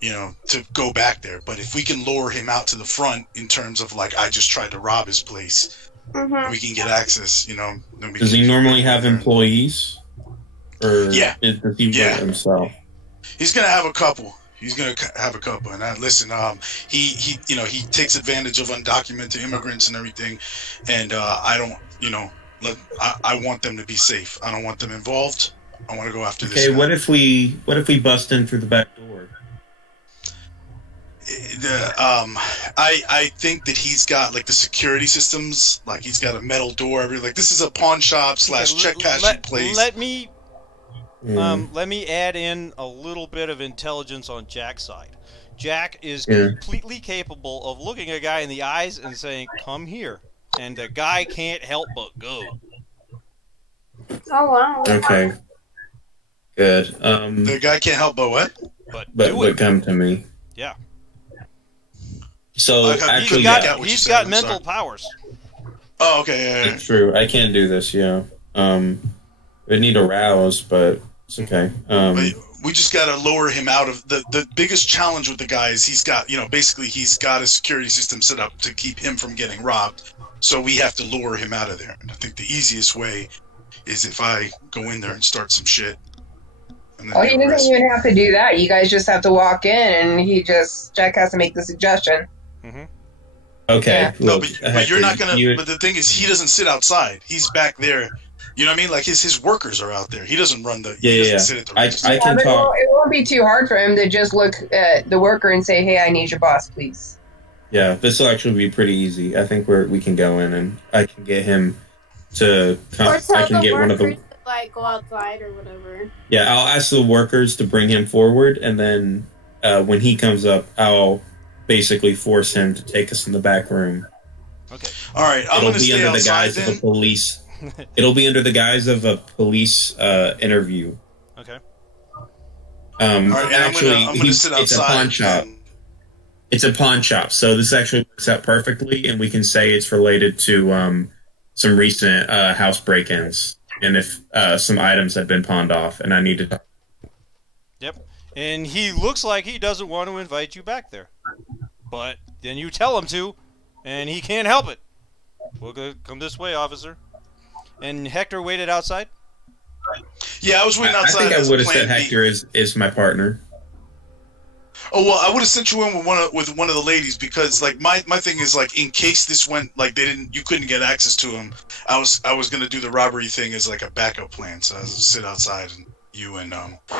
to go back there. But if we can lure him out to the front in terms of like, I just tried to rob his place, we can get access. Then does he normally have employees, or does he Yeah. himself? He's gonna have a couple. And listen, he takes advantage of undocumented immigrants and everything, and I don't, I want them to be safe. I don't want them involved. I want to go after this guy. What if we bust in through the back door? I think that he's got like the security systems, like he's got a metal door. Like, this is a pawn shop / check cashing place. Let me add in a little bit of intelligence on Jack's side. Jack is completely capable of looking a guy in the eyes and saying, "Come here," and the guy can't help but go. Oh wow. Okay. Good. The guy can't help but what? But come to me. Yeah. So actually, he's got mental powers. Oh, okay. Yeah. It's true. I can do this. Yeah. We need a rouse, but it's okay. We just got to lower him out of the biggest challenge with the guy is he's got, basically he's got a security system set up to keep him from getting robbed. So we have to lure him out of there. And I think the easiest way is if I go in there and start some shit. Oh, he doesn't even have to do that. You guys just have to walk in, and Jack has to make the suggestion. Mm-hmm. Okay. Yeah. Look, but you're not gonna. But the thing is, he doesn't sit outside. He's back there. You know what I mean? Like his workers are out there. He doesn't run the. He doesn't sit at the register. I can talk. It won't be too hard for him to just look at the worker and say, "Hey, I need your boss, please." Yeah, this will actually be pretty easy. I think we can go in and I can get him to come. Or tell I can get one of the. to, like, go outside or whatever. Yeah, I'll ask the workers to bring him forward, and then when he comes up, I'll basically force him to take us in the back room. Okay. All right, I'm going to stay under the outside guise then. of a police. It'll be under the guise of a police interview. Okay. All right, actually, I'm gonna sit outside. It's a pawn shop. It's a pawn shop, so this actually works out perfectly, and we can say it's related to some recent house break-ins, and if some items have been pawned off, and I need to. Yep. And he looks like he doesn't want to invite you back there, but then you tell him to, and he can't help it. We'll go, come this way, officer. And Hector waited outside? Yeah, I was waiting outside. I think I would have said Hector is my partner. Oh well, I would have sent you in with one of the ladies because like my thing is like in case this went like you couldn't get access to him. I was gonna do the robbery thing as like a backup plan. So I was sit outside and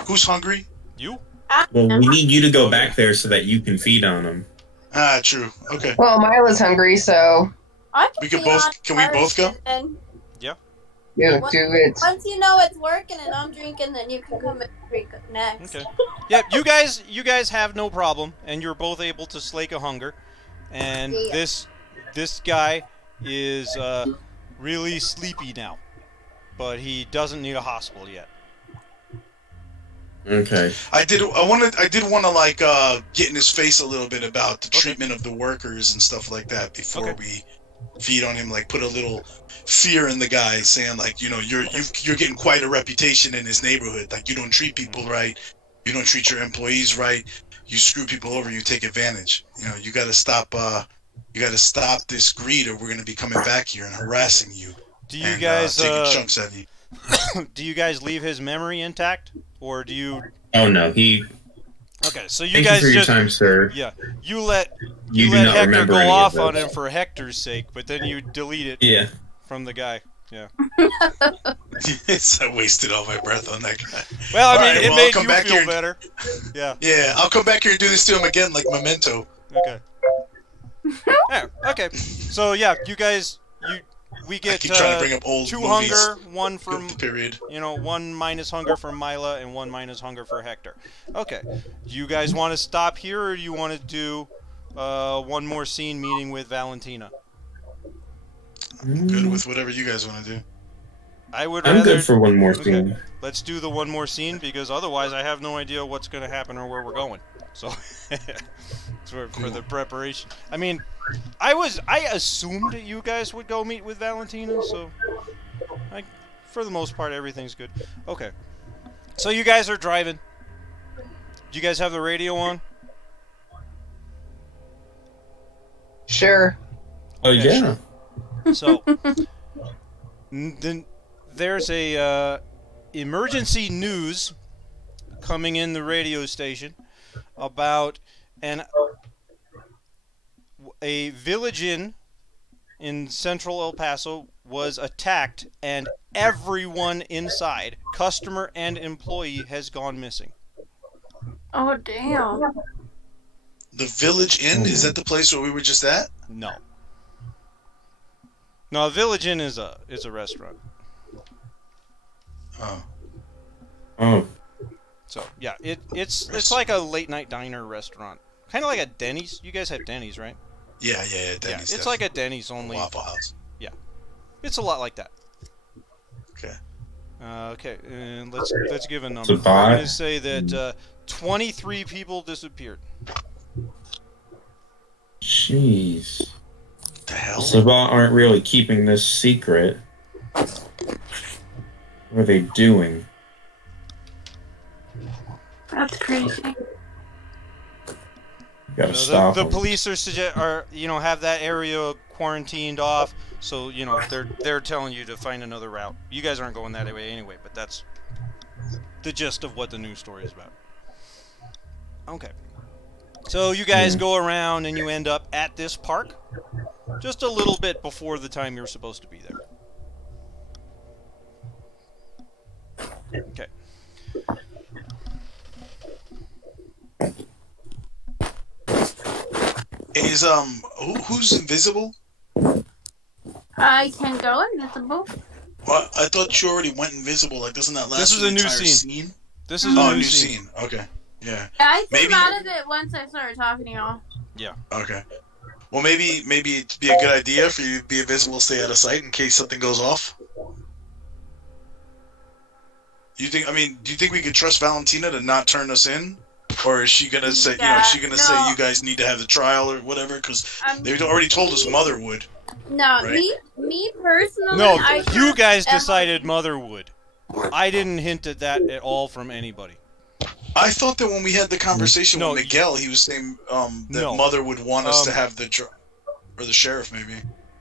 who's hungry? You? Well, we need you to go back there so that you can feed on them. Ah, true. Okay. Well, Mila's hungry, so We can both. Can we both go? And do it. once you know it's working and I'm drinking, then you can come and drink next. Okay. Yeah, you guys have no problem, and you're both able to slake a hunger. And Yeah. this guy is really sleepy now, but he doesn't need a hospital yet. Okay. I did want to like get in his face a little bit about the treatment of the workers and stuff like that before we feed on him. Like put a little fear in the guy, saying like, you know, you're getting quite a reputation in this neighborhood. Like you don't treat people right, you don't treat your employees right, you screw people over, you take advantage. You know, you got to stop. You got to stop this greed, or we're gonna be coming back here and harassing you. Do you guys taking chunks out of you? do you guys leave his memory intact, or do you? Oh no, he. Okay, so you Thank guys you for just your time, sir. yeah, you let You do let not Hector remember go any off of on this. him for Hector's sake, but then you delete it Yeah. from the guy. Yeah. I wasted all my breath on that guy. Well, I All mean, right, it well, made I'll come you back feel here and- better. Yeah. Yeah, I'll come back here and do this to him again, like Memento. Okay. Yeah. Okay. So yeah, you guys, we I get keep trying to bring up old 2 movies. hunger, 1 for Period. 1 minus hunger for Mila, and 1 minus hunger for Hector. Okay. Do you guys want to stop here, or do you want to do one more scene meeting with Valentina? I'm good with whatever you guys want to do. I would I'm rather. good for one more Okay. scene. Let's do the one more scene, because otherwise I have no idea what's going to happen or where we're going. So, for the preparation. I mean, I assumed you guys would go meet with Valentina, so for the most part everything's good. Okay. So you guys are driving. Do you guys have the radio on? Sure. Oh Okay, yeah. So then there's a emergency news coming in the radio station about a village inn in central El Paso was attacked, and everyone inside, customer and employee, has gone missing. Oh, damn. The Village Inn, is that the place where we were just at? No. No, a village inn is a restaurant. Oh. Oh. So yeah, it's like a late night diner restaurant, kind of like a Denny's. You guys have Denny's, right? Yeah, Denny's. Yeah, it's like a Denny's only. Waffle House. It's a lot like that. Okay. Okay, and let's give a number. It's a bot. I'm going to say that 23 people disappeared. Jeez. The hell? Sabat aren't really keeping this secret. What are they doing? That's crazy. Gotta stop The them. police are have that area quarantined off, so they're telling you to find another route. You guys aren't going that way anyway, but that's the gist of what the news story is about. Okay. So you guys go around and you end up at this park just a little bit before the time you're supposed to be there. Okay. Is who's invisible? I can go invisible. Well, I thought you already went invisible. Like, doesn't that last This is for the a new entire scene. This is Oh, a new scene. scene. Okay. Yeah. I came Maybe- out of it once I started talking to y'all. Okay. Well, maybe it'd be a good idea for you to be invisible, stay out of sight in case something goes off. Do you think we could trust Valentina to not turn us in, or is she gonna say, Yeah, is she gonna say no. you guys need to have the trial or whatever? Because Um, they already told us Mother would. No, Right. me personally. No, I you guys Emma. decided Mother would. I didn't hint at that at all from anybody. I thought that when we had the conversation No, with Miguel, he was saying that No. Mother would want us to Um, have the or the sheriff maybe.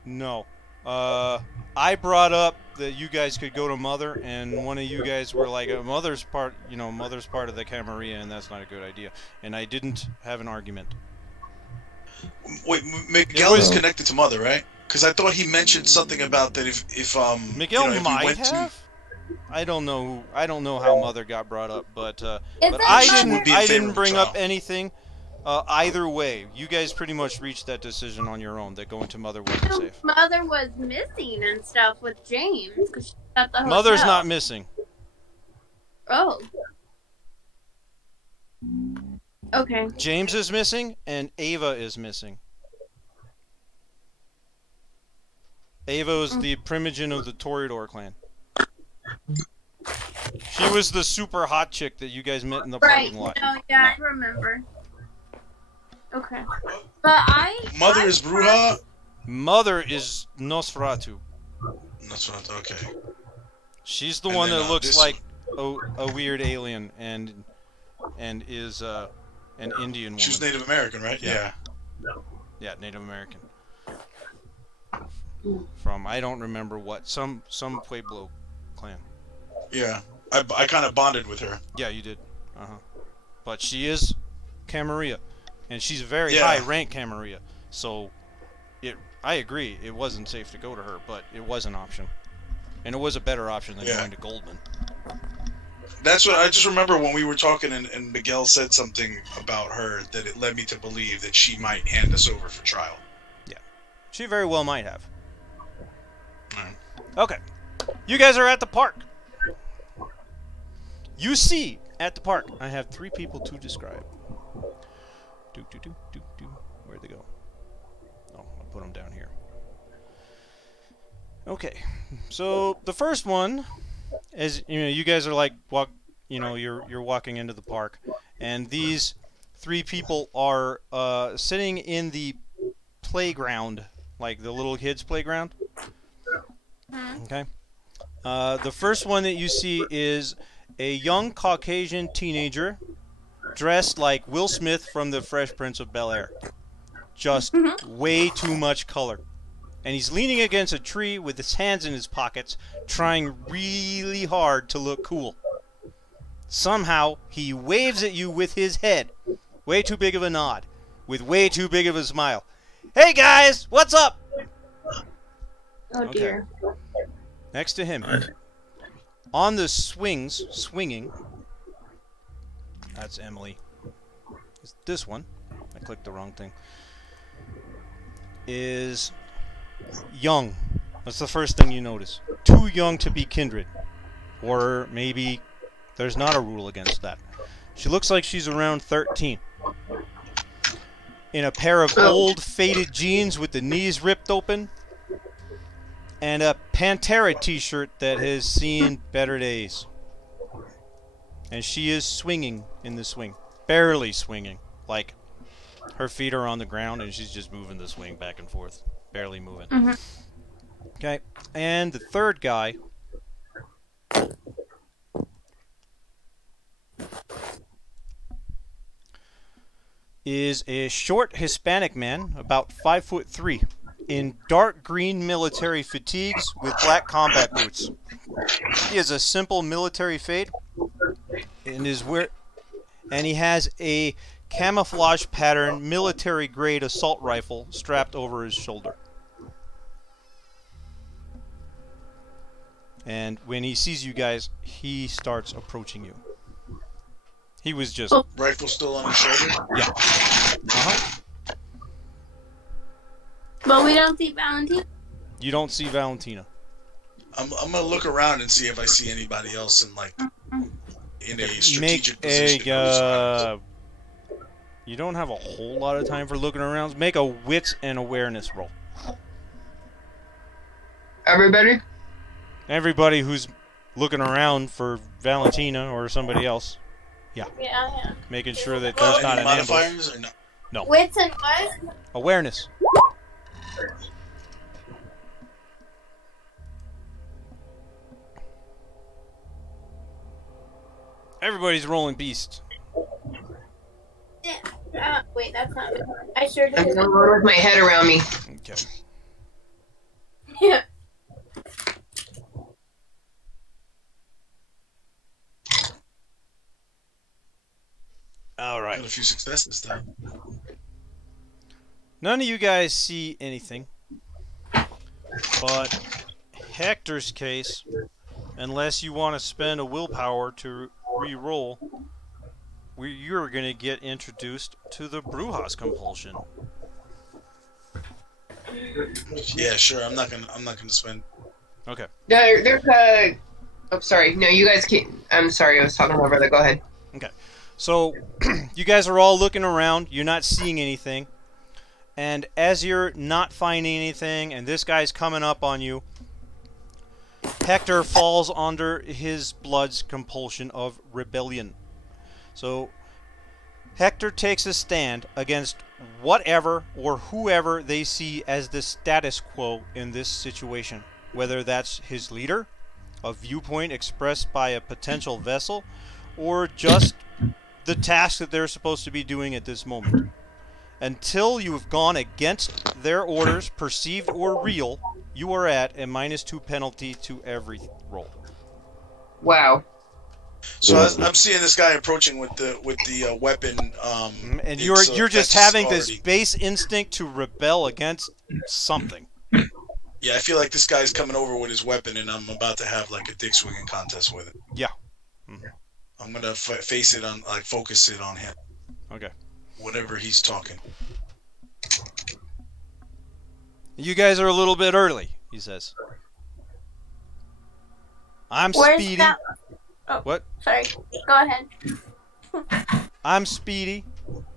No. I brought up that you guys could go to Mother, and one of you guys were like, Mother's part, Mother's part of the Camarilla, and that's not a good idea. And I didn't have an argument. Wait, Miguel is connected to Mother, right? Because I thought he mentioned something about that if Miguel if might we went have. I don't know how Mother got brought up, but Isn't I didn't Mother- bring up anything. Either way, you guys pretty much reached that decision on your own that going to Mother wasn't safe. Mother was missing and stuff with James because she's at the hotel. Mother's not missing. Oh. Okay. James is missing, and Ava is missing. Ava is the primogen of the Toreador clan. She was the super hot chick that you guys met in the Right. parking lot. No, yeah, I remember. Okay. But Mother is Bruja. Mother is Nosferatu. That's what. Okay. She's the And one then, that looks this like a weird alien and is an Indian woman. She's Native American, right? Yeah. Yeah, Native American. From I don't remember what some Pueblo clan. Yeah. I kind of bonded with her. Yeah, you did. But she is Camarilla, and she's a very Yeah. high rank Camarilla. So, I agree. It wasn't safe to go to her, but it was an option, and it was a better option than going to Goldman. That's what I just remember when we were talking, and Miguel said something about her that it led me to believe that she might hand us over for trial. Yeah, she very well might have. Alright. Okay, you guys are at the park. You see at the park. I have 3 people to describe. Where'd they go? Oh, I'll put them down here. Okay, so the first one is you guys are like you're walking into the park, and these 3 people are sitting in the playground, like the little kids' playground. Okay. The first one that you see is a young Caucasian teenager dressed like Will Smith from the Fresh Prince of Bel-Air. Just way too much color. And he's leaning against a tree with his hands in his pockets, trying really hard to look cool. Somehow, he waves at you with his head. Way too big of a nod. With way too big of a smile. Hey guys, what's up? Oh dear. Next to him, on the swinging, that's Emily. This one, I clicked the wrong thing, is young. That's the first thing you notice. Too young to be kindred. Or maybe there's not a rule against that. She looks like she's around 13. In a pair of old faded jeans with the knees ripped open, and a Pantera t-shirt that has seen better days. And she is swinging in the swing. Barely swinging. Like, her feet are on the ground and she's just moving the swing back and forth. Barely moving. Okay, and the third guy is a short Hispanic man, about 5'3", in dark green military fatigues with black combat boots. He has a simple military fade and he has a camouflage pattern military grade assault rifle strapped over his shoulder. And when he sees you guys, he starts approaching you. He was just... Rifle still on his shoulder? Yeah. But we don't see Valentina. You don't see Valentina. I'm gonna look around and see if I see anybody else in in a strategic position. You don't have a whole lot of time for looking around. Make a wits and awareness roll. Everybody? Everybody who's looking around for Valentina or somebody else. Yeah. Making sure that there's not Any an ambush. modifiers or no? No. Wits and what? Awareness. Everybody's rolling beast. Yeah. Wait, that's not me. I sure I'm did. going with my head around me. Okay. Yeah. All right. Got a few successes though. None of you guys see anything, but Hector's case, unless you want to spend a willpower to re-roll, you're going to get introduced to the Brujas compulsion. Yeah, sure. I'm not gonna spend. Okay. No, there's Oh, sorry. No, you guys can't. I'm sorry. I was talking over there. Go ahead. Okay. So, you guys are all looking around. You're not seeing anything. And as you're not finding anything, and this guy's coming up on you, Hector falls under his blood's compulsion of rebellion. So, Hector takes a stand against whatever or whoever they see as the status quo in this situation. Whether that's his leader, a viewpoint expressed by a potential vessel, or just the task that they're supposed to be doing at this moment. Until you've gone against their orders, perceived or real, you are at a -2 penalty to every roll. Wow. So I'm seeing this guy approaching with the weapon. And you're just having this base instinct to rebel against something. Yeah, I feel like this guy's coming over with his weapon, and I'm about to have like a dick swinging contest with it. Yeah. I'm gonna focus it on him. Okay. Whatever he's talking. You guys are a little bit early, he says. I'm Where's speedy. that? Oh, What? sorry. Go ahead. I'm speedy.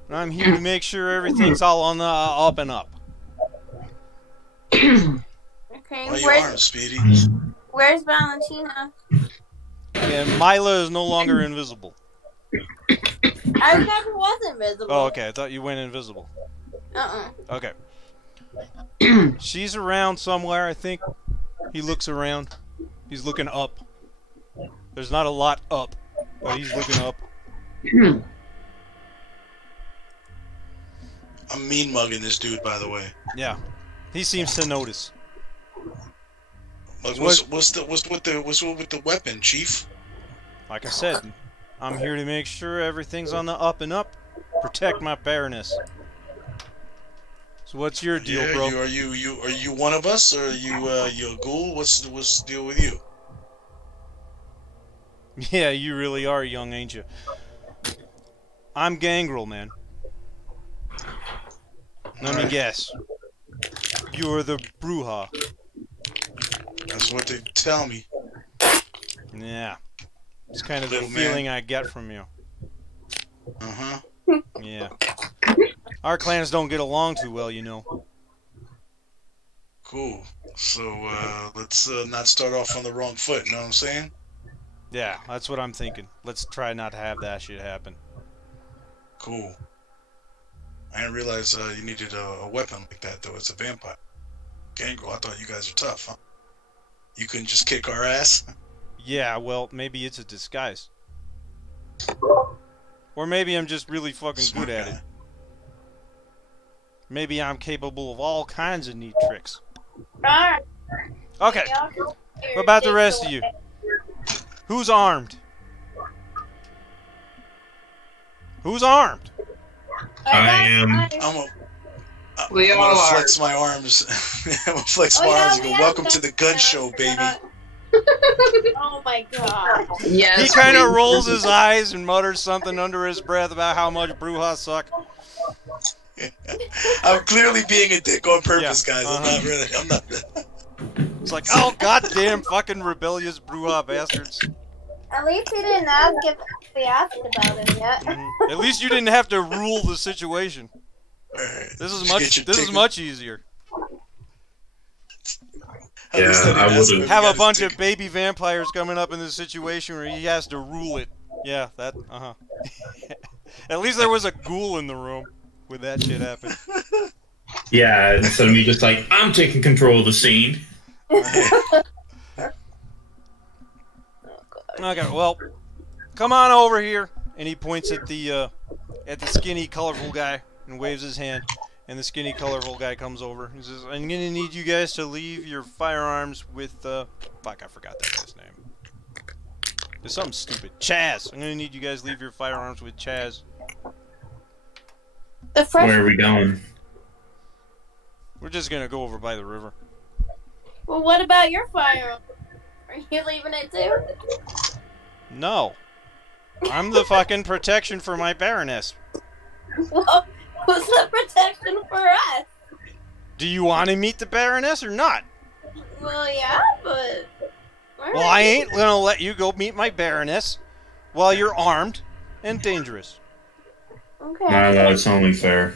And I'm here to make sure everything's all on the up and up. Okay, Why are you armed, Speedy? where's Valentina? And Mila is no longer invisible. I never was invisible. Oh, okay. I thought you went invisible. Okay. She's around somewhere, I think. He looks around. He's looking up. There's not a lot up, but he's looking up. I'm mean mugging this dude, by the way. Yeah. He seems to notice. Like, what's with the weapon, Chief? Like I said, I'm here to make sure everything's on the up and up. Protect my fairness. So what's your deal, Yeah, bro? are you one of us, or are you a ghoul? What's the deal with you? Yeah, you really are young, ain't you? I'm Gangrel, man. Let me guess. You're the Bruja. That's what they tell me. Yeah. It's kind of the Little feeling man. I get from you. Uh-huh. Yeah. Our clans don't get along too well, you know. Cool. So, let's not start off on the wrong foot, you know what I'm saying? Yeah, that's what I'm thinking. Let's try not to have that shit happen. Cool. I didn't realize you needed a weapon like that, though. It's a vampire. Gangrel, I thought you guys were tough, huh? You couldn't just kick our ass? Yeah, well, maybe it's a disguise. Or maybe I'm just really fucking Smart good at guy. it. Maybe I'm capable of all kinds of neat tricks. Alright. Okay, what about the rest of you? Who's armed? Who's armed? I am. I'm We gonna all are. flex my arms. I'm gonna flex my Oh, yeah, arms and we go, have welcome to the guns gun now, show, baby. Oh my god. Yes. He kind of rolls his eyes and mutters something under his breath about how much Brujas suck. I'm clearly being a dick on purpose, Yeah, guys. I'm not. It's like, oh, goddamn fucking rebellious Bruja bastards. At least he didn't ask if we asked about him yet. At least you didn't have to rule the situation. Alright, This is just get your ticket. much easier. At least Yeah, didn't I ask would've- him if he Have got a his bunch of ticket. baby vampires coming up in this situation where he has to rule it. Yeah, that, At least there was a ghoul in the room when that shit happened. Yeah, instead of me just like, I'm taking control of the scene. Okay, well, come on over here. And he points at the skinny, colorful guy and waves his hand. And the skinny, colorful guy comes over. He says, I'm gonna need you guys to leave your firearms with, fuck, I forgot that guy's name. There's something stupid. Chaz. I'm gonna need you guys to leave your firearms with Chaz. The fresh. Where are we going? We're just gonna go over by the river. Well, what about your fire? Are you leaving it too? No. I'm the fucking protection for my Baroness. Well, who's the protection for us? Do you want to meet the Baroness or not? Well, yeah, but. Well, I ain't gonna let you go meet my Baroness while you're armed and dangerous. Okay. No, that's only fair.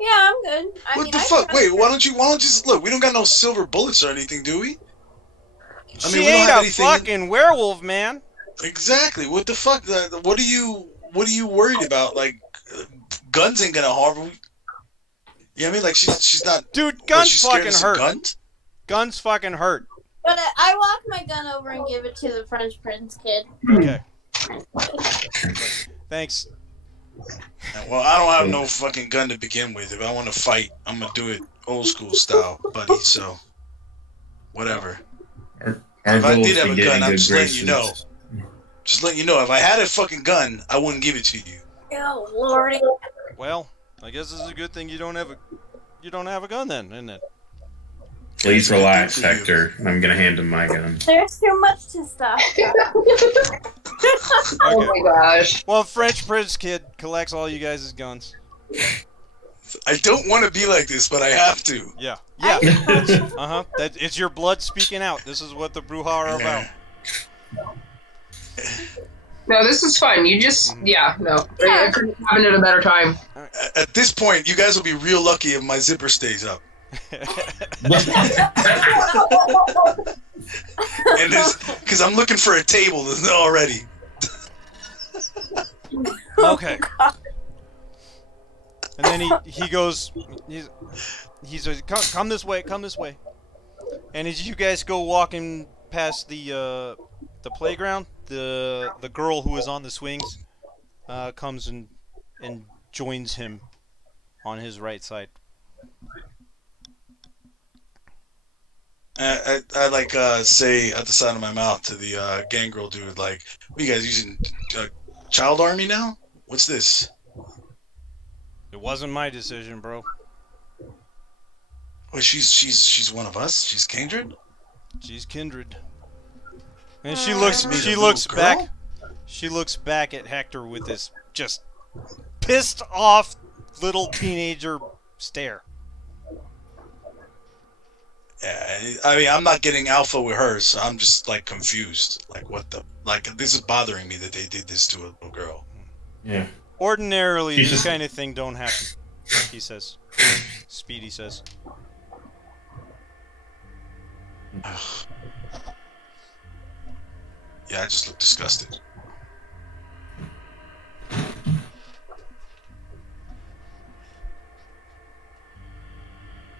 Yeah, I'm good. What the fuck? Wait, why don't you just look? We don't got no silver bullets or anything, do we? She ain't a fucking werewolf, man. Exactly. What the fuck? What are you worried about? Like, guns ain't gonna harm. You know what I mean? Like she's not. Dude, guns she's scared fucking of some hurt. Guns? Guns fucking hurt. But I walk my gun over and give it to the French Prince kid. Okay. Thanks. Well, I don't have no fucking gun to begin with. If I want to fight, I'm gonna do it old school style, buddy. So, whatever. Our If I goal did is have to a get gun, in I'm good just letting you know. graces. Just letting you know. If I had a fucking gun, I wouldn't give it to you. Oh lordy! Well, I guess it's a good thing you don't have a gun then, isn't it? Please relax, Hector. I'm gonna hand him my gun. There's too much to stop. Oh my gosh. Well, French Prince kid collects all you guys' guns. I don't want to be like this, but I have to. Yeah. Yeah. Uh-huh. It's your blood speaking out. This is what the Bruja are about. No, this is fun. You just, yeah, no. I couldn't have it at a better time. At this point, you guys will be real lucky if my zipper stays up. And because I'm looking for a table that's not already. Okay. And then he goes, he's like, come this way, come this way. And as you guys go walking past the playground, the girl who is on the swings comes and joins him on his right side. I like say at the side of my mouth to the gangrel dude, like, what are you guys using child army now? What's this? It wasn't my decision, bro. Well, she's one of us. She's kindred. She's kindred. And she looks back. She looks back at Hector with this just pissed off little teenager stare. Yeah, I mean, I'm not getting alpha with her, so I'm just like confused. Like, what the? Like, this is bothering me that they did this to a little girl. Yeah. Ordinarily, this kind of thing don't happen, he says. Speedy says. Yeah, I just look disgusted.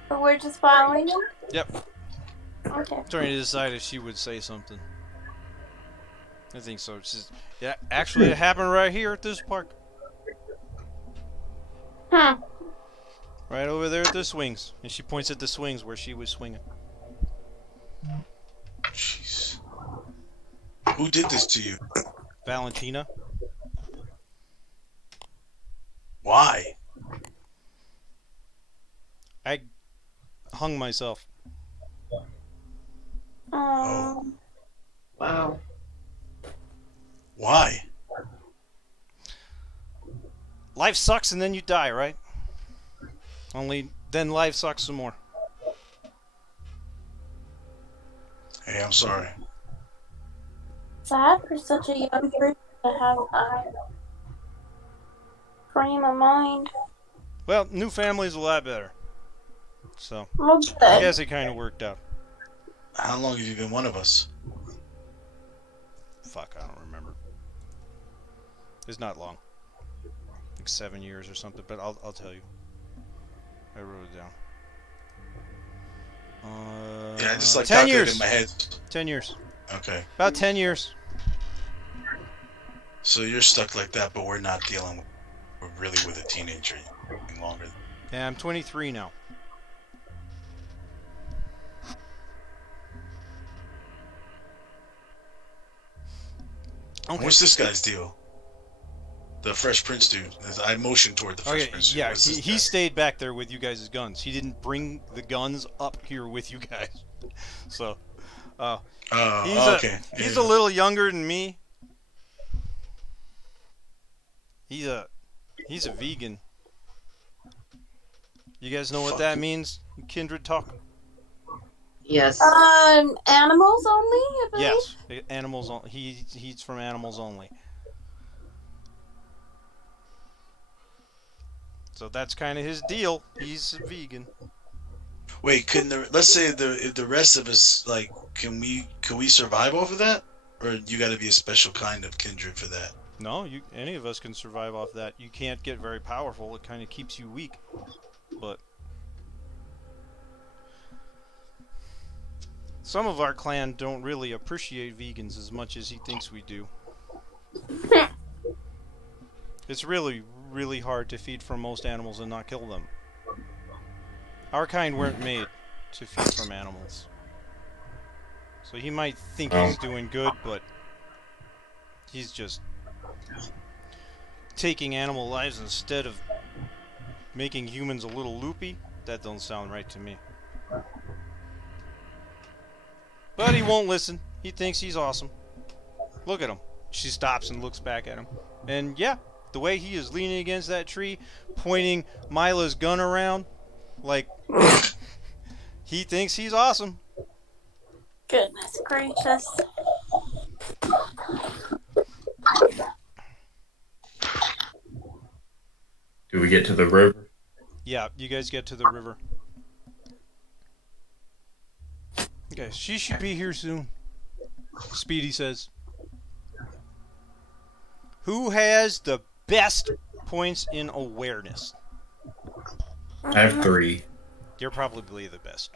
But we're just following him? Yep. Okay. Trying to decide if she would say something. I think so. Yeah, actually, it happened right here at this park. Huh. Right over there at the swings. And she points at the swings where she was swinging. Jeez. Who did this to you? Valentina. Why? I hung myself. Oh. Wow. Why? Life sucks and then you die, right? Only then life sucks some more. Hey, I'm sorry. Sad for such a young person to have a frame of mind. Well, new family's a lot better. So, Well, I good. guess it kind of worked out. How long have you been one of us? Fuck, I don't remember. It's not long. Like 7 years or something, but I'll tell you. I wrote it down. Yeah, I just like 10 calculated years. in my head. 10 years. Okay. About 10 years. So you're stuck like that, but we're not dealing really with a teenager any longer. Yeah, I'm 23 now. Okay. What's this guy's deal? the Fresh Prince dude. I motioned toward the Fresh Okay, Prince dude. yeah, What's his he name? stayed back there with you guys' guns. He didn't bring the guns up here with you guys. So, Okay. he's Yeah. a little younger than me. He's a vegan. You guys know what Fuck. that means? Kindred talk. Yes. Animals only, I believe? Yes, animals. He's from animals only. So that's kind of his deal. He's a vegan. Wait, let's say if the rest of us like can we survive off of that, or you got to be a special kind of kindred for that? No, any of us can survive off that. You can't get very powerful. It kind of keeps you weak. But some of our clan don't really appreciate vegans as much as he thinks we do. It's really, really hard to feed from most animals and not kill them. Our kind weren't made to feed from animals. So he might think he's doing good, but he's just taking animal lives instead of making humans a little loopy. That don't sound right to me. But he won't listen. He thinks he's awesome. Look at him. She stops and looks back at him. And yeah, the way he is leaning against that tree, pointing Mila's gun around, like, he thinks he's awesome. Goodness gracious. Do we get to the river? Yeah, you guys get to the river. Okay, she should be here soon, Speedy says. Who has the best points in awareness? I have 3. You're probably the best.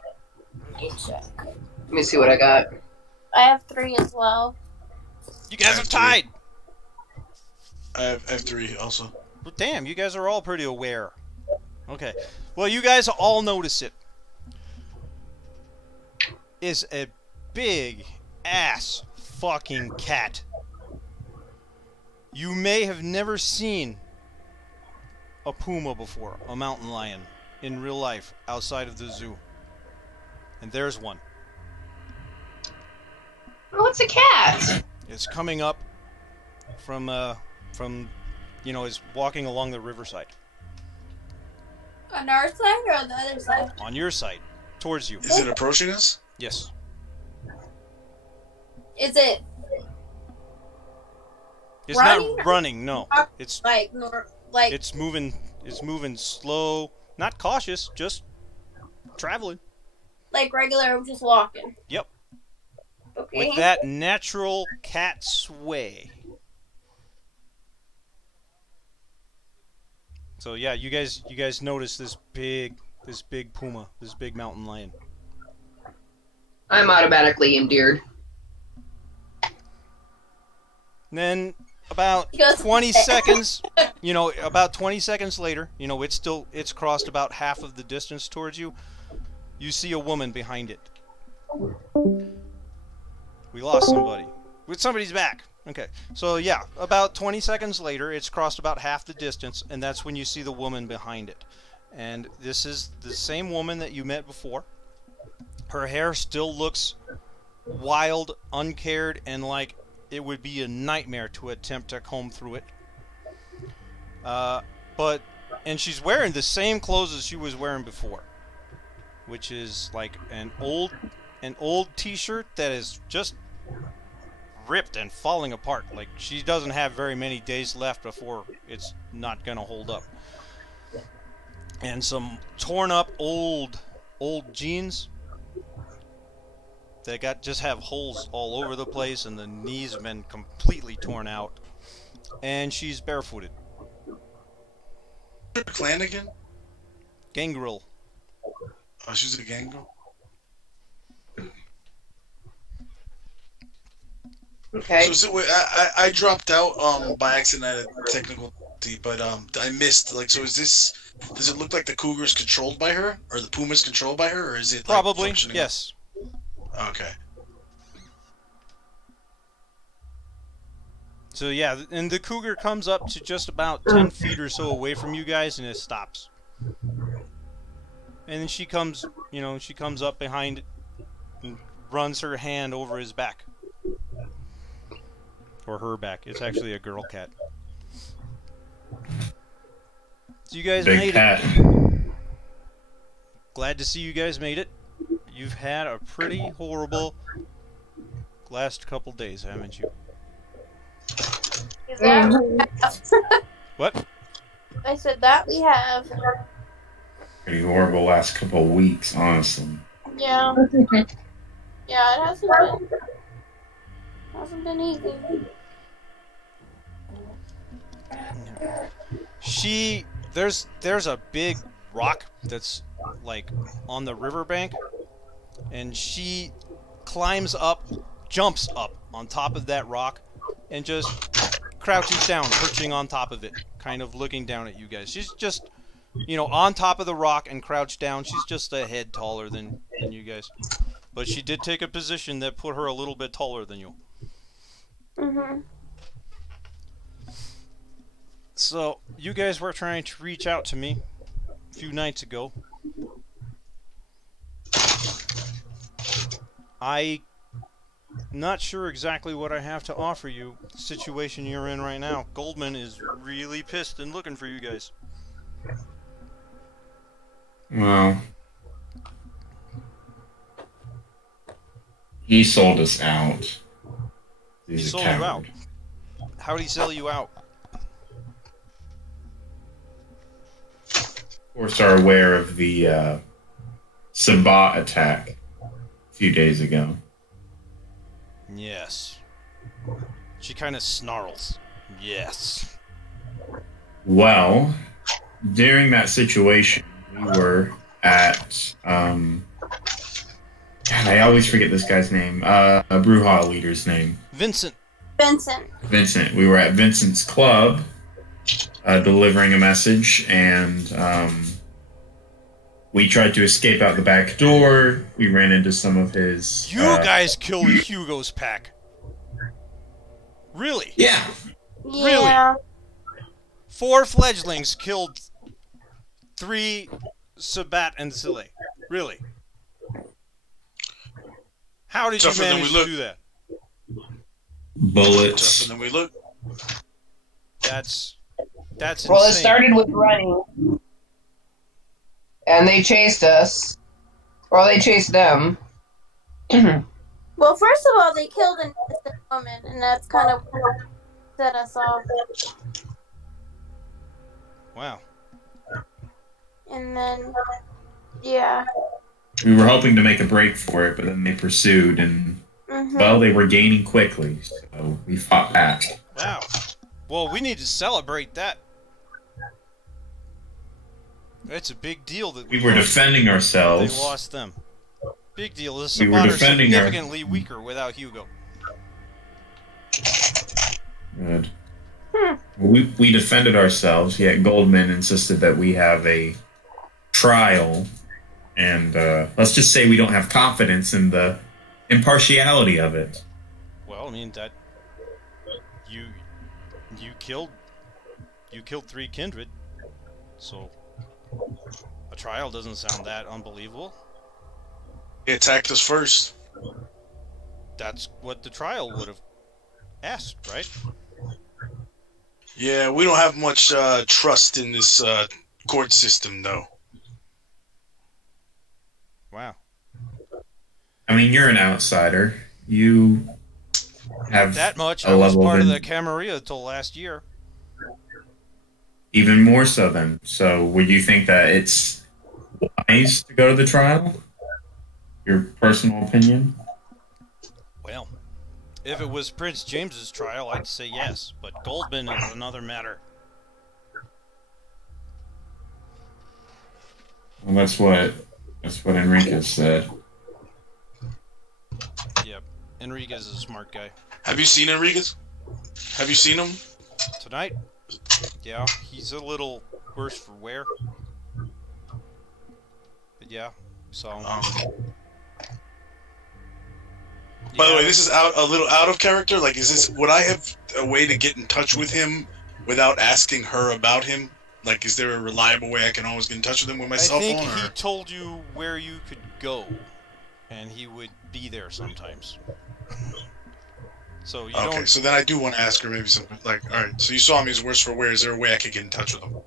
Let me see what I got. I have 3 as well. You guys are tied! I have 3 also. Well, damn, you guys are all pretty aware. Okay. Well, you guys all notice it. Is a big ass fucking cat. You may have never seen a puma before, a mountain lion, in real life, outside of the zoo. And there's one. Oh, it's a cat. It's coming up from is walking along the riverside. On our side or on the other side? On your side. Towards you. Is it approaching us? Yes. Is it It's running? not running, no. It's like it's moving slow, not cautious, just traveling. like regular just walking? Yep. Okay. With that natural cat sway. So yeah, you guys notice this big puma, this big mountain lion. I'm automatically endeared. And then about He goes, 20 seconds, about 20 seconds later, it's crossed about half of the distance towards you. You see a woman behind it. We lost somebody. Somebody's back. Okay. So yeah, about 20 seconds later, it's crossed about half the distance, and that's when you see the woman behind it. And this is the same woman that you met before. Her hair still looks wild, uncared, and like it would be a nightmare to attempt to comb through it. And she's wearing the same clothes as she was wearing before, which is like an old t-shirt that is just ripped and falling apart. Like she doesn't have very many days left before it's not gonna hold up. And some torn up old jeans that just have holes all over the place, and the knees have been completely torn out. And she's barefooted. Clan again? Gangrel. Oh, she's a gangrel? Okay. So is it, I dropped out by accident at a technical difficulty, but I missed. Like, so is this? Does it look like the cougar's controlled by her, or the puma's controlled by her, or is it like, Probably, functioning? yes. Okay. So yeah, and the cougar comes up to just about 10 feet or so away from you guys, and it stops. And then she comes, you know, she comes up behind it and runs her hand over his back. Or her back. It's actually a girl cat. So you guys Big made cat. it. Glad to see you guys made it. You've had a pretty horrible last couple days, haven't you? Is that What? I said that we have. Pretty horrible last couple of weeks, honestly. Yeah. Yeah, it hasn't been easy. There's a big rock that's like on the riverbank, and she climbs up, jumps up on top of that rock, and just crouches down, perching on top of it, kind of looking down at you guys. She's just, you know, on top of the rock and crouched down. She's just a head taller than you guys. But she did take a position that put her a little bit taller than you. Mhm. So, you guys were trying to reach out to me a few nights ago. I'm not sure exactly what I have to offer you. The situation you're in right now. Goldman is really pissed and looking for you guys. Well, he sold us out. He He's a sold you out. coward. How'd he sell you out? Of course, are aware of the Sabat attack a few days ago. Yes. She kind of snarls. Yes. Well, during that situation, we were at God, I always forget this guy's name. A Bruja leader's name. Vincent. Vincent. We were at Vincent's club, delivering a message, and we tried to escape out the back door. We ran into some of his. You guys killed Hugo's pack. Really? Yeah. Yeah. 4 fledglings killed 3 Sabat and Sile. Really? How did Tougher you than manage we to look. do that? Bullets. Tougher than we look. That's insane. Well, it started with running. And they chased us. Or they chased them. Well, first of all, they killed an innocent woman, and that's kind of what set us off. Wow. And then, yeah. We were hoping to make a break for it, but then they pursued, and well, they were gaining quickly, so we fought back. Wow. Well, we need to celebrate that. It's a big deal that We were defending they ourselves. lost them. Big deal. The We were Sabat are defending our- significantly weaker without Hugo. Good. We defended ourselves, yet Goldman insisted that we have a trial, and let's just say we don't have confidence in the impartiality of it. Well, I mean that you killed 3 kindred, so a trial doesn't sound that unbelievable. He attacked us first. That's what the trial would have asked, right? Yeah, we don't have much trust in this court system, though. Wow. I mean, you're an outsider. You have That much. a I was level part of in- the Camarilla till last year. even more so then. So would you think that it's wise to go to the trial? Your personal opinion? Well, if it was Prince James's trial, I'd say yes, but Goldman is another matter. Well, that's what Enriquez said. Yep. Enriquez is a smart guy. Have you seen Enriquez? Have you seen him? Tonight? Yeah, he's a little worse for wear. But yeah, so By the way, this is a little out of character. Like, would I have a way to get in touch with him without asking her about him? Like, is there a reliable way I can always get in touch with him with my cell phone? I think he told you where you could go, and he would be there sometimes. So you don't... Okay, so then I do want to ask her maybe something. Like, all right, so you saw him as worse for wear. Is there a way I could get in touch with him?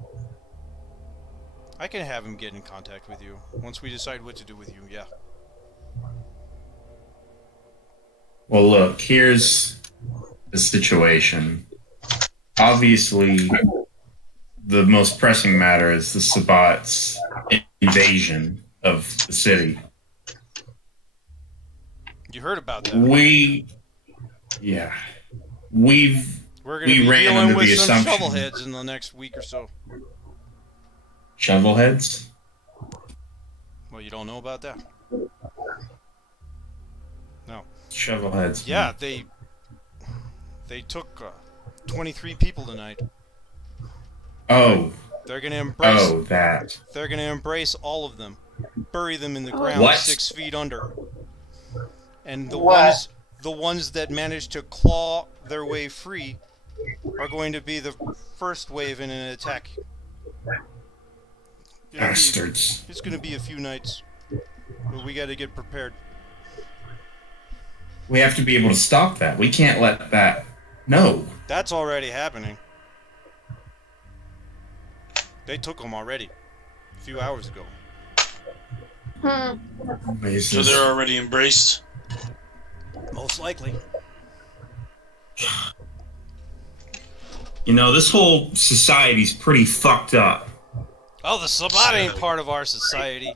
I can have him get in contact with you once we decide what to do with you. Yeah. Well, look, here's the situation. Obviously, the most pressing matter is the Sabbat's invasion of the city. You heard about that? We We're going to be ran dealing under with the some assumption. shovelheads in the next week or so. Shovelheads? Well, you don't know about that? No. Shovelheads. Yeah, they took 23 people tonight. Oh. They're going to embrace. Oh, that. They're going to embrace all of them, bury them in the ground What? 6 feet under, and the What? ones that manage to claw their way free are going to be the first wave in an attack. Bastards. It's going to be a few nights, but we got to get prepared. We have to be able to stop that. We can't let that... No. That's already happening. They took them already, a few hours ago. So they're already embraced? Most likely. You know, this whole society's pretty fucked up. Oh, the Sabbat ain't part of our society.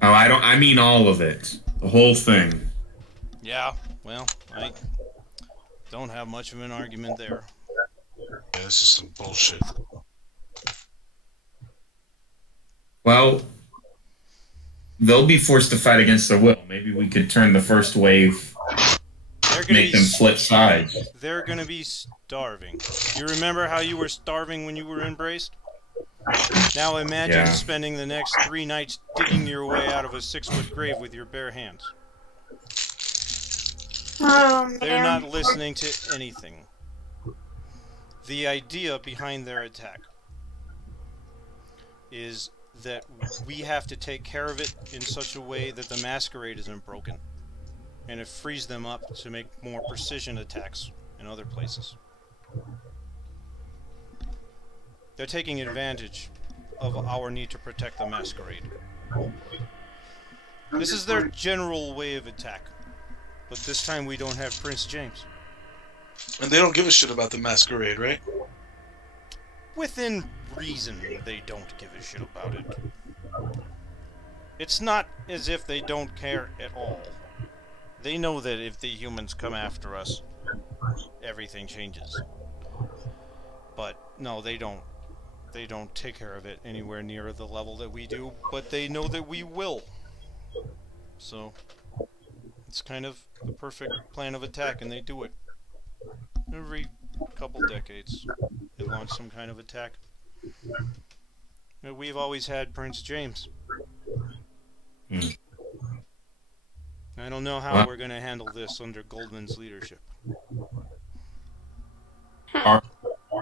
Oh, I mean all of it. The whole thing. Yeah, well, I don't have much of an argument there. Yeah, this is some bullshit. Well, they'll be forced to fight against their will. Maybe we could turn the first wave, make them flip sides. They're gonna be starving. You remember how you were starving when you were embraced? Now imagine spending the next 3 nights digging your way out of a 6-foot grave with your bare hands. They're not listening to anything. The idea behind their attack is that we have to take care of it in such a way that the masquerade isn't broken, and it frees them up to make more precision attacks in other places. They're taking advantage of our need to protect the masquerade. This is their general way of attack, but this time we don't have Prince James. And they don't give a shit about the masquerade, right? Within reason, they don't give a shit about it. It's not as if they don't care at all. They know that if the humans come after us, everything changes. But no, they don't. They don't take care of it anywhere near the level that we do, but they know that we will. So, it's kind of the perfect plan of attack, and they do it. Every couple decades, they launch some kind of attack. We've always had Prince James. I don't know how we're going to handle this under Goldman's leadership. Our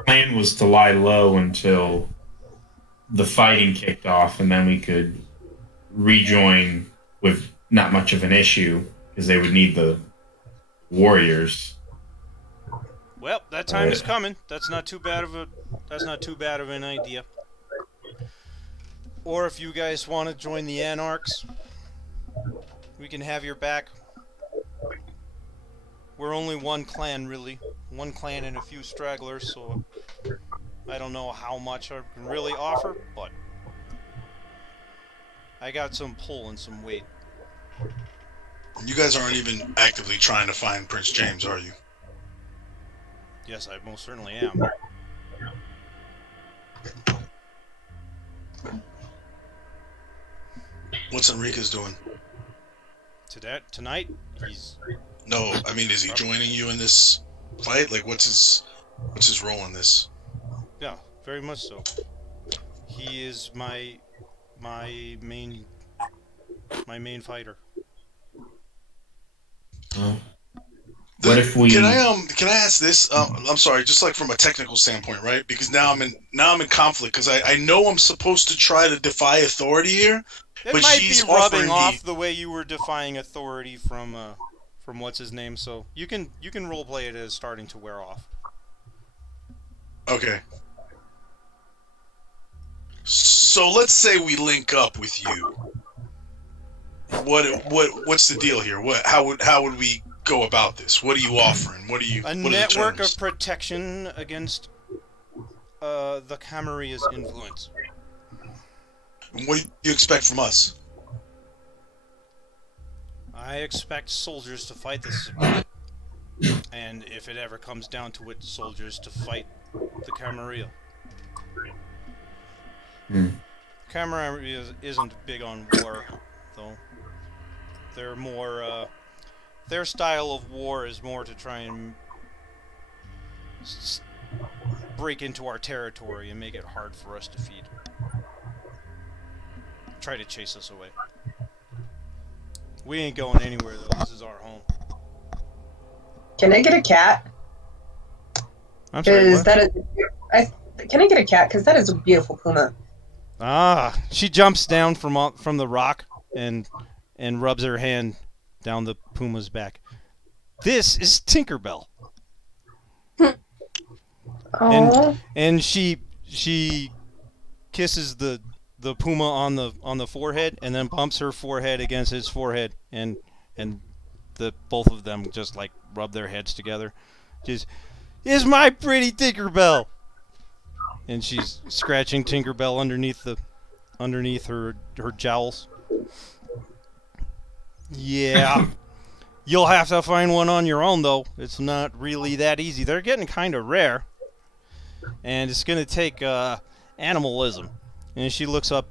plan was to lie low until the fighting kicked off, and then we could rejoin with not much of an issue, because they would need the warriors. Well, that time is coming. That's not too bad of an idea. Or if you guys want to join the Anarchs, we can have your back. We're only one clan, really. One clan and a few stragglers, so I don't know how much I can really offer, but I got some pull and some weight. You guys aren't even actively trying to find Prince James, are you? Yes, I most certainly am. What's Enriquez doing? Tonight, he's... No, I mean, is he joining you in this fight? Like, what's his role in this? Yeah, very much so. He is my main fighter. What if we? Can I ask this? I'm sorry, just like from a technical standpoint, right? Because now I'm in conflict because I know I'm supposed to try to defy authority here, It but might she's be rubbing offering off me. the way you were defying authority from what's his name. So you can roleplay it as starting to wear off. Okay. So let's say we link up with you. What's the deal here? How would we go about this? What are you offering? What are you? A what are the network terms? of protection against the Camaria's influence. What do you expect from us? I expect soldiers to fight this, and if it ever comes down to it, soldiers to fight the Camarilla. Camarilla isn't big on war, though. They're more, their style of war is more to try and break into our territory and make it hard for us to feed. Try to chase us away. We ain't going anywhere, though. This is our home. Can I get a cat? I'm sorry, what? Can I get a cat? Because that is a beautiful puma. Ah, she jumps down from the rock and rubs her hand down the puma's back. This is Tinkerbell. And she kisses the puma on the forehead and then bumps her forehead against his forehead and both of them just like rub their heads together. Just, is my pretty Tinkerbell. And she's scratching Tinkerbell underneath her jowls. Yeah. You'll have to find one on your own, though. It's not really that easy. They're getting kind of rare. And it's going to take animalism. And she looks up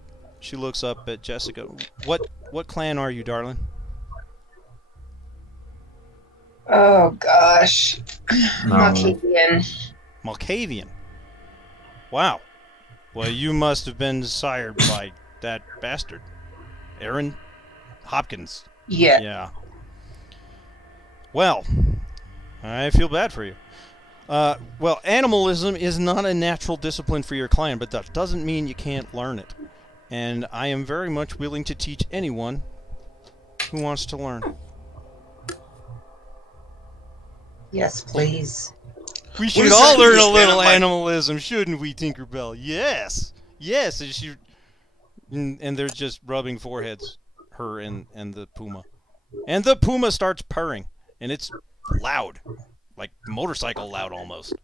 at Jessica. What clan are you, darling? Oh gosh. No. Malkavian. Malkavian. Wow. Well, you must have been sired by that bastard. Aaron Hopkins. Yeah. Yeah. Well, I feel bad for you. Well, animalism is not a natural discipline for your clan, but that doesn't mean you can't learn it. And I am very much willing to teach anyone who wants to learn. Yes, please. We should all learn a little animalism, shouldn't we, Tinkerbell? Yes. Yes. And they're just rubbing foreheads, her and the puma. And the puma starts purring, and it's loud. Like motorcycle loud almost.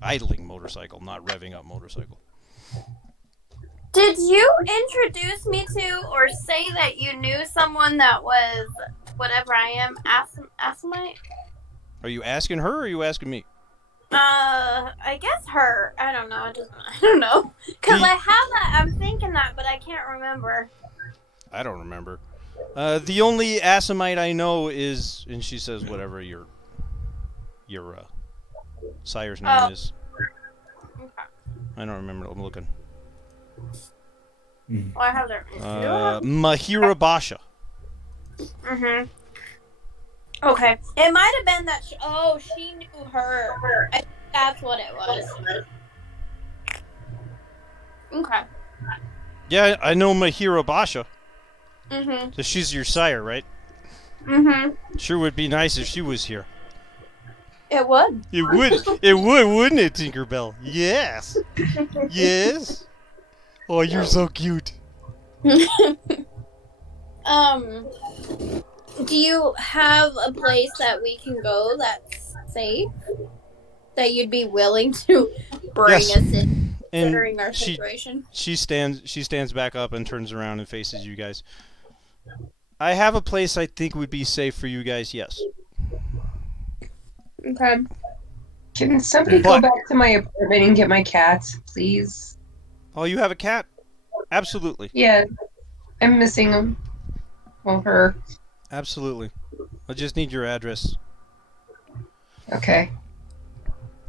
Idling motorcycle, not revving up motorcycle. Did you introduce me to or say that you knew someone that was whatever I am, Assamite? Are you asking her or are you asking me? I guess her. I don't know. I don't know. Because I have that. I'm thinking that, but I can't remember. I don't remember. The only Assamite I know is, and she says whatever your sire's name is. Okay. I don't remember. I'm looking. Well, I have their Mahira Basha. Mhm. Okay. It might have been that. She knew her. I think that's what it was. Okay. Yeah, I know Mahira Basha. Mhm. So she's your sire, right? Mhm. Sure would be nice if she was here. It would. It would. It would, wouldn't it, Tinkerbell? Yes. Yes. Oh, you're so cute. Do you have a place that we can go that's safe? That you'd be willing to bring Yes. us in, And considering our situation? she stands back up and turns around and faces you guys. I have a place I think would be safe for you guys, yes. Okay. Can somebody go back to my apartment and get my cat, please? Oh, you have a cat? Absolutely. Yeah. I'm missing him. Well, her. Absolutely. I just need your address. Okay.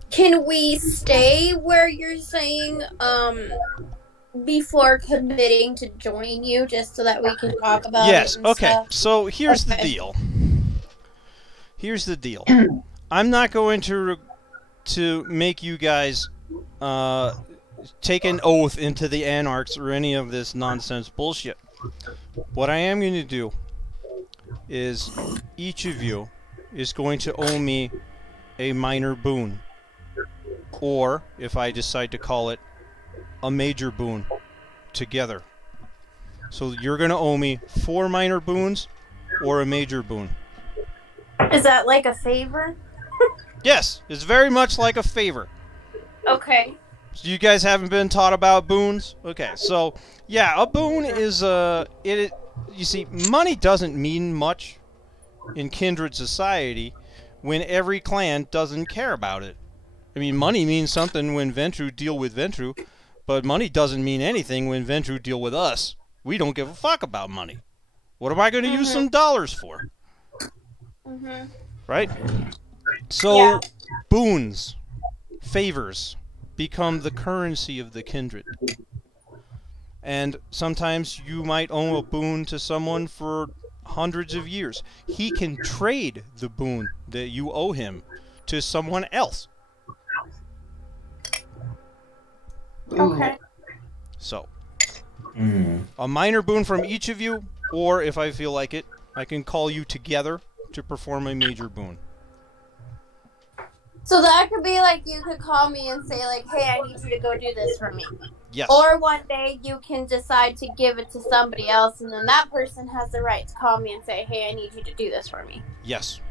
Can we stay where you're saying, before committing to join you, just so that we can talk about Yes, it and okay. stuff? So here's the Okay. deal. here's the deal. I'm not going to make you guys take an oath into the Anarchs or any of this nonsense bullshit. What I am going to do is each of you is going to owe me a minor boon. Or, if I decide to call it, a major boon together. So you're going to owe me 4 minor boons or a major boon. Is that like a favor? Yes, it's very much like a favor. Okay. So you guys haven't been taught about boons? Okay, so yeah, a boon is you see, money doesn't mean much in kindred society when every clan doesn't care about it. I mean, money means something when Ventru deal with Ventru, but money doesn't mean anything when Ventru deal with us. We don't give a fuck about money. What am I going to use some dollars for? Right? So, boons, favors, become the currency of the kindred. And sometimes you might owe a boon to someone for hundreds of years. He can trade the boon that you owe him to someone else. Okay. So, a minor boon from each of you, or if I feel like it, I can call you together to perform a major boon. So that could be like you could call me and say like, hey, I need you to go do this for me. Yes. Or one day you can decide to give it to somebody else, and then that person has the right to call me and say, hey, I need you to do this for me. Yes.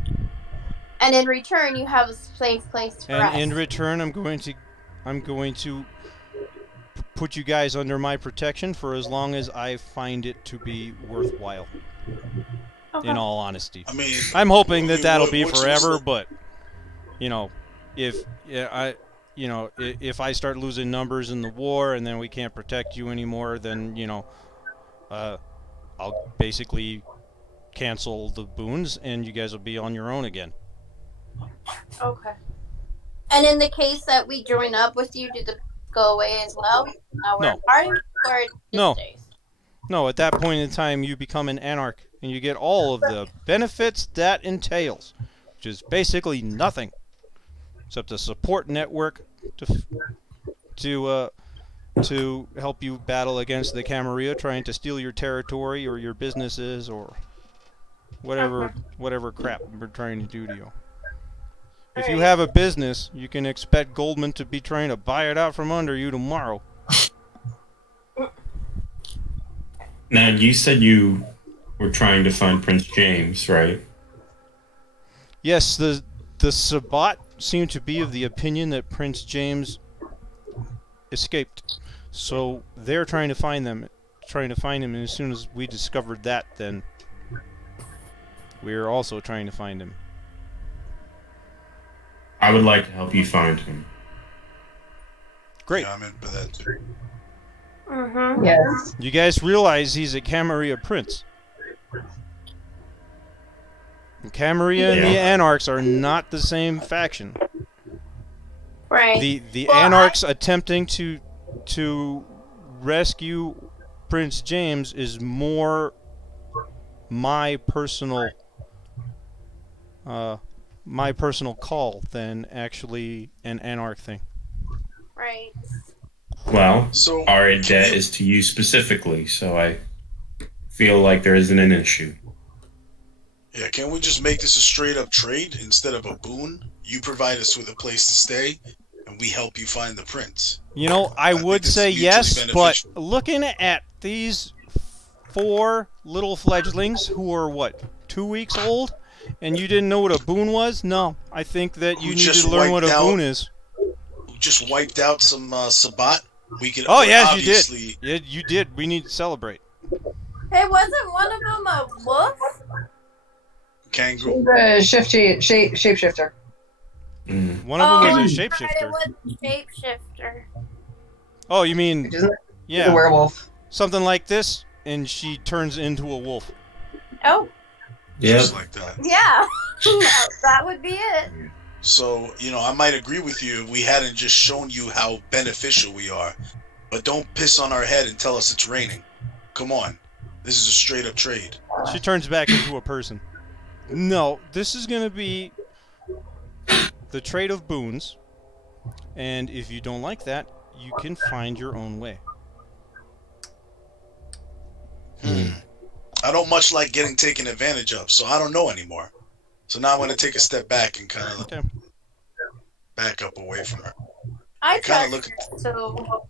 And in return, you have a safe place for us. And in return, I'm going to put you guys under my protection for as long as I find it to be worthwhile. Okay. In all honesty, I mean, I'm hoping that that'll be what's forever. the- But you know, if I start losing numbers in the war and then we can't protect you anymore, then I'll basically cancel the boons and you guys will be on your own again. Okay. And in the case that we join up with you, do the go away as well? We're No. a party, or it just No. stays? No, at that point in time, you become an anarch, and you get all of the benefits that entails, which is basically nothing, except a support network to help you battle against the Camarilla trying to steal your territory or your businesses or whatever crap we're trying to do to you. If you have a business, you can expect Goldman to be trying to buy it out from under you tomorrow. Now, you said you were trying to find Prince James, right? Yes, the Sabbat seem to be of the opinion that Prince James escaped. So they're trying to find him, and as soon as we discovered that, then we're also trying to find him. I would like to help you find him. Great. Yeah, I'm in for that too. Mm-hmm. Yes. You guys realize he's a Camarilla prince. The Camarilla and the Yeah. Anarchs are not the same faction. Right. The Well, Anarchs attempting to rescue Prince James is more my personal call than actually an Anarch thing. Right. Well, So, our debt is to you specifically, so I feel like there isn't an issue. yeah, can we just make this a straight up trade instead of a boon? You provide us with a place to stay, and we help you find the prince. You know, I think would this is say mutually yes, but beneficial. looking at these 4 little fledglings who are, what, 2 weeks old? And you didn't know what a boon was? No, I think that you Who need just to learn what a wiped out- boon is. Who just wiped out some Sabbat? We could. Oh, yes, you obviously, did. Yeah, you did. We need to celebrate. Hey, wasn't one of them a wolf? Kangaroo. The shapeshifter. Mm. One of them was a Right, it shapeshifter. was a shapeshifter. Oh, you mean, Which isn't the yeah, werewolf. something like this, and she turns into a wolf. Oh, Just like that. yeah. That would be it. So, I might agree with you if we hadn't just shown you how beneficial we are. But don't piss on our head and tell us it's raining. Come on. This is a straight up trade. She turns back into a person. No, this is going to be the trade of boons, and if you don't like that, you can find your own way. I don't much like getting taken advantage of, so I don't know anymore. So now I'm going to take a step back and kind of back up away from her. I kind of trust look at. so.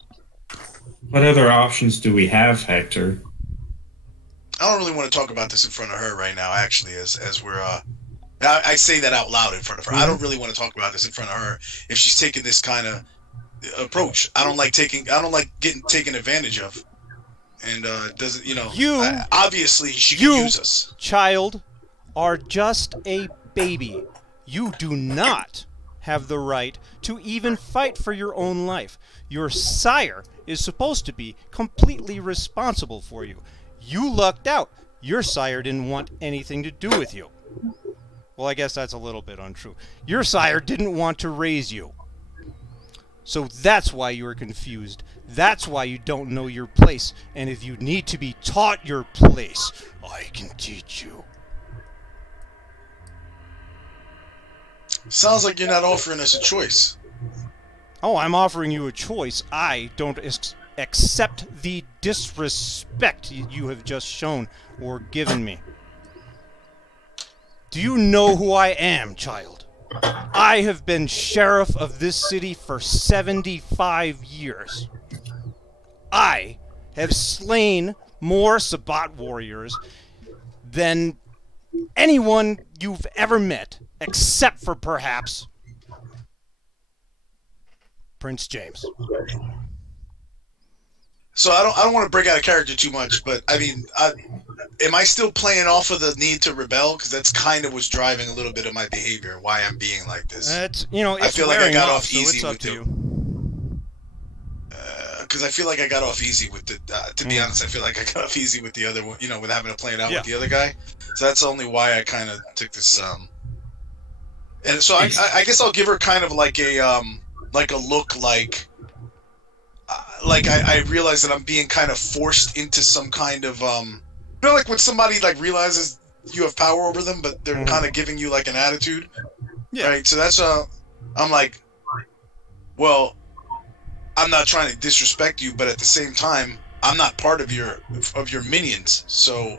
What other options do we have, Hector? I don't really want to talk about this in front of her right now. Actually, as we're I say that out loud in front of her. I don't really want to talk about this in front of her if she's taking this kind of approach. I don't like getting taken advantage of. And doesn't obviously she can use us. Child, are just a baby. You do not have the right to even fight for your own life. Your sire is supposed to be completely responsible for you. You lucked out. Your sire didn't want anything to do with you. Well, I guess that's a little bit untrue. Your sire didn't want to raise you. So that's why you are confused. That's why you don't know your place. And if you need to be taught your place, I can teach you. Sounds like you're not offering us a choice. Oh, I'm offering you a choice. I don't accept the disrespect you have just shown or given me. Do you know who I am, child? I have been sheriff of this city for 75 years. I have slain more Sabbat warriors than anyone you've ever met, except for perhaps Prince James. So I don't want to break out of character too much, but I mean, am I still playing off of the need to rebel? Because that's kind of what's driving a little bit of my behavior and why I'm being like this. It's I feel like I got off so easy it's up with to the. you. Because I feel like I got off easy with the. To be honest, I feel like I got off easy with the other one. With having to play it out with the other guy. So that's only why I kind of took this. And so I guess I'll give her kind of like a look like I realize that I'm being kind of forced into some kind of like when somebody like realizes you have power over them, but they're kind of giving you like an attitude. Yeah. Right. So that's I'm like, well, I'm not trying to disrespect you, but at the same time, I'm not part of your minions. So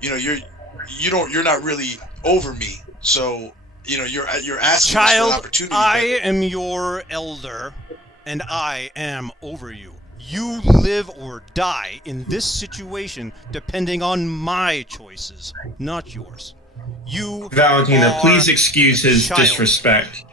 you're not really over me. So you're asking for an opportunity. I am your elder, and I am over you. You live or die in this situation depending on my choices, not yours. You Valentina, please excuse his child. disrespect.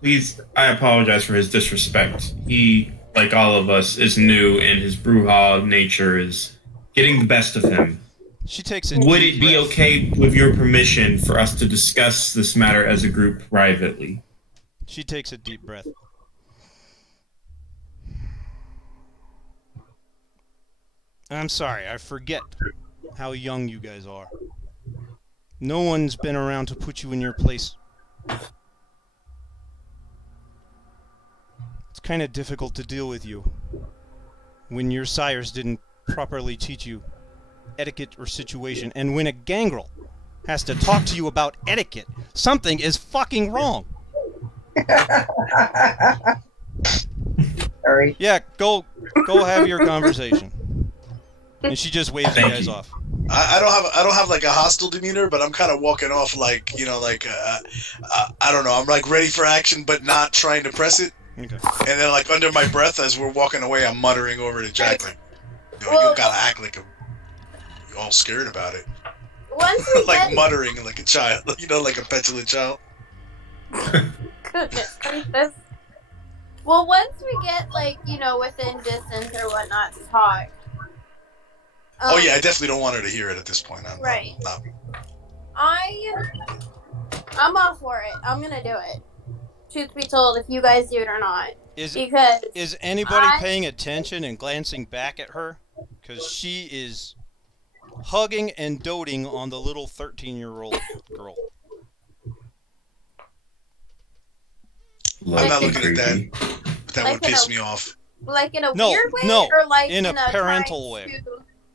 Please, I apologize for his disrespect. He, like all of us, is new, and his brouhaha nature is getting the best of him. She takes a Would deep it be breath. okay, with your permission, for us to discuss this matter as a group privately? She takes a deep breath. I'm sorry, I forget how young you guys are. No one's been around to put you in your place. It's kind of difficult to deal with you when your sires didn't properly teach you etiquette or situation, and when a gangrel has to talk to you about etiquette, something is fucking wrong. Sorry. Yeah, go have your conversation. And she just waves you guys off. I don't have like a hostile demeanor, but I'm kind of walking off like I don't know. I'm like ready for action, but not trying to press it. Okay. And then like under my breath as we're walking away, I'm muttering over to Jack like, you gotta act like you're all scared about it. Once we Like get muttering like a child, like a petulant child. goodness gracious. Well, once we get within distance or whatnot to talk. Oh yeah, I definitely don't want her to hear it at this point. Right. No. I'm all for it. I'm gonna do it. Truth be told, if you guys do it or not. Is anybody paying attention and glancing back at her? Because she is hugging and doting on the little 13-year-old girl. I'm not looking at that. That would piss me off. Like in a weird way? No, or like in a parental way.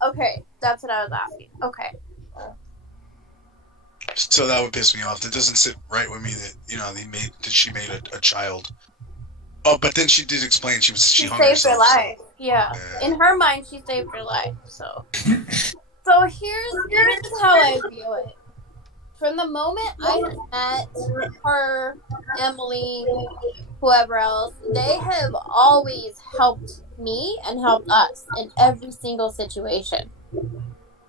Okay, that's what I was asking. Okay. So that would piss me off. That doesn't sit right with me. That she made a child. Oh, but then she did explain she hung saved herself. her life. So. Yeah. Yeah. In her mind, she saved her life. So here's how I view it. From the moment I met her, Emily, whoever else, they have always helped me and helped us in every single situation.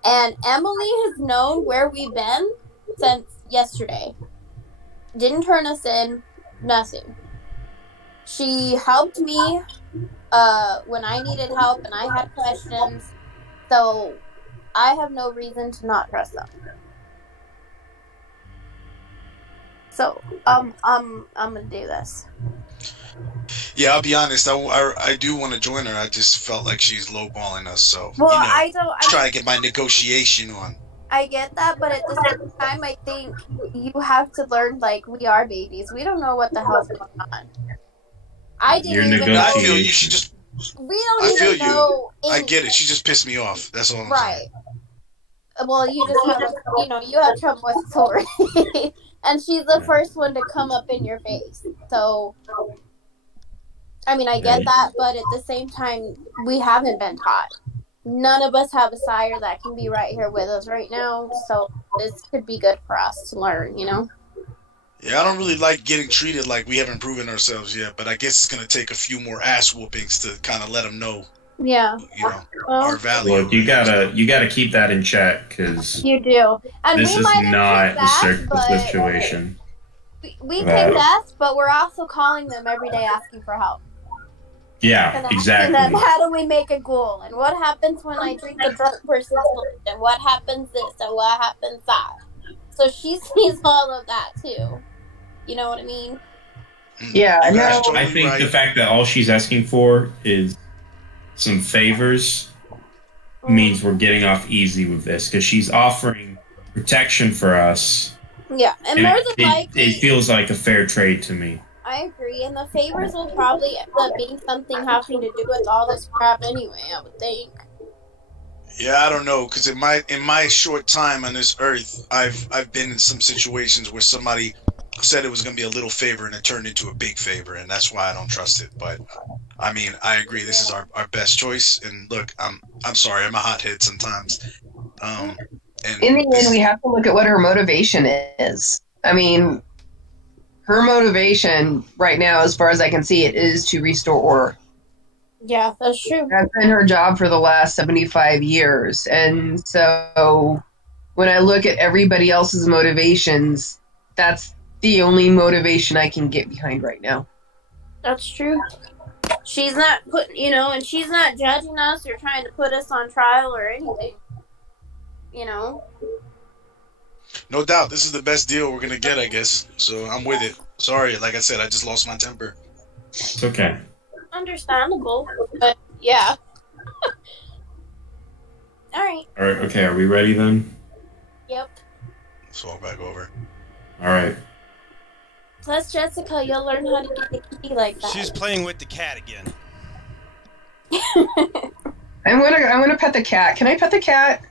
And Emily has known where we've been since yesterday. Didn't turn us in, nothing. She helped me when I needed help and I had questions. So I have no reason to not trust them. So I'm gonna do this. Yeah, I'll be honest. I do want to join her. I just felt like she's lowballing us. So Well, I try to get my negotiation on. I get that, but at the same time, I think you have to learn, like, we are babies. We don't know what the hell's going on. I didn't even know. I feel you. She just. We don't even know. I get it. She just pissed me off. That's all I'm saying. Right. Well, you just have, you have trouble with authority. And she's the first one to come up in your face. So, I mean, I get that, but at the same time, we haven't been taught. None of us have a sire that can be right here with us right now, so this could be good for us to learn, Yeah, I don't really like getting treated like we haven't proven ourselves yet, but I guess it's going to take a few more ass whoopings to kind of let them know. Yeah. Our value. Look, you gotta keep that in check, because you do. And this we is might not have the situation. We kicked ass, but we're also calling them every day asking for help. Yeah, exactly. And then how do we make a goal? And what happens when I drink the drunk person's blood? And what happens this? And what happens that? So she sees all of that too. You know what I mean? Yeah, I know. Totally I think right. the fact that all she's asking for is some favors means we're getting off easy with this, because she's offering protection for us. Yeah, and more than likely, it feels like a fair trade to me. I agree, and the favors will probably end up being something having to do with all this crap anyway, I would think. Yeah, I don't know, because in my short time on this earth, I've been in some situations where somebody said it was going to be a little favor and it turned into a big favor, and that's why I don't trust it. But I mean, I agree, this is our best choice. And look, I'm sorry, I'm a hothead sometimes. And in the end, we have to look at what her motivation is. I mean, her motivation right now, as far as I can see it, is to restore order. Yeah, that's true. That's been her job for the last 75 years. And so when I look at everybody else's motivations, that's the only motivation I can get behind right now. That's true. She's not and she's not judging us or trying to put us on trial or anything. No doubt, this is the best deal we're going to get, I guess. So I'm with it. Sorry, like I said, I just lost my temper. It's okay. Understandable, but yeah. All right. All right. Okay. Are we ready then? Yep. Let's walk back over. All right. Plus, Jessica, you'll learn how to get the key like that. She's playing with the cat again. I'm gonna pet the cat. Can I pet the cat?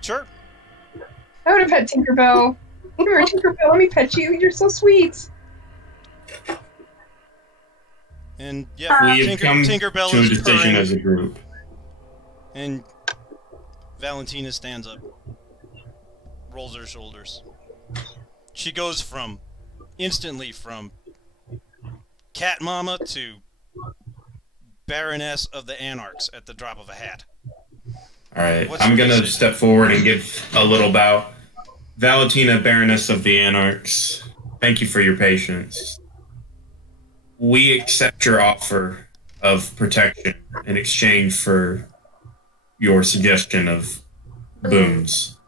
Sure. I want to pet Tinkerbell. Come here, Tinkerbell. Let me pet you. You're so sweet. And yeah, We have come Tinkerbell to a is decision purring, as a group. and Valentina stands up, rolls her shoulders. She goes instantly from cat mama to Baroness of the Anarchs at the drop of a hat. All right. What's I'm your going to decision? step forward and give a little bow. Valentina, Baroness of the Anarchs, thank you for your patience. We accept your offer of protection in exchange for your suggestion of boons.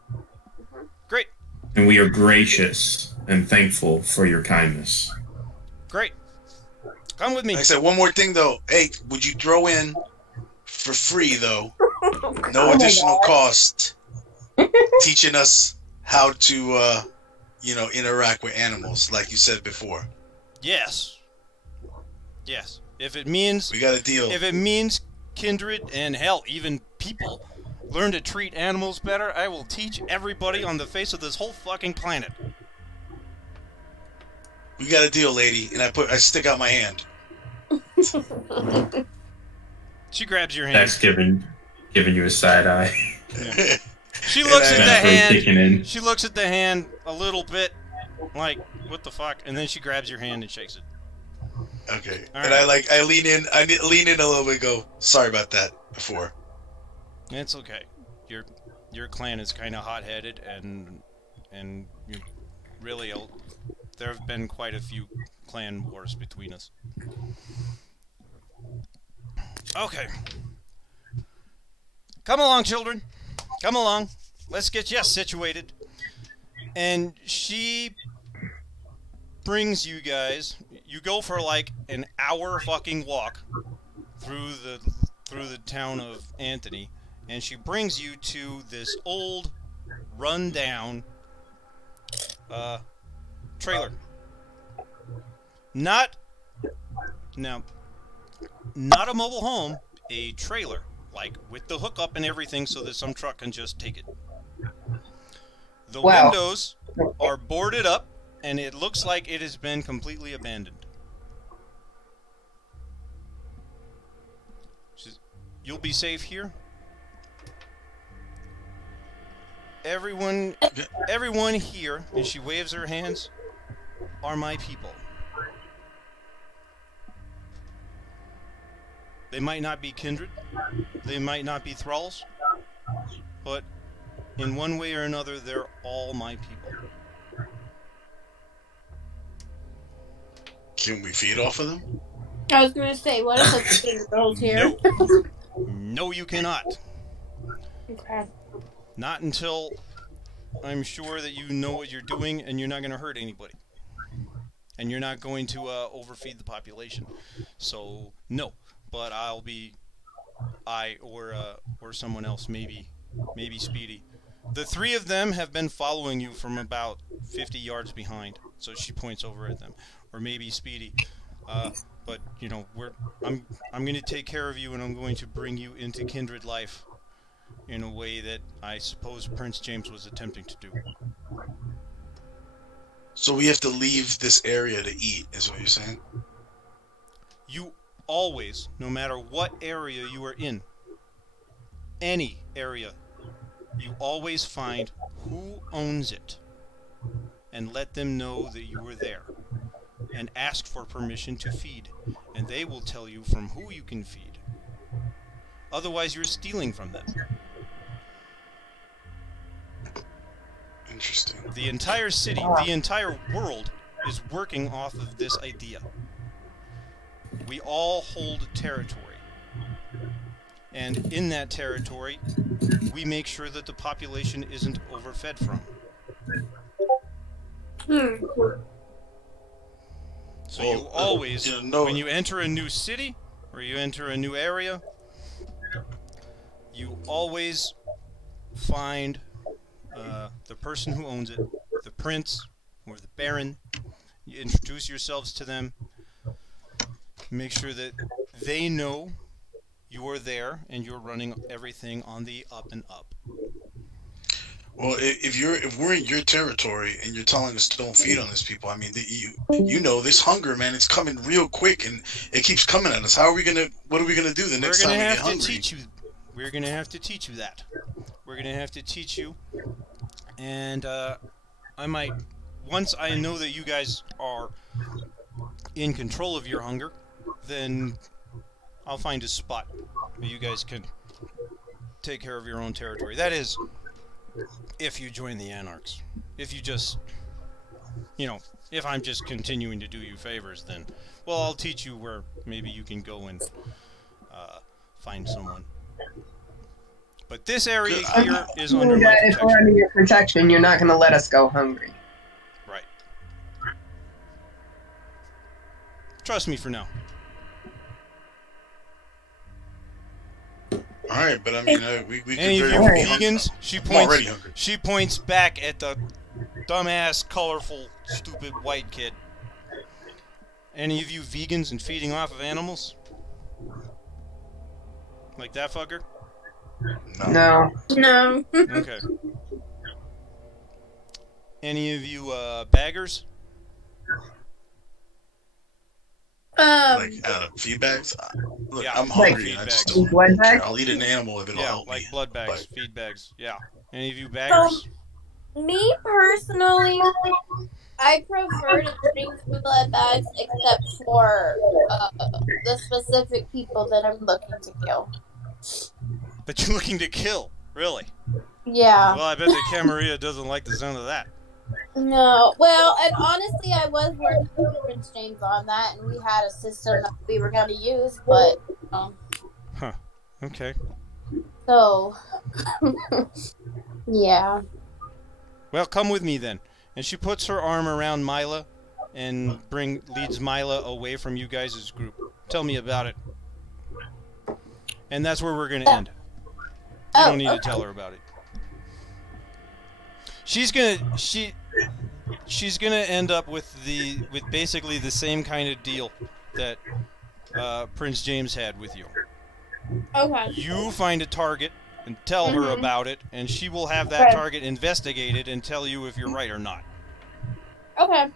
Great, And we are gracious and thankful for your kindness. great. Come with me. Like I said, one more thing though. Hey, would you throw in for free though, no additional cost, teaching us how to, interact with animals, like you said before? Yes. Yes. If it means We got a deal. If it means kindred and hell, even people, learn to treat animals better, I will teach everybody on the face of this whole fucking planet. We got a deal, lady. And I stick out my hand. She grabs your hand. That's giving you a side eye. Yeah. She looks at the kicking in. hand. She looks at the hand a little bit, like, what the fuck? And then she grabs your hand and shakes it. Okay. All And right. I lean in. I lean in a little bit. And go. Sorry about that. Before. It's okay. Your clan is kind of hot-headed, and you really there have been quite a few clan wars between us. Okay. Come along, children. Come along. Let's get you situated. And she brings you guys. You go for like an hour fucking walk through the town of Anthony, and she brings you to this old, run-down trailer. Not a mobile home, a trailer, like with the hookup and everything, so that some truck can just take it. The Wow. windows are boarded up, and it looks like it has been completely abandoned. You'll be safe here. Everyone here, and she waves her hands, are my people. They might not be kindred, they might not be thralls, but in one way or another, they're all my people. Can we feed off of them? I was gonna say, what if the big girl's here? No. No, you cannot. Okay. Not until I'm sure that you know what you're doing and you're not going to hurt anybody. And you're not going to overfeed the population. So, no. But I or someone else, maybe Speedy. The three of them have been following you from about 50 yards behind. So she points over at them. Or maybe Speedy. But, you know, I'm going to take care of you, and I'm going to bring you into kindred life in a way that I suppose Prince James was attempting to do. So we have to leave this area to eat, is what you're saying? You always, no matter what area you are in, any area, you always find who owns it and let them know that you were there. And ask for permission to feed, and they will tell you from who you can feed. Otherwise, you're stealing from them. Interesting. The entire city, the entire world is working off of this idea. We all hold territory. And in that territory, we make sure that the population isn't overfed from. So you always, when you enter a new city, or you enter a new area, you always find the person who owns it, the prince, or the baron. You introduce yourselves to them. Make sure that they know you're there, and you're running everything on the up and up. Well, if we're in your territory and you're telling us don't feed on these people, I mean, you know this hunger, man, it's coming real quick and it keeps coming at us. What are we gonna do the next time we get hungry? We're gonna have to teach you that. We're gonna have to teach you, and I might, once I know that you guys are in control of your hunger, then I'll find a spot where you guys can take care of your own territory. That is, if you join the Anarchs. If you just, you know, if I'm just continuing to do you favors, then, well, I'll teach you where maybe you can go and find someone. But this area here is under my protection. If we're under your protection, you're not going to let us go hungry. Right. Trust me for now. All right, but I mean, we could Any of very you well be hungry. vegans? I'm already hungry. She points back at the dumbass, colorful, stupid white kid. Any of you vegans and feeding off of animals? Like that fucker? No. No. No. Okay. Any of you baggers? Like feed bags. Look, Yeah, I'm like hungry. feed I bags. just don't Blood care. bags? I'll eat an animal if it'll Yeah, help like me. blood bags, But feed bags. Yeah. Any of you baggers? Me personally, I prefer to drink from blood bags, except for the specific people that I'm looking to kill. But you're looking to kill, really? Yeah. Well, I bet that Camarilla doesn't like the sound of that. No. Well, and honestly, I was working with Prince James on that, and we had a system that we were going to use, but Huh. Okay. so yeah. Well, come with me then. And she puts her arm around Mila and leads Mila away from you guys' group. Tell me about it. And that's where we're going to end. You don't need to tell her about it. She's gonna end up with basically the same kind of deal that Prince James had with you. Okay. You find a target and tell her about it, and she will have that target investigated and tell you if you're right or not. Okay.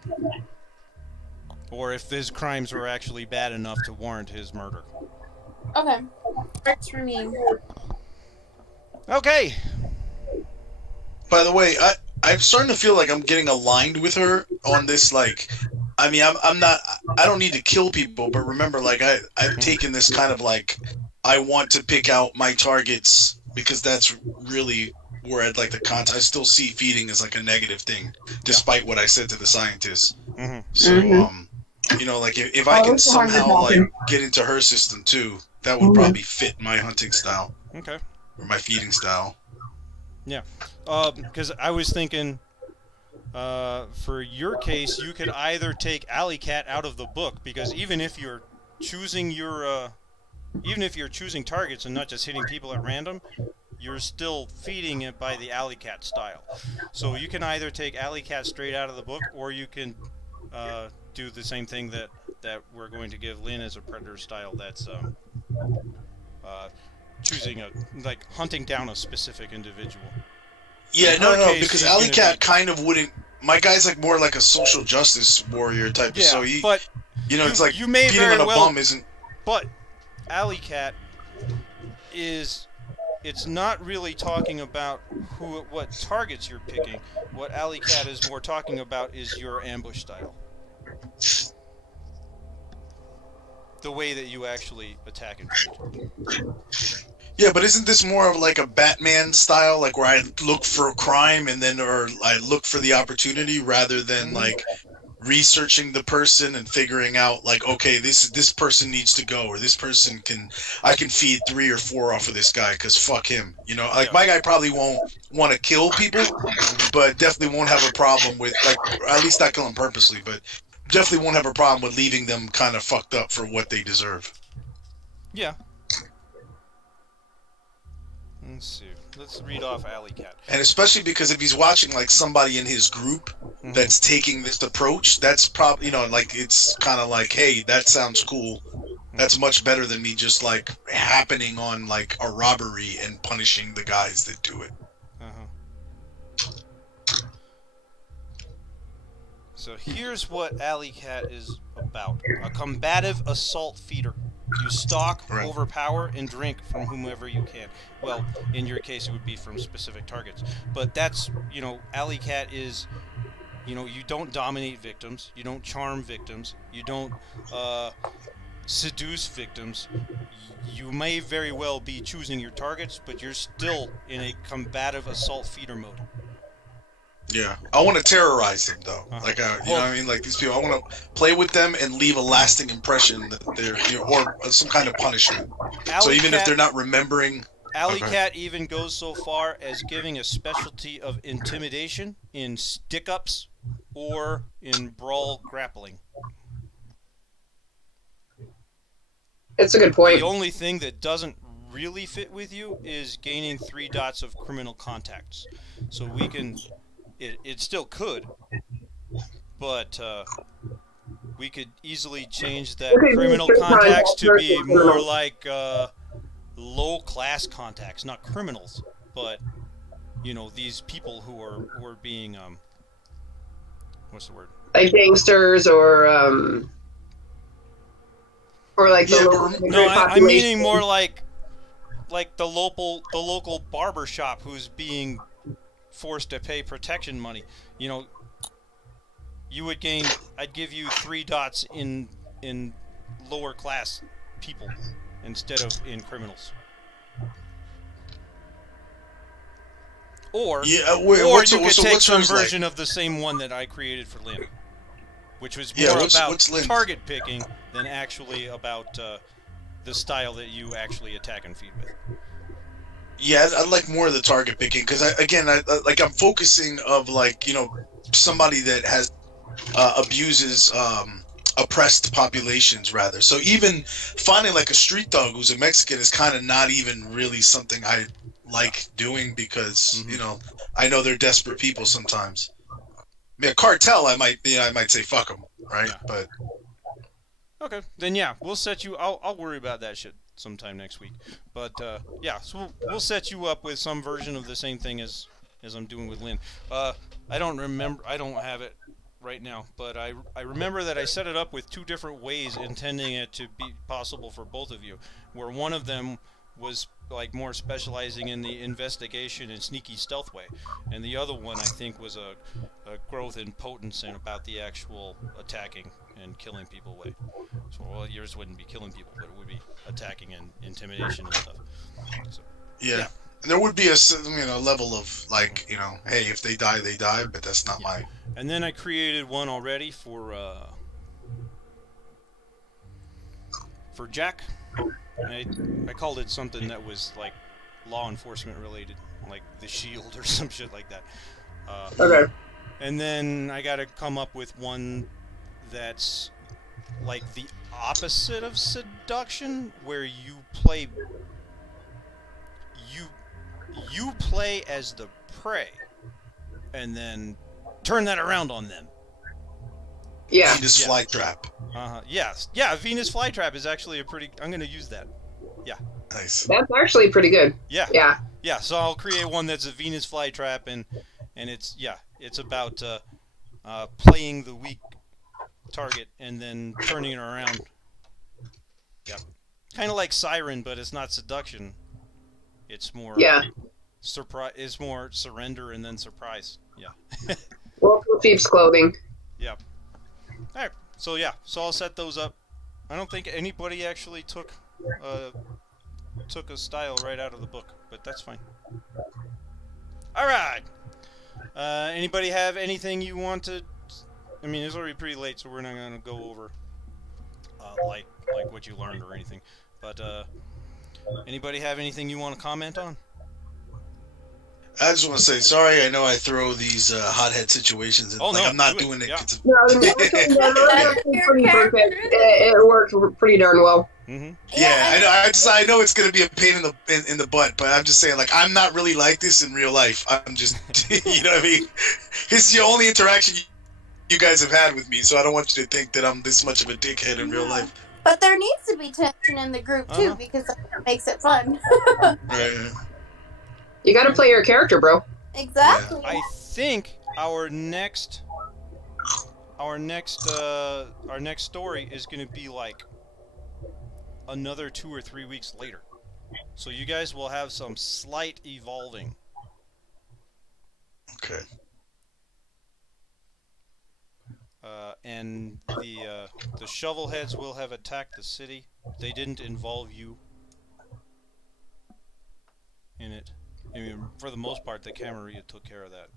Or if his crimes were actually bad enough to warrant his murder. Okay. Works for me. Okay. by the way, I'm starting to feel like I'm getting aligned with her on this. Like, I mean, I'm not. I don't need to kill people, but remember, like, I've taken this kind of like, I want to pick out my targets because that's really where I'd like the content. I still see feeding as like a negative thing, despite what I said to the scientists. Mm-hmm. So, you know, like if I can somehow like get into her system too, that would probably fit my hunting style. Okay. Or my feeding style. Yeah. Because I was thinking, for your case, you could either take Alley Cat out of the book, because even if you're choosing your, even if you're choosing targets and not just hitting people at random, you're still feeding it by the Alley Cat style. So you can either take Alley Cat straight out of the book, or you can do the same thing that we're going to give Lynn as a predator style. That's choosing like hunting down a specific individual. Yeah, no, because Alley Cat kind of wouldn't. My guy's like more like a social justice warrior type. Yeah, so he, but you know, it's like you may beating very on a well, bum isn't. But Alley Cat is. It's not really talking about what targets you're picking. What Alley Cat is more talking about is your ambush style. The way that you actually attack and feed. Yeah, but isn't this more of like a Batman style, like where I look for a crime and then, or I look for the opportunity rather than like researching the person and figuring out like, okay, this person needs to go, or this person I can feed 3 or 4 off of this guy because fuck him, you know? Like my guy probably won't want to kill people, but definitely won't have a problem with, like, at least not kill them purposely, but definitely won't have a problem with leaving them kind of fucked up for what they deserve. Yeah. Let's see. Let's read off Alley Cat. And especially because if he's watching like somebody in his group that's taking this approach, that's probably, you know, like it's kind of like, hey, that sounds cool. That's much better than me just like happening on like a robbery and punishing the guys that do it. So here's what Alley Cat is about. A combative assault feeder. You stalk, overpower, and drink from whomever you can. Well, in your case, it would be from specific targets. But that's, you know, Alley Cat is, you know, you don't dominate victims. You don't charm victims. You don't seduce victims. You may very well be choosing your targets, but you're still in a combative assault feeder mode. Yeah, I want to terrorize them though. Like, you know what I mean? Like these people, I want to play with them and leave a lasting impression that they're, you know, or some kind of punishment. So even if they're not remembering, Alley Cat even goes so far as giving a specialty of intimidation in stick-ups or in brawl grappling. It's a good point. The only thing that doesn't really fit with you is gaining 3 dots of criminal contacts. So we can. It still could, but we could easily change that criminal contacts to be more like low-class contacts, not criminals, but you know, these people who are being what's the word? Like gangsters or like the Yeah, local but- No, I'm population. meaning more like the local barber shop who's being forced to pay protection money. You know, you would gain. I'd give you 3 dots in lower class people instead of in criminals. Or Yeah, or what's, you could so take what's some yours like? version of the same one that I created for Lynn, which was Yeah, more what's about Lynn's? target picking than actually about the style that you actually attack and feed with. Yeah, I like more of the target picking because I'm focusing of like, you know, somebody that has abuses oppressed populations rather. So even finding like a street dog who's a Mexican is kind of not even really something I like doing because you know, I know they're desperate people sometimes. I mean, a cartel, I might say fuck them, right? Yeah. But Okay, then yeah, we'll set you. I'll worry about that shit sometime next week. But yeah, so we'll set you up with some version of the same thing as I'm doing with Lynn. I don't remember. I don't have it right now, but I remember that I set it up with 2 different ways, intending it to be possible for both of you. Where one of them was like more specializing in the investigation and sneaky stealth way, and the other one I think was a growth in potence and about the actual attacking and killing people way. So well, yours wouldn't be killing people, but it would be attacking and intimidation and stuff. So, yeah. And there would be a level of like, you know, hey, if they die, they die, but that's not my. and then I created one already for Jack. And I called it something that was like law enforcement related, like the Shield or some shit like that. Okay. And then I got to come up with one that's like the opposite of seduction, where you play as the prey, and then turn that around on them. Yeah. Venus Yeah. flytrap. Yes. Yeah, Venus flytrap is actually a pretty... I'm going to use that. Yeah. Nice. That's actually pretty good. Yeah. Yeah. Yeah, so I'll create one that's a Venus flytrap, and it's... Yeah, it's about playing the weak target and then turning it around. Yeah. Kind of like Siren, but it's not seduction. It's more... Yeah. Surprise. It's more surrender and then surprise. Yeah. Wolf in sheep's clothing. Yep. Alright, so yeah, so I'll set those up. I don't think anybody actually took a style right out of the book, but that's fine. Alright! Anybody have anything you want to... I mean, it's already pretty late, so we're not going to go over like what you learned or anything. But anybody have anything you want to comment on? I just want to say sorry. I know I throw these hothead situations, and Oh, like, no, I'm not do it. doing it. Yeah. 'cause- No, it's pretty perfect. It worked pretty darn well. Mm-hmm. Yeah, I know it's gonna be a pain in the butt, but I'm just saying, like, I'm not really like this in real life. I'm just, you know what I mean? It's the only interaction you guys have had with me, so I don't want you to think that I'm this much of a dickhead in real life. But there needs to be tension in the group too, because that makes it fun. Right. You gotta play your character, bro. Exactly. I think our next story is going to be like another 2 or 3 weeks later. So you guys will have some slight evolving. Okay. And the shovelheads will have attacked the city. They didn't involve you in it. I mean, for the most part, the Camarilla took care of that.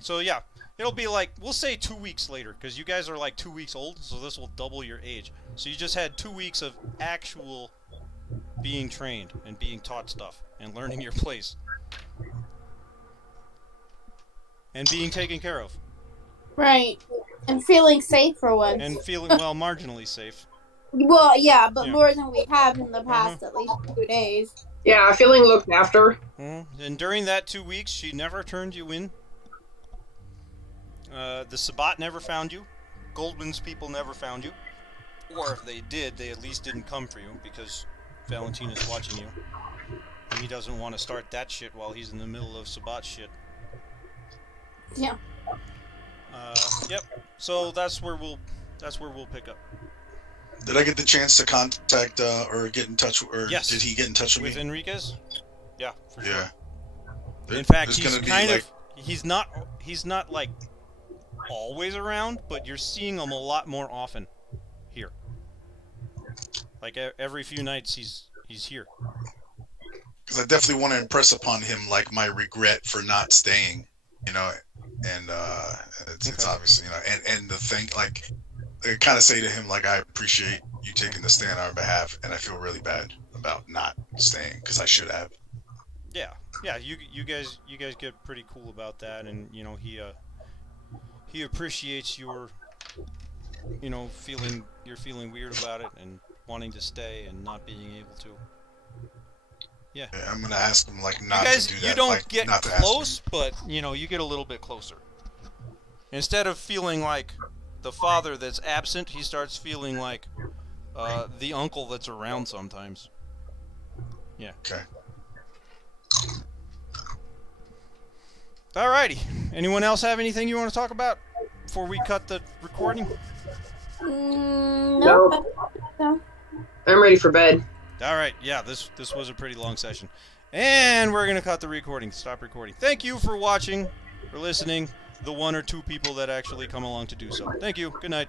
So yeah, it'll be like, we'll say 2 weeks later, because you guys are like 2 weeks old, so this will double your age. So you just had 2 weeks of actual being trained and being taught stuff and learning your place. And being taken care of. Right. And feeling safe for once. And feeling, well, marginally safe. Well, yeah, but Yeah. more than we have in the past at least 2 days. Yeah, feeling looked after. And during that 2 weeks, she never turned you in. The Sabbat never found you. Goldman's people never found you. Or if they did, they at least didn't come for you because Valentina's watching you. And he doesn't want to start that shit while he's in the middle of Sabat shit. Yeah. Yep. So that's where we'll pick up. Did I get the chance to contact or get in touch, or Yes. did he get in touch with me? Enriquez? Yeah, for Yeah. sure. In fact, There's he's gonna be, kind like- of he's not like always around, but you're seeing him a lot more often here. Like every few nights he's here. Because I definitely want to impress upon him like my regret for not staying, you know, and it's obviously, you know, and the thing, like, I kind of say to him, like, I appreciate you taking the stand on our behalf, and I feel really bad about not staying because I should have. Yeah, you guys get pretty cool about that, and you know he appreciates your, you know, feeling weird about it and wanting to stay and not being able to. Yeah. I'm gonna ask him like You not guys, to do that. you don't like, get not to ask close, him. but you know you get a little bit closer. Instead of feeling like the father that's absent, he starts feeling like the uncle that's around sometimes. Yeah. Okay. Alrighty. Anyone else have anything you want to talk about before we cut the recording? No. I'm ready for bed. Alright, yeah, this was a pretty long session. And we're going to cut the recording. Stop recording. Thank you for watching, for listening, the one or two people that actually come along to do so. Thank you. Good night.